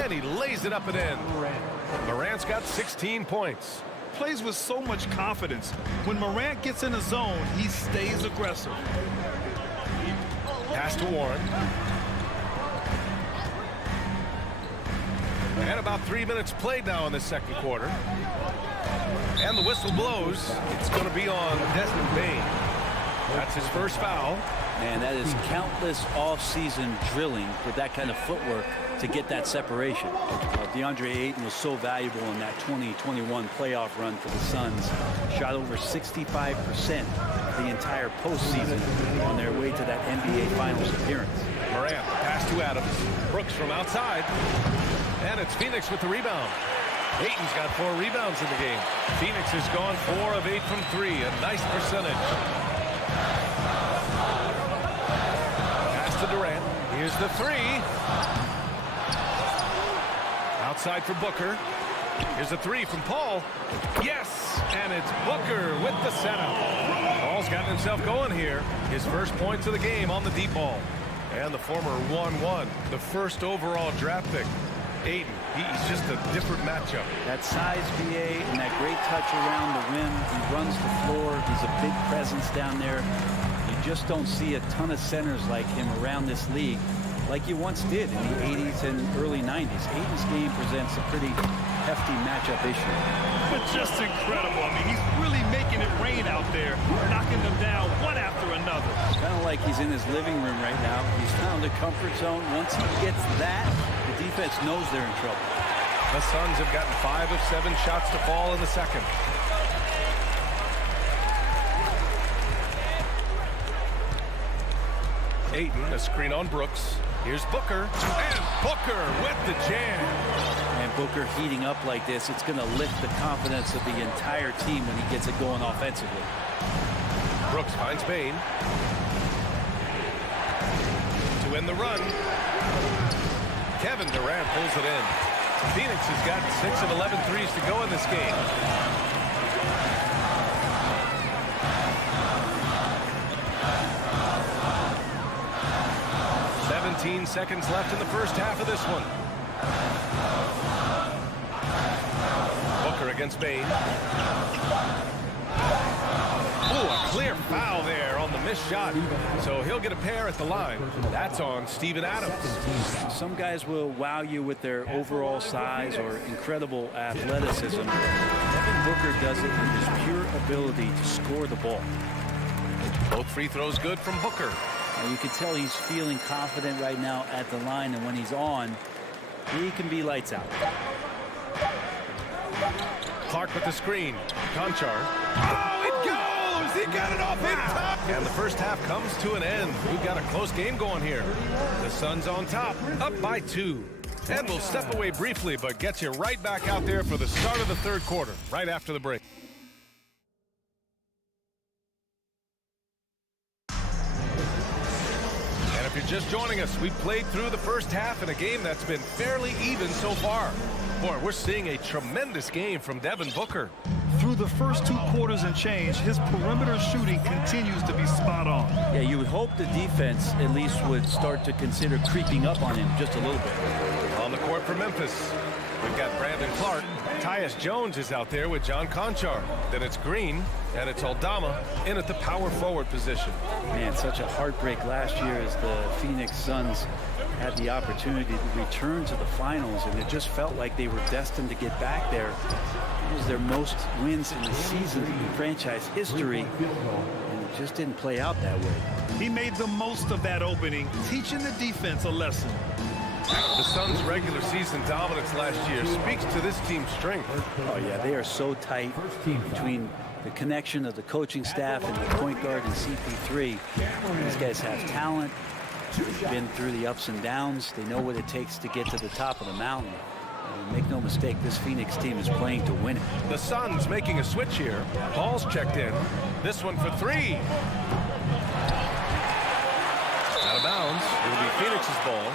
And he lays it up and in. Morant's got 16 points. Plays with so much confidence. When Morant gets in the zone, he stays aggressive. Pass to Warren. And about 3 minutes played now in the second quarter. And the whistle blows. It's going to be on Desmond Bain. That's his first foul. And that is countless off-season drilling with that kind of footwork to get that separation. DeAndre Ayton was so valuable in that 2021 playoff run for the Suns. Shot over 65% the entire postseason on their way to that NBA Finals appearance. Morant, pass to Adams. Brooks from outside. And it's Phoenix with the rebound. Ayton's got 4 rebounds in the game. Phoenix has gone 4 of 8 from 3. A nice percentage. Pass to Durant. Here's the 3. Outside for Booker. Here's a 3 from Paul. Yes! And it's Booker with the setup. Paul's gotten himself going here. His first points of the game on the deep ball. And the former 1-1, the first overall draft pick. Ayton, he's just a different matchup. That size, BA, and that great touch around the rim. He runs the floor. He's a big presence down there. You just don't see a ton of centers like him around this league like you once did in the 80s and early 90s. Ayton's game presents a pretty hefty matchup issue. But just incredible. I mean, he's really making it rain out there, knocking them down one after another. Kind of like he's in his living room right now. He's found a comfort zone. Once he gets that, the defense knows they're in trouble. The Suns have gotten 5 of 7 shots to fall in the second. Ayton, a screen on Brooks. Here's Booker, and Booker with the jam. And Booker heating up like this, it's going to lift the confidence of the entire team when he gets it going offensively. Brooks finds Bain. To win the run. Kevin Durant pulls it in. Phoenix has got 6 of 11 threes to go in this game. Seconds left in the first half of this one. Booker against Bain. Ooh, a clear foul there on the missed shot. So he'll get a pair at the line. That's on Steven Adams. Some guys will wow you with their overall size or incredible athleticism. Devin Booker does it with his pure ability to score the ball. Both free throws good from Booker. You can tell he's feeling confident right now at the line, and when he's on, he can be lights out. Clark with the screen. Conchar. Oh, it goes! He got it off in top! And the first half comes to an end. We've got a close game going here. The Suns on top, up by 2. And we'll step away briefly, but get you right back out there for the start of the third quarter, right after the break. If you're just joining us, we've played through the first half in a game that's been fairly even so far. Boy, we're seeing a tremendous game from Devin Booker. Through the first 2 quarters and change, his perimeter shooting continues to be spot on. Yeah, you would hope the defense at least would start to consider creeping up on him just a little bit. On the court for Memphis, we've got Brandon Clark. Tyus Jones is out there with John Conchar. Then it's Green, and it's Aldama in at the power forward position. Man, such a heartbreak last year as the Phoenix Suns had the opportunity to return to the finals, and it just felt like they were destined to get back there. It was their most wins in the season in franchise history, and it just didn't play out that way. He made the most of that opening, teaching the defense a lesson. The Suns' regular season dominance last year speaks to this team's strength. Oh, yeah, they are so tight between the connection of the coaching staff and the point guard and CP3. These guys have talent. They've been through the ups and downs. They know what it takes to get to the top of the mountain. And make no mistake, this Phoenix team is playing to win it. The Suns making a switch here. Paul's checked in. This one for 3. Out of bounds. It'll be Phoenix's ball.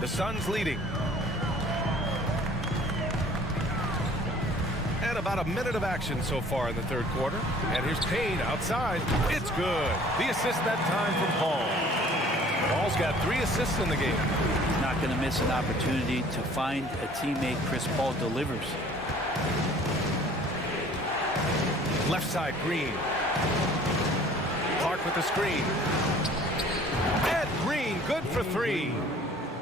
The Suns leading. And about a minute of action so far in the third quarter. And here's Payne outside. It's good. The assist that time from Paul. Paul's got 3 assists in the game. He's not going to miss an opportunity to find a teammate. Chris Paul delivers. Left side, Green. Clark with the screen. And Green, good for 3.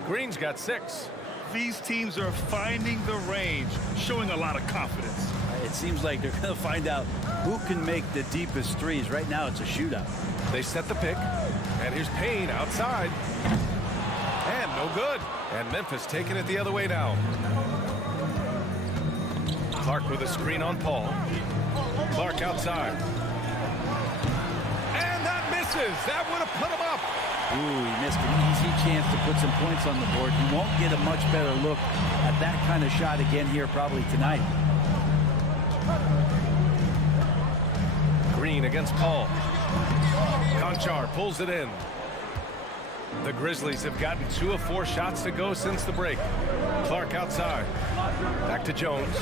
Green's got 6. These teams are finding the range, showing a lot of confidence. It seems like they're going to find out who can make the deepest threes. Right now, it's a shootout. They set the pick. And here's Payne outside. And no good. And Memphis taking it the other way now. Clark with a screen on Paul. Clark outside. And that misses. That would have put him up. Ooh, he missed an easy chance to put some points on the board. He won't get a much better look at that kind of shot again here probably tonight. Green against Paul. Conchar pulls it in. The Grizzlies have gotten 2 of 4 shots to go since the break. Clark outside. Back to Jones.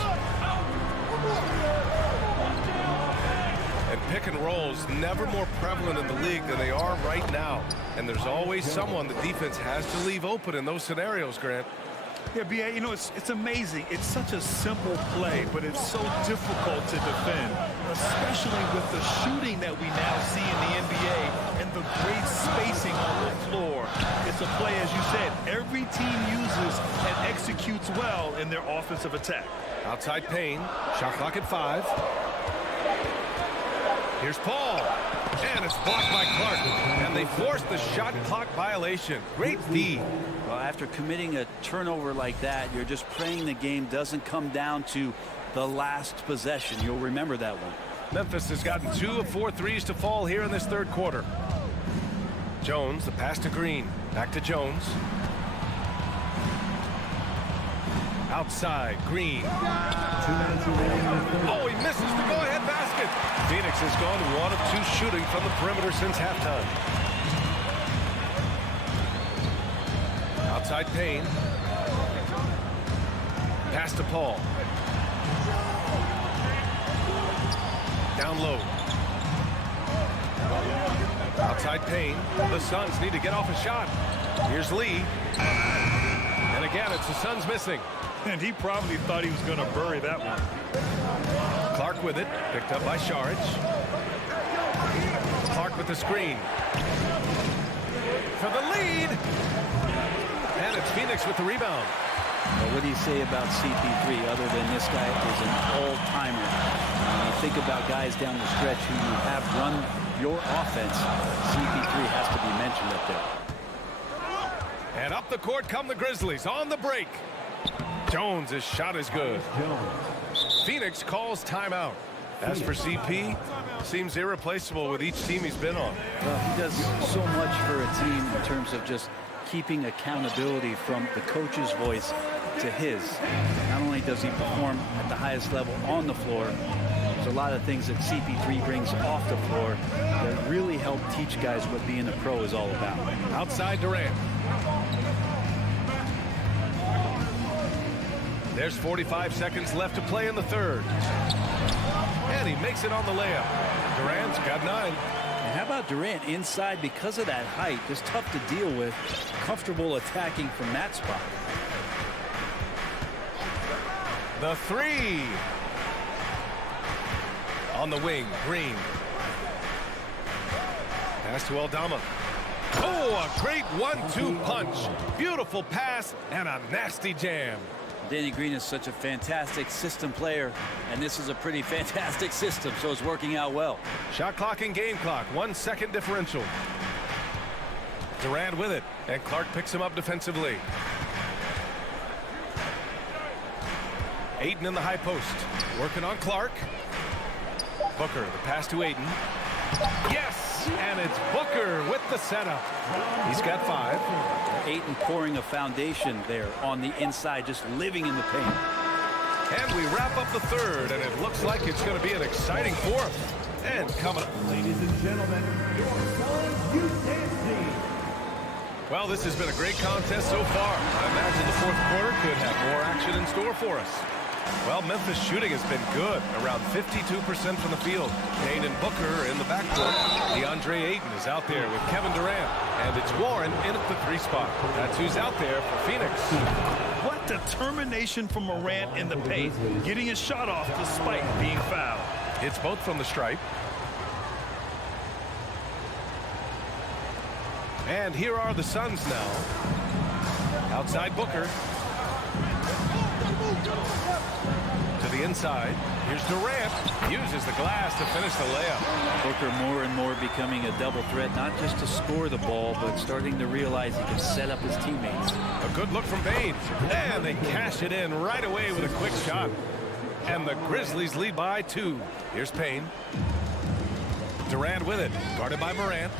And pick and rolls never more prevalent in the league than they are right now. And there's always someone the defense has to leave open in those scenarios, Grant. Yeah, B.A., you know, it's amazing. It's such a simple play, but it's so difficult to defend, especially with the shooting that we now see in the NBA and the great spacing on the floor. It's a play, as you said, every team uses and executes well in their offensive attack. Outside Payne. Shot clock at 5. Here's Paul. And it's blocked by Clark. And they forced the shot clock violation. Great D. Well, after committing a turnover like that, you're just praying the game doesn't come down to the last possession. You'll remember that one. Memphis has gotten 2 of 4 threes to fall here in this third quarter. Jones, the pass to Green. Back to Jones. Outside, Green. Oh, he misses the go-ahead basket. Phoenix has gone 1 of 2 shooting from the perimeter since halftime. Outside Payne. Pass to Paul. Down low. Outside Payne. The Suns need to get off a shot. Here's Lee. And again, it's the Suns missing. And he probably thought he was going to bury that one. Clark with it. Picked up by Saric. Clark with the screen. For the lead. And it's Phoenix with the rebound. Well, what do you say about CP3 other than this guy is an all-timer? When you think about guys down the stretch who have run your offense, CP3 has to be mentioned up there. And up the court come the Grizzlies on the break. Jones' shot is good. Phoenix calls timeout. As for CP, seems irreplaceable with each team he's been on. Well, he does so much for a team in terms of just keeping accountability from the coach's voice to his. Not only does he perform at the highest level on the floor, there's a lot of things that CP3 brings off the floor that really help teach guys what being a pro is all about. Outside Durant. There's 45 seconds left to play in the third. And he makes it on the layup. Durant's got 9. And how about Durant inside because of that height? Just tough to deal with. Comfortable attacking from that spot. The 3. On the wing, Green. Pass to Aldama. Oh, a great 1-2 punch. Beautiful pass and a nasty jam. Danny Green is such a fantastic system player, and this is a pretty fantastic system, so it's working out well. Shot clock and game clock, 1 second differential. Durant with it, and Clark picks him up defensively. Ayton in the high post, working on Clark. Booker, the pass to Ayton. Yes, and it's Booker with the setup. He's got 5. Ayton pouring a foundation there on the inside, just living in the paint. And we wrap up the third, and it looks like it's going to be an exciting fourth. And coming up. Ladies and gentlemen, your Suns team. Well, this has been a great contest so far. I imagine the fourth quarter could have more action in store for us. Well, Memphis shooting has been good, around 52% from the field. Payne and Booker in the backcourt. DeAndre Ayton is out there with Kevin Durant. And it's Warren in at the 3 spot. That's who's out there for Phoenix. What determination from Morant in the paint, getting his shot off despite being fouled. It's both from the stripe. And here are the Suns now. Outside Booker. To the inside. Here's Durant. Uses the glass to finish the layup. Booker more and more becoming a double threat, not just to score the ball, but starting to realize he can set up his teammates. A good look from Payne. And they cash it in right away with a quick shot. And the Grizzlies lead by 2. Here's Payne. Durant with it. Guarded by Morant.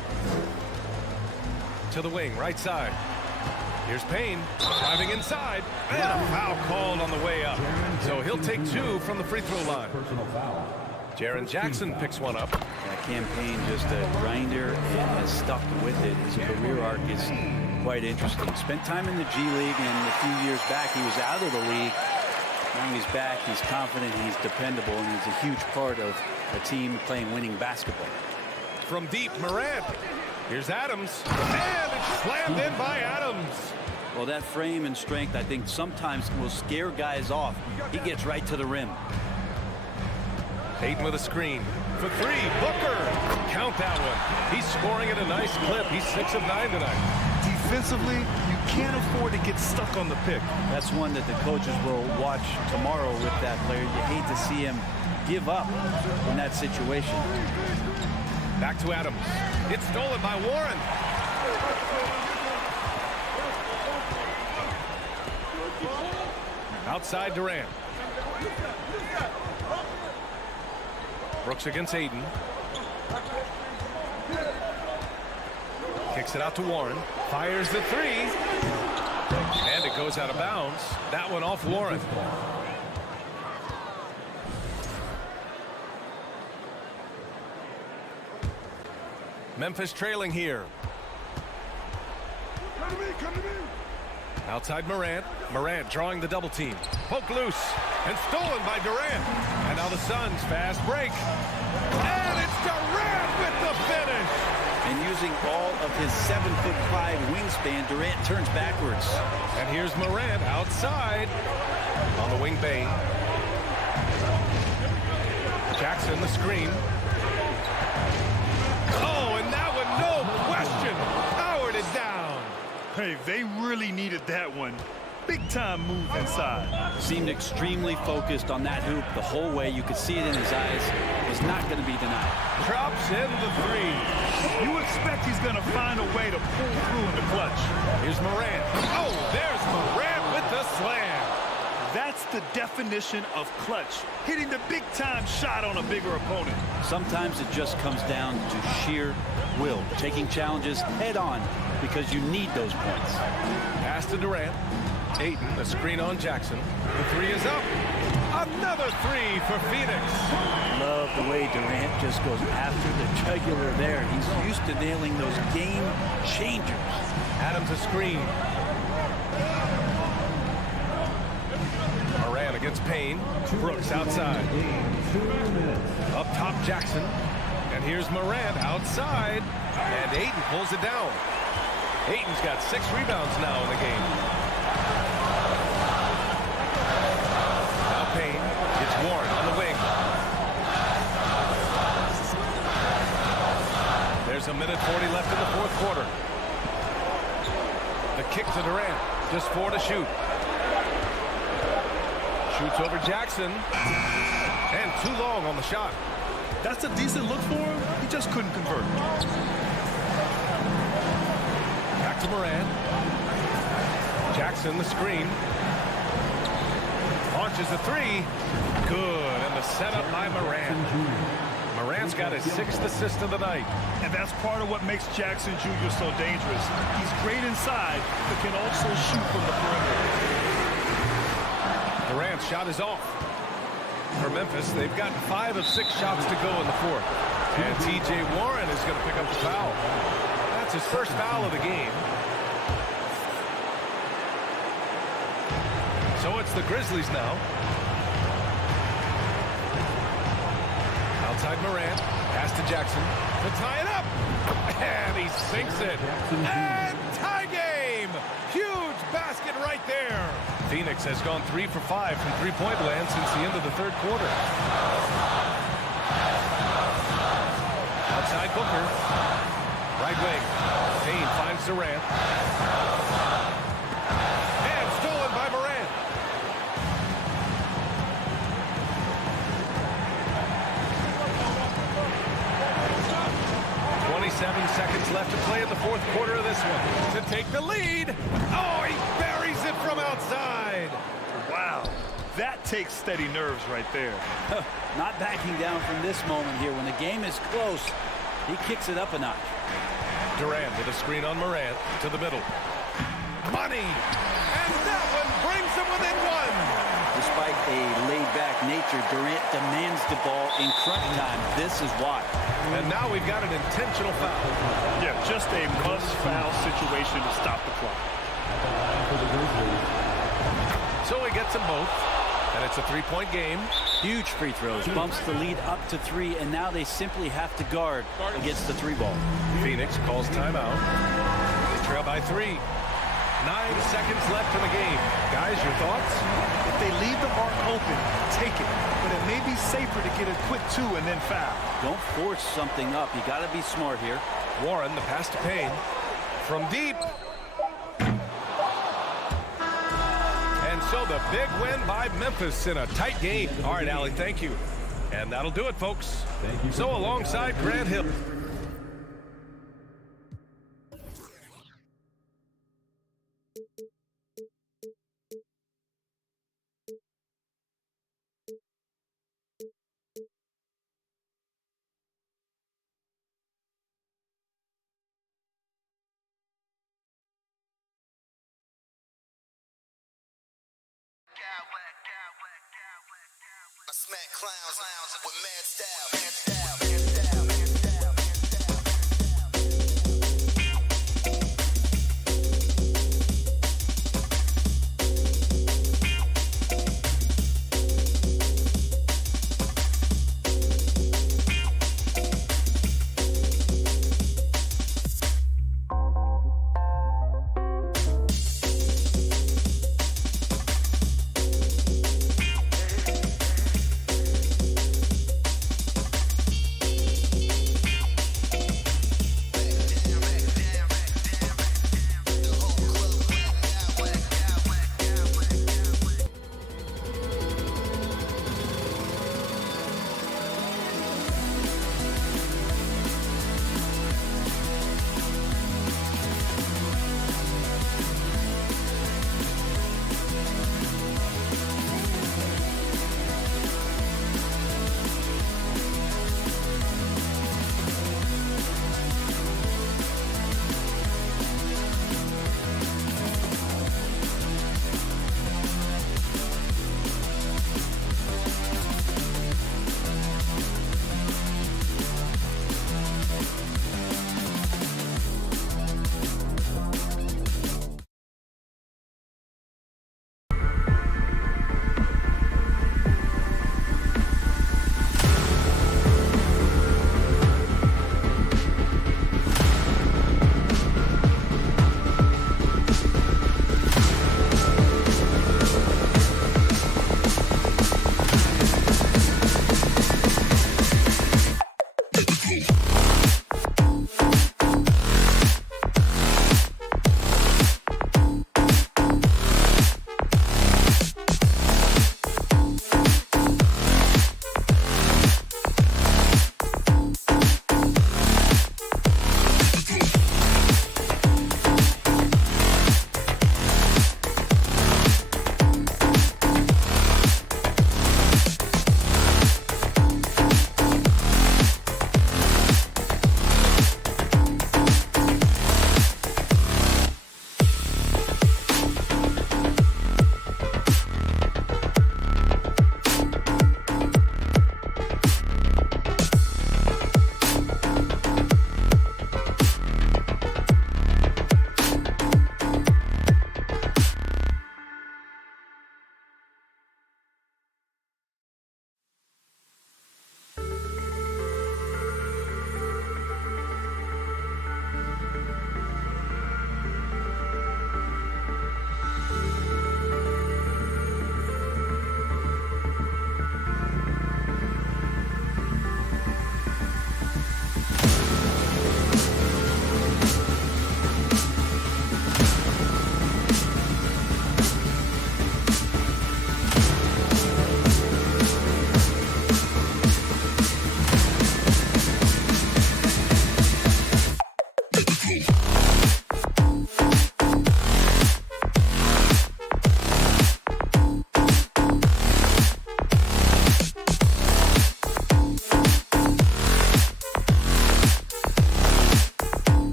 To the wing, right side. Here's Payne, driving inside, and a foul called on the way up. So he'll take 2 from the free throw line. Jaren Jackson picks one up. That campaign, just a grinder, and has stuck with it. His career arc is quite interesting. Spent time in the G League, and a few years back he was out of the league. Now he's back, he's confident, he's dependable, and he's a huge part of a team playing winning basketball. From deep, Morant. Here's Adams, and it's slammed in by Adams. Well, that frame and strength, I think, sometimes will scare guys off. He gets right to the rim. Ayton with a screen. For 3, Booker. Count that one. He's scoring at a nice clip. He's 6 of 9 tonight. defensively, you can't afford to get stuck on the pick. That's one that the coaches will watch tomorrow with that player. You hate to see him give up in that situation. Back to Adams. It's stolen by Warren. Outside Durant. Brooks against Aiden. Kicks it out to Warren. Fires the three. And it goes out of bounds. That one off Warren. Memphis trailing here. Come to me. Outside Morant. Morant drawing the double team. Poke loose. And stolen by Durant. And now the Suns fast break. And it's Durant with the finish. And using all of his 7'5" wingspan, Durant turns backwards. And here's Morant outside on the wing bang. Jackson the screen. Oh, and that one, no question, powered it down. Hey, they really needed that one. Big time move inside. Seemed extremely focused on that hoop the whole way. You could see it in his eyes. It was not going to be denied. Drops in the three. You expect he's going to find a way to pull through in the clutch. Here's Morant. Oh, there's Morant with the slam. That's the definition of clutch. Hitting the big-time shot on a bigger opponent. Sometimes it just comes down to sheer will. Taking challenges head-on because you need those points. Pass to Durant. Ayton, a screen on Jackson. The three is up. Another three for Phoenix. Love the way Durant just goes after the jugular there. He's used to nailing those game changers. Adams a screen. Moran against Payne. Brooks outside. Up top Jackson. And here's Moran outside. And Ayton pulls it down. Ayton's got 6 rebounds now in the game. Now Payne gets Warren on the wing. There's a minute 40 left in the fourth quarter. The kick to Durant. Just 4 to shoot. Shoots over Jackson. And too long on the shot. That's a decent look for him. He just couldn't convert. Back to Moran. Jackson the screen. Launches the three. Good. And the setup by Moran. Moran's got his 6th assist of the night. And that's part of what makes Jackson Jr. so dangerous. He's great inside, but can also shoot from the perimeter. Durant's shot is off. For Memphis, they've got 5 of 6 shots to go in the fourth. And T.J. Warren is going to pick up the foul. That's his first foul of the game. So it's the Grizzlies now. Outside Morant. Pass to Jackson. To tie it up. And he sinks it. And tie game. Huge basket right there. Phoenix has gone 3 for 5 from three-point land since the end of the third quarter. Outside Booker. Right wing. Payne finds Durant. And stolen by Morant. Seconds left to play in the fourth quarter of this one. To take the lead. Oh, he buries it from outside. Wow. That takes steady nerves right there. Not backing down from this moment here. When the game is close, he kicks it up a notch. Durant with a screen on Morant to the middle. Money. And that one brings him within 1. Despite a laid-back nature, Durant demands the ball in crunch time. This is why. And now we've got an intentional foul. Yeah, just a must-foul situation to stop the clock. So he gets them both. And it's a 3-point game. Huge free throws. Bumps the lead up to 3, and now they simply have to guard against the 3-ball. Phoenix calls timeout. They trail by 3. 9 seconds left in the game. Guys, your thoughts? If they leave the arc open, take it. But it may be safer to get a quick 2 and then foul. Don't force something up. You got to be smart here. Warren, the pass to Payne. From deep. So the big win by Memphis in a tight game. All right, Allie, thank you. And that'll do it, folks. So alongside Grant Hill. I smack clowns with mad style.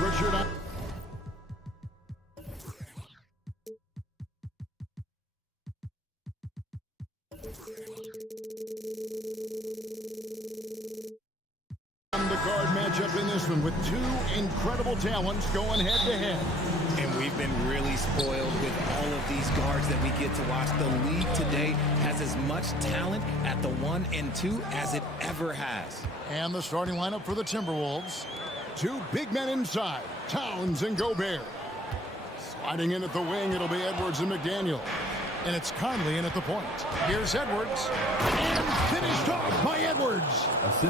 Richard. The guard matchup in this one with two incredible talents going head-to-head. And we've been really spoiled with all of these guards that we get to watch. The league today has as much talent at the 1 and 2 as it ever has. And the starting lineup for the Timberwolves. Two big men inside, Towns and Gobert. Sliding in at the wing, it'll be Edwards and McDaniel. And it's Conley in at the point. Here's Edwards. And finished off by Edwards.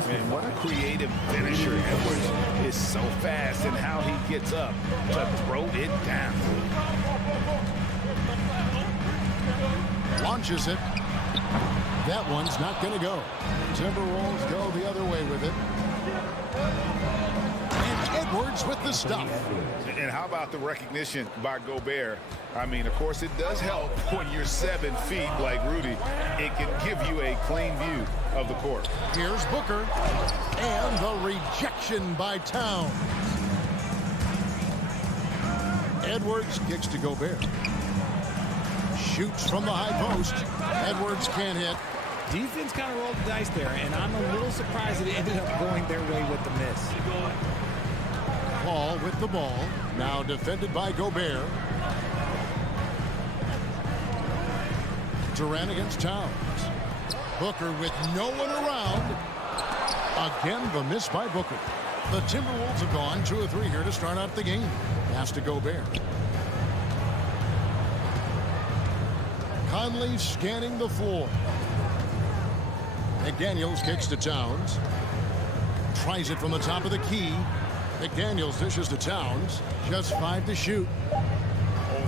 Man, what a creative finisher. Edwards is so fast in how he gets up to throw it down. Launches it. That one's not going to go. Timberwolves go the other way with it. And Edwards with the stop. And how about the recognition by Gobert? I mean, of course, it does help when you're 7 feet like Rudy. It can give you a clean view of the court. Here's Booker. And the rejection by Towns. Edwards kicks to Gobert. Shoots from the high post. Edwards can't hit. Defense kind of rolled the dice there, and I'm a little surprised that it ended up going their way with the miss. Paul with the ball. Now defended by Gobert. Durant against Towns. Booker with no one around. Again, the miss by Booker. The Timberwolves have gone 2 of 3 here to start out the game. Pass to Gobert. Conley scanning the floor. McDaniels kicks to Towns. Tries it from the top of the key. McDaniels dishes to Towns. Just 5 to shoot.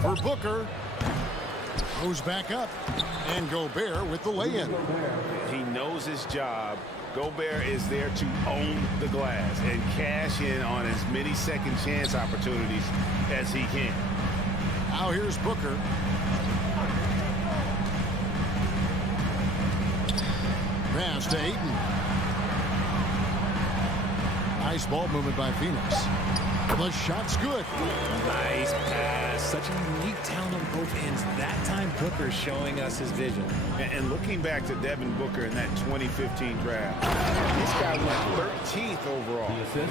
Over Booker. Goes back up. And Gobert with the lay-in. He knows his job. Gobert is there to own the glass and cash in on as many second chance opportunities as he can. Now here's Booker. Pass to Ayton. Nice ball movement by Phoenix. The shot's good. Nice pass. Such a unique talent on both ends. That time Booker showing us his vision. And looking back to Devin Booker in that 2015 draft, this guy went 13th overall.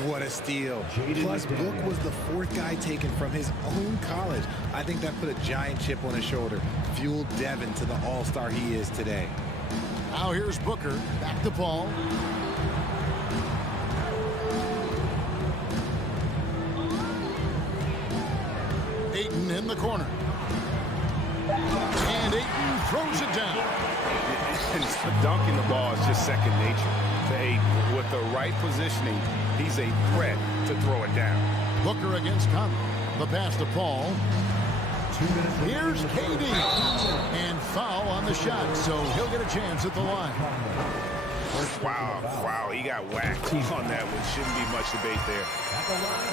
What a steal. Plus, Book was the 4th guy taken from his own college. I think that put a giant chip on his shoulder. Fueled Devin to the all-star he is today. Now here's Booker. Back to Paul. Ayton in the corner. And Ayton throws it down. Dunking the ball is just second nature to Ayton. With the right positioning, he's a threat to throw it down. Booker against Conley. The pass to Paul. Here's KD. And foul on the shot, so he'll get a chance at the line. Wow, he got whacked on that one. Shouldn't be much debate there.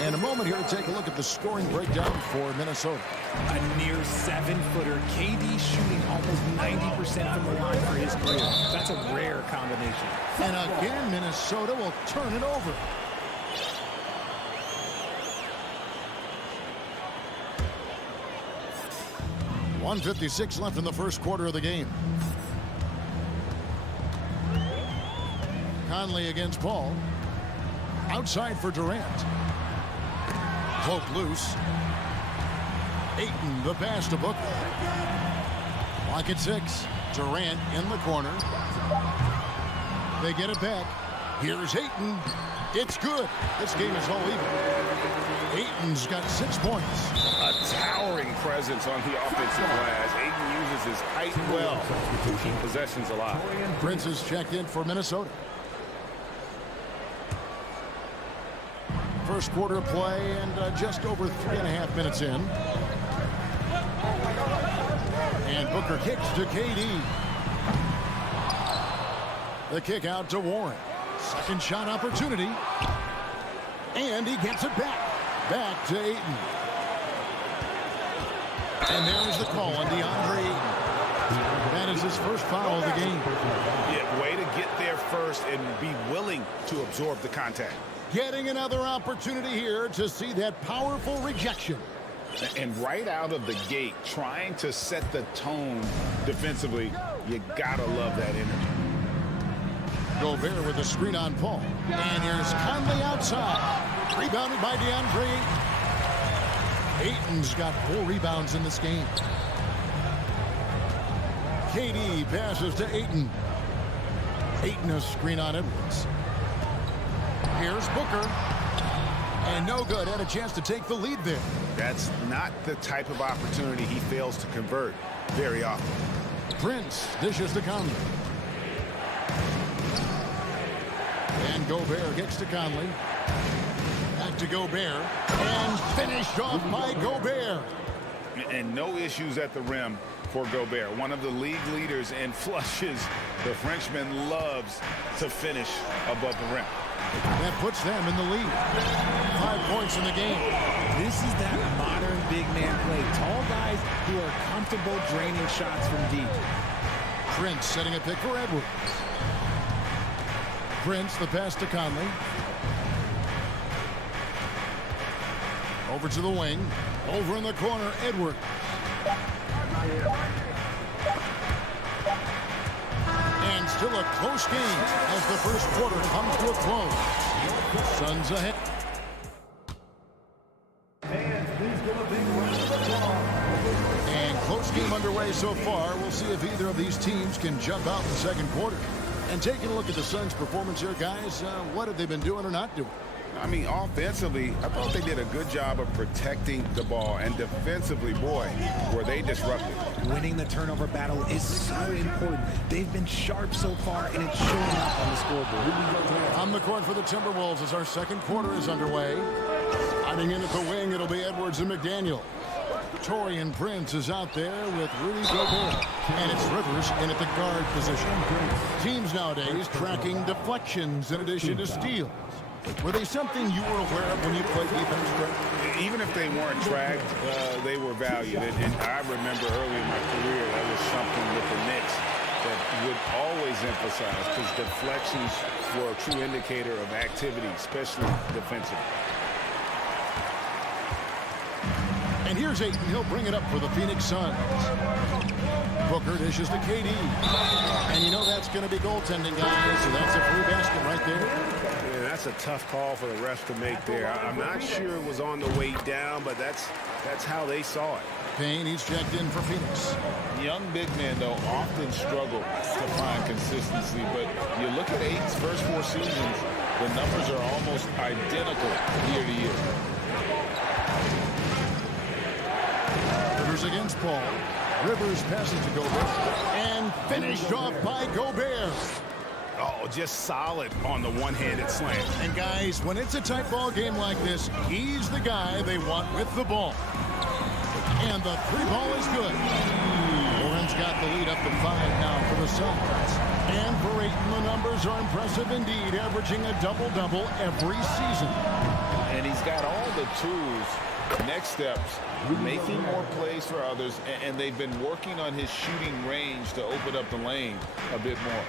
And a moment here to take a look at the scoring breakdown for Minnesota. A near 7-footer. KD shooting almost 90% from the line for his career. That's a rare combination. And again, Minnesota will turn it over. .156 left in the first quarter of the game. Conley against Paul. Outside for Durant. Cloak loose. Ayton, the pass to Booker. Clock at 6. Durant in the corner. They get it back. Here's Ayton. It's good. This game is all even. Ayton's got 6 points. A towering presence on the offensive glass. Ayton uses his height well to keep possessions alive. Prince is checked in for Minnesota. First quarter play and just over 3.5 minutes in. And Booker kicks to KD. The kick out to Warren. Second shot opportunity. And he gets it back. Back to Ayton. And there's the call on DeAndre Ayton. That is his first foul of the game. Yeah, way to get there first and be willing to absorb the contact. Getting another opportunity here to see that powerful rejection. And right out of the gate, trying to set the tone defensively, you gotta love that energy. Gobert with a screen on Paul. And here's Conley outside. Rebounded by DeAndre Ayton. Ayton's got 4 rebounds in this game. KD passes to Ayton. Ayton a screen on Edwards. Here's Booker. And no good. Had a chance to take the lead there. That's not the type of opportunity he fails to convert very often. Prince dishes to Conley. And Gobert gets to Conley. Back to Gobert. And finished off by Gobert. And no issues at the rim for Gobert. One of the league leaders in flushes. The Frenchman loves to finish above the rim. That puts them in the lead. 5 points in the game. This is that modern big man play. Tall guys who are comfortable draining shots from deep. Prince setting a pick for Edwards. Prince, the pass to Conley. Over to the wing. Over in the corner, Edwards. And still a close game as the first quarter comes to a close. Suns ahead. And close game underway so far. We'll see if either of these teams can jump out in the second quarter. And taking a look at the Suns' performance here, guys, what have they been doing or not doing? I mean, offensively, I thought they did a good job of protecting the ball. And defensively, boy, were they disruptive. Winning the turnover battle is so important. They've been sharp so far, and it's showing up on the scoreboard. On the court for the Timberwolves as our second quarter is underway. Hiding in at the wing, it'll be Edwards and McDaniel. Torian Prince is out there with Rudy Gobert. And it's Rivers in at the guard position. Teams nowadays tracking deflections in addition to steals. Were they something you were aware of when you played defense? Even if they weren't tracked, they were valued. And I remember early in my career, that was something with the Knicks that would always emphasize, because deflections were a true indicator of activity, especially defensively. And here's Ayton. He'll bring it up for the Phoenix Suns. Booker dishes to KD. And you know that's going to be goaltending, guys. So that's a free basket right there. Yeah, that's a tough call for the refs to make there. I'm not sure it was on the way down, but that's how they saw it. Payne, he's checked in for Phoenix. Young big men, though, often struggle to find consistency. But you look at Ayton's first 4 seasons, the numbers are almost identical year to year. Rivers against Paul. Rivers passes to Gobert. And finished off by Gobert. Oh, just solid on the one-handed slam. And guys, when it's a tight ball game like this, he's the guy they want with the ball. And the 3-ball is good. Warren's got the lead up to 5 now for the Suns. And for Ayton, the numbers are impressive indeed, averaging a double-double every season. And he's got all the tools. Next steps, making more plays for others, and they've been working on his shooting range to open up the lane a bit more.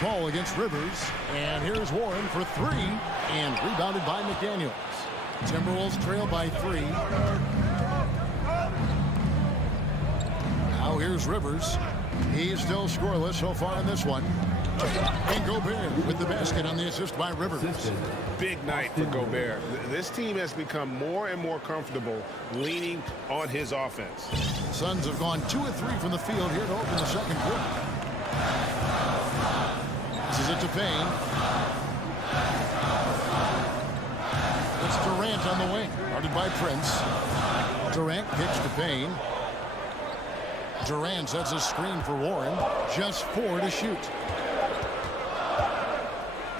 Paul against Rivers, and here's Warren for 3, and rebounded by McDaniels. Timberwolves trail by 3. Now here's Rivers. He's still scoreless so far in this one. And Gobert with the basket on the assist by Rivers. Big night for Gobert. This team has become more and more comfortable leaning on his offense. Suns have gone 2 of 3 from the field here to open the second quarter. This is it to Payne. It's Durant on the wing, guarded by Prince. Durant kicks to Payne. Durant sets a screen for Warren. Just 4 to shoot.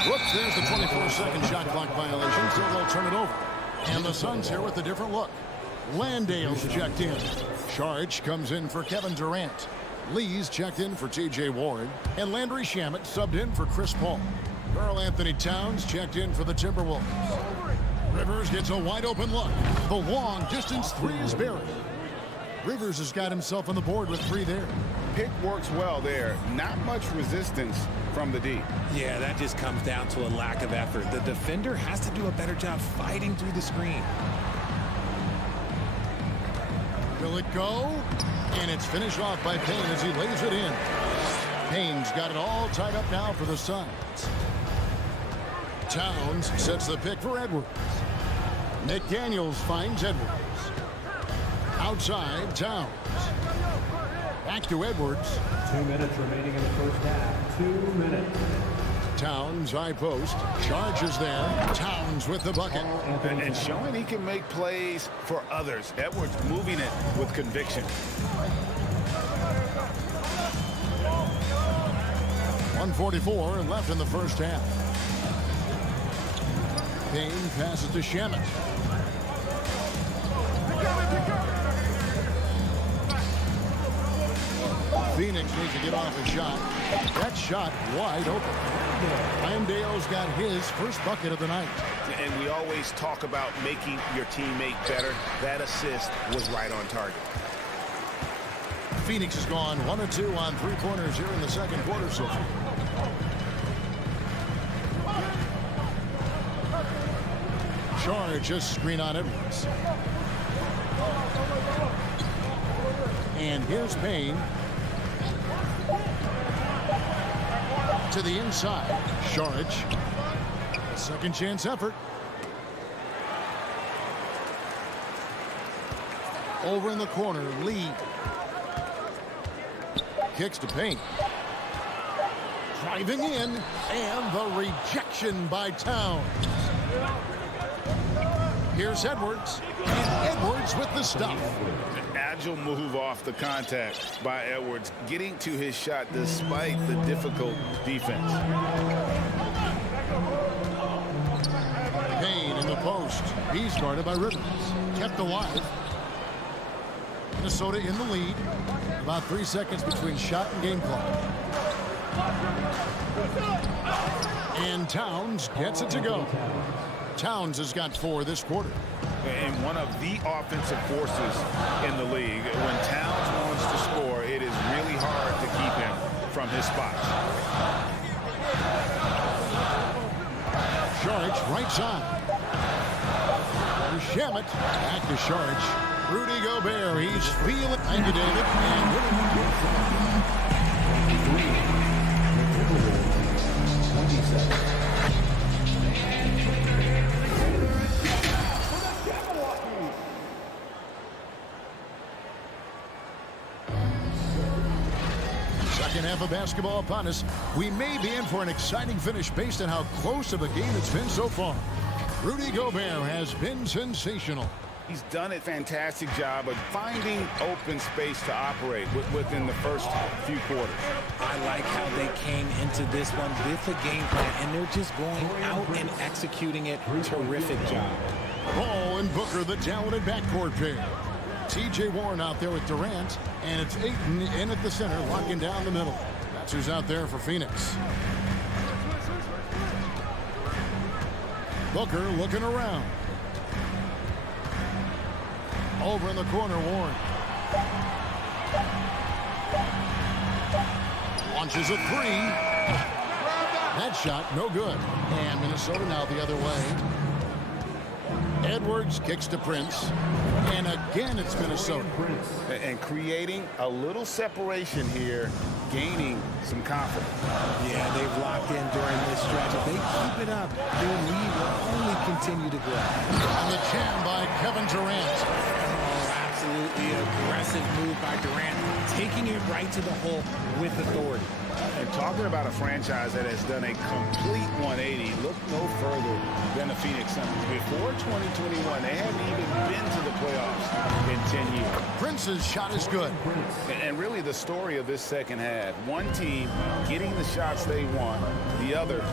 Whoops, there's the 24-second shot clock violation, so they'll turn it over. And the Suns here with a different look. Landale's checked in. Charge comes in for Kevin Durant. Lee's checked in for T.J. Warren. And Landry Shamet subbed in for Chris Paul. Karl Anthony Towns checked in for the Timberwolves. Rivers gets a wide-open look. The long-distance 3 is buried. Rivers has got himself on the board with 3 there. Pick works well there. Not much resistance from the D. Yeah, that just comes down to a lack of effort. The defender has to do a better job fighting through the screen. Will it go? And it's finished off by Payne as he lays it in. Payne's got it all tied up now for the Suns. Towns sets the pick for Edwards. McDaniels finds Edwards. Outside, Towns. Back to Edwards. 2 minutes remaining in the first half. 2 minutes. Towns, high post. Charges there. Towns with the bucket. And showing he can make plays for others. Edwards moving it with conviction. 1:44 left in the first half. Payne passes to Shamet. Phoenix needs to get off a shot. That shot wide open. Landale's got his first bucket of the night. And we always talk about making your teammate better. That assist was right on target. Phoenix has gone 1 of 2 on 3-pointers here in the second quarter so far. Charge, just screen on Edwards. And here's Payne. To the inside. Saric. A second chance effort. Over in the corner. Lee. Kicks to paint. Driving in. And the rejection by Towns. Here's Edwards. And Edwards with the stop. An agile move off the contact by Edwards, getting to his shot despite the difficult defense. Payne in the post. He's guarded by Rivers. Kept alive. Minnesota in the lead. About 3 seconds between shot and game clock. And Towns gets it to go. Towns has got 4 this quarter. And one of the offensive forces in the league. When Towns wants to score, it is really hard to keep him from his spot. Saric right side. Shamet back to Saric. Rudy Gobert, he's feeling. Thank you, David. Second half of basketball upon us. We may be in for an exciting finish based on how close of a game it's been so far. Rudy Gobert has been sensational. He's done a fantastic job of finding open space to operate within the first few quarters. I like how they came into this one with a game plan, and they're just going out and executing it. Terrific job. Ball and Booker, the talented backcourt pair. T.J. Warren out there with Durant, and it's Ayton in at the center, locking down the middle. That's who's out there for Phoenix. Booker looking around. Over in the corner, Warren. Launches a 3. That shot, no good. And Minnesota now the other way. Edwards kicks to Prince. And again, it's Minnesota. And creating a little separation here, gaining some confidence. Yeah, they've locked in during this stretch. If they keep it up, their lead will only continue to grow. And the jam by Kevin Durant. Absolutely aggressive move by Durant, taking it right to the hole with authority. And talking about a franchise that has done a complete 180, look no further than the Phoenix Suns. Before 2021, they hadn't even been to the playoffs in 10 years. Prince's shot is good. And really the story of this second half, one team getting the shots they want, the other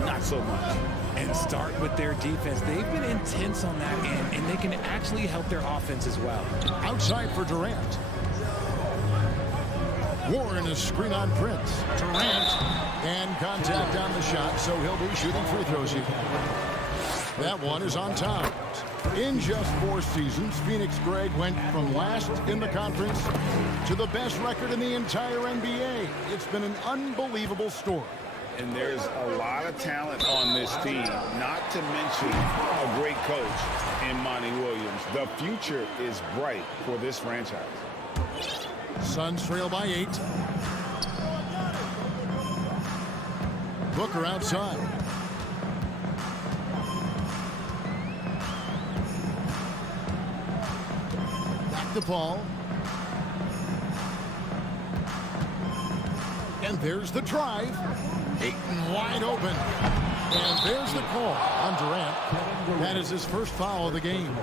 not so much. And start with their defense. They've been intense on that end, and they can actually help their offense as well. Outside for Durant. Warren is screen on Prince. Durant and contact on the shot, so he'll be shooting free throws here. That one is on Towns. In just 4 seasons, Phoenix, Greg, went from last in the conference to the best record in the entire NBA. It's been an unbelievable story. And there's a lot of talent on this team, not to mention a great coach in Monty Williams. The future is bright for this franchise. Suns trail by 8. Booker outside. Back to Paul. And there's the drive. Ayton wide open. And there's the call on Durant. That is his first foul of the game.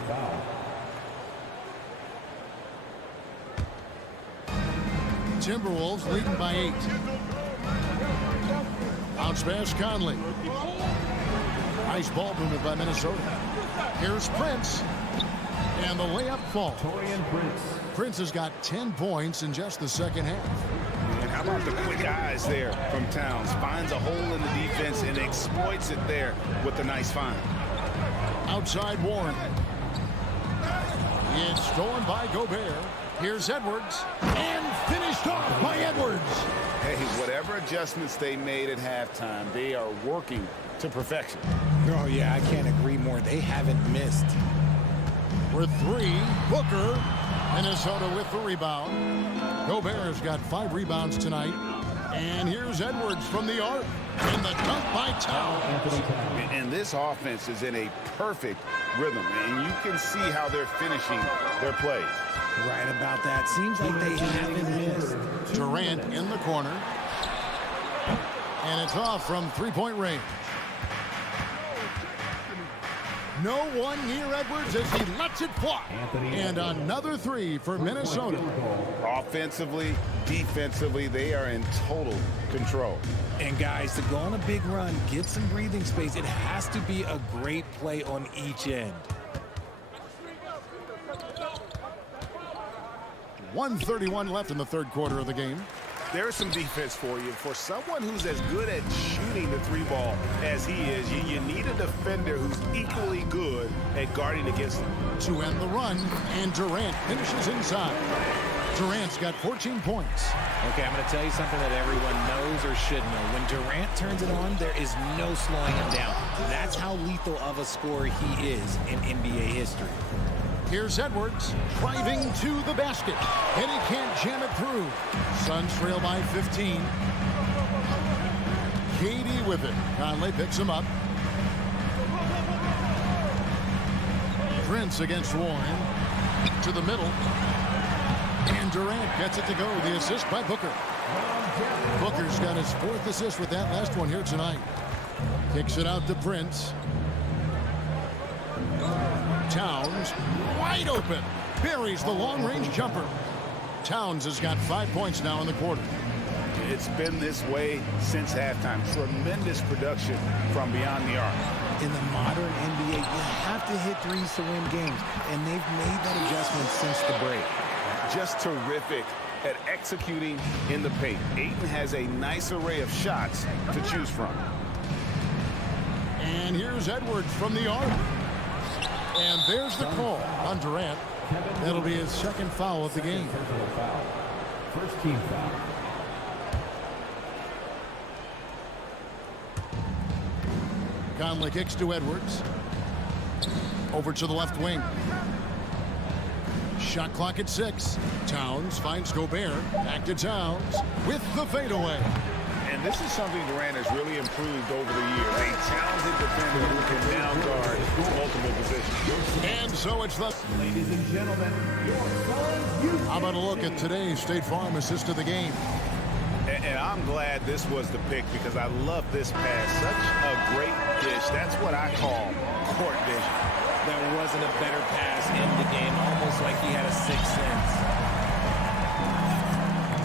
Timberwolves leading by 8. Bounce pass Conley. Nice ball movement by Minnesota. Here's Prince. And the layup falls. Prince has got 10 points in just the second half. And how about the quick eyes there from Towns? Finds a hole in the defense and exploits it there with a nice find. Outside Warren. It's stolen by Gobert. Here's Edwards. And finished off by Edwards. Hey, whatever adjustments they made at halftime, they are working to perfection. Oh, yeah, I can't agree more. They haven't missed. For 3, Booker. Minnesota with the rebound. Gobert's got 5 rebounds tonight. And here's Edwards from the arc. And the dunk by Towns. And this offense is in a perfect rhythm. And you can see how they're finishing their plays. Right about that. Seems like they haven't missed. Durant in the corner. And it's off from three-point range. No one near Edwards as he lets it fly. And another three for Minnesota. Offensively, defensively, they are in total control. And guys, to go on a big run, get some breathing space, it has to be a great play on each end. 1:31 left in the third quarter of the game. There's some defense for you. For someone who's as good at shooting the three ball as he is, you need a defender who's equally good at guarding against him. To end the run, and Durant finishes inside. Durant's got 14 points. Okay, I'm going to tell you something that everyone knows or should know. When Durant turns it on, there is no slowing him down. That's how lethal of a scorer he is in NBA history. Here's Edwards driving to the basket, and he can't jam it through. Suns trail by 15. KD with it. Conley picks him up. Prince against Warren. To the middle. And Durant gets it to go. The assist by Booker. Booker's got his fourth assist with that last one here tonight. Kicks it out to Prince. Towns wide open. Buries the long-range jumper. Towns has got 5 points now in the quarter. It's been this way since halftime. Tremendous production from beyond the arc. In the modern NBA, you have to hit threes to win games, and they've made that adjustment since the break. Just terrific at executing in the paint. Ayton has a nice array of shots to choose from. And here's Edwards from the arc. And there's the call on Durant. That'll be his second foul of the game. First team foul. Conley kicks to Edwards. Over to the left wing. Shot clock at 6. Towns finds Gobert. Back to Towns with the fadeaway. And this is something Durant has really improved over the years. A talented defender who can now guard multiple positions. And so it's the... Ladies and gentlemen, your Suns. How about a look at today's State Farm assist of the game? And I'm glad this was the pick because I love this pass. Such a great dish. That's what I call court vision. There wasn't a better pass in the game, almost like he had a sixth sense.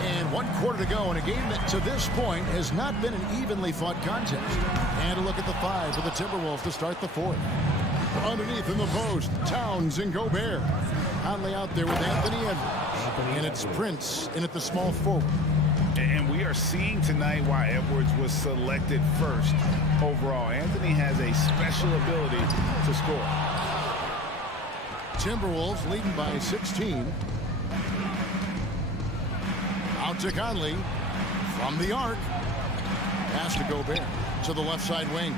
And 1 quarter to go in a game that to this point has not been an evenly fought contest. And a look at the 5 for the Timberwolves to start the fourth. Underneath in the post, Towns and Gobert. Conley out there with Anthony Edwards. And it's Prince in at the small forward. And we are seeing tonight why Edwards was selected first overall. Anthony has a special ability to score. Timberwolves leading by 16. Out to Conley from the arc. Pass to Gobert to the left side wing.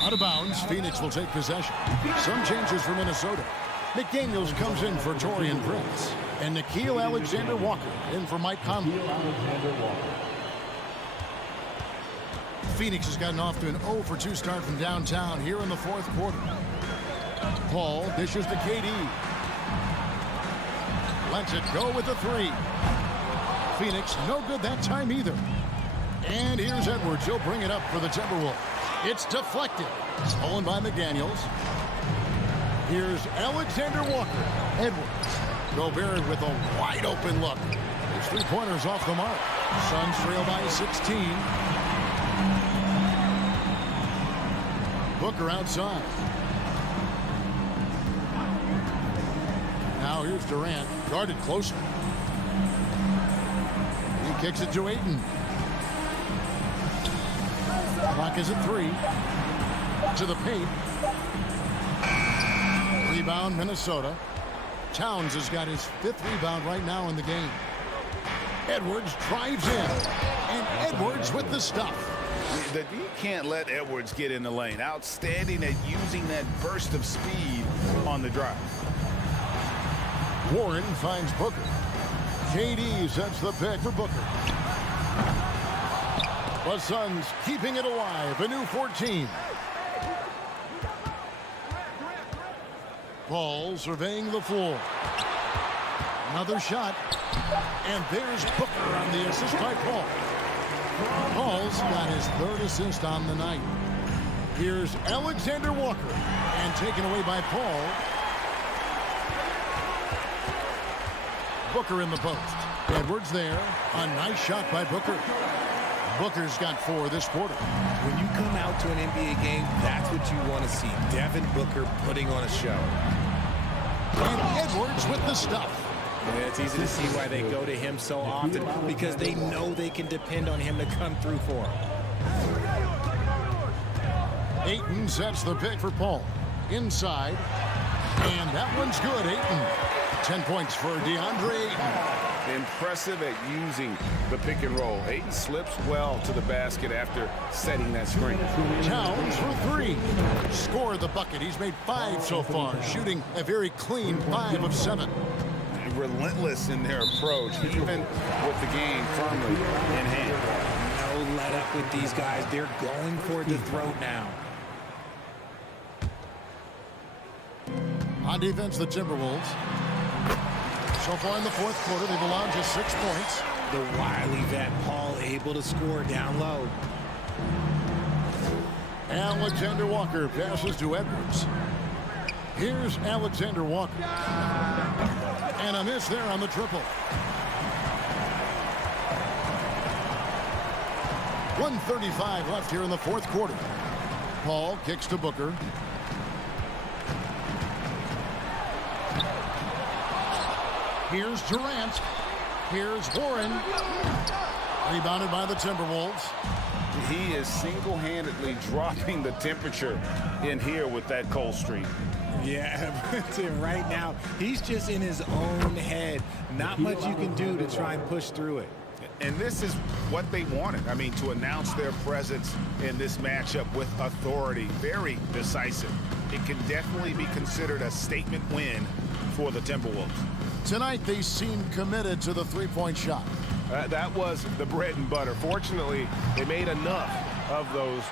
Out of bounds. Phoenix will take possession. Some changes for Minnesota. McDaniels comes in for Taurean Prince. And Nickeil Alexander-Walker in for Mike Conley. Phoenix has gotten off to an 0-for-2 start from downtown here in the fourth quarter. Paul dishes to KD. Lets it go with the 3. Phoenix no good that time either. And here's Edwards. He'll bring it up for the Timberwolves. It's deflected. Stolen by McDaniels. Here's Alexander Walker. Edwards. Gobert with a wide open look. His 3-pointers off the mark. Suns trail by 16. Booker outside. Now here's Durant. Guarded closer. He kicks it to Ayton. Clock is at 3. To the paint. Rebound Minnesota. Towns has got his 5th rebound right now in the game. Edwards drives in. And Edwards with the stuff. You can't let Edwards get in the lane. Outstanding at using that burst of speed on the drive. Warren finds Booker. KD sets the pick for Booker. The Suns keeping it alive. A new 14. Paul surveying the floor. Another shot. And there's Booker on the assist by Paul. Paul's got his third assist on the night. Here's Alexander Walker. And taken away by Paul. Booker in the post. Edwards there. A nice shot by Booker. Booker's got 4 this quarter. When you come out to an NBA game, that's what you want to see. Devin Booker putting on a show. And Edwards with the stuff. Yeah, it's easy to see why they go to him so often, because they know they can depend on him to come through for them. Ayton sets the pick for Paul. Inside. And that one's good, Ayton. 10 points for DeAndre Ayton. Impressive at using the pick and roll. Ayton slips well to the basket after setting that screen. Towns for 3. Score the bucket. He's made 5 so far, shooting a very clean 5 of 7. Relentless in their approach, even with the game firmly in hand. No let up with these guys. They're going for the throat now. On defense, the Timberwolves. So far in the fourth quarter, they've allowed just 6 points. The wily vet Paul able to score down low. Alexander Walker passes to Edwards. Here's Alexander Walker. And a miss there on the triple. 1:35 left here in the fourth quarter. Paul kicks to Booker. Here's Durant. Here's Warren. Rebounded by the Timberwolves. He is single-handedly dropping the temperature in here with that cold streak. Yeah, right now, he's just in his own head. Not much you can do to try and push through it. And this is what they wanted. I mean, to announce their presence in this matchup with authority, very decisive. It can definitely be considered a statement win for the Timberwolves. Tonight, they seem committed to the three-point shot. That was the bread and butter. Fortunately, they made enough of those,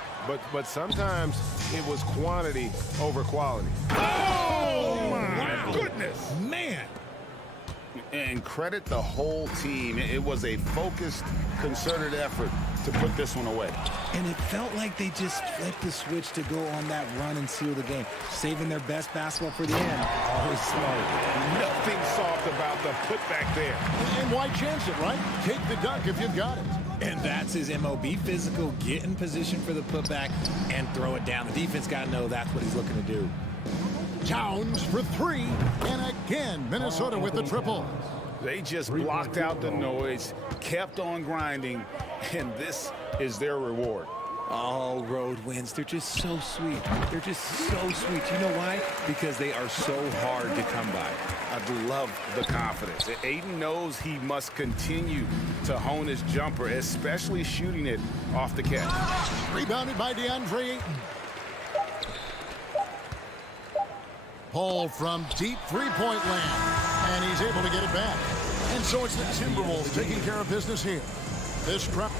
but sometimes it was quantity over quality. Oh, my goodness. Man. And credit the whole team. It was a focused, concerted effort to put this one away. And it felt like they just flipped the switch to go on that run and seal the game, saving their best basketball for the end. Always smart. Nothing soft about the putback there. And why chance it, right? Take the dunk if you've got it. And that's his MO. Be physical, get in position for the putback, and throw it down. The defense got to know that's what he's looking to do. Towns for 3, and again, Minnesota with the triple. They just blocked out the noise, kept on grinding, and this is their reward. All road wins. They're just so sweet. They're just so sweet. You know why? Because they are so hard to come by. I love the confidence. Ayton knows he must continue to hone his jumper, especially shooting it off the catch. Rebounded by DeAndre Ayton. Paul from deep three-point land, and he's able to get it back. And so it's the Timberwolves taking care of business here. This crowd.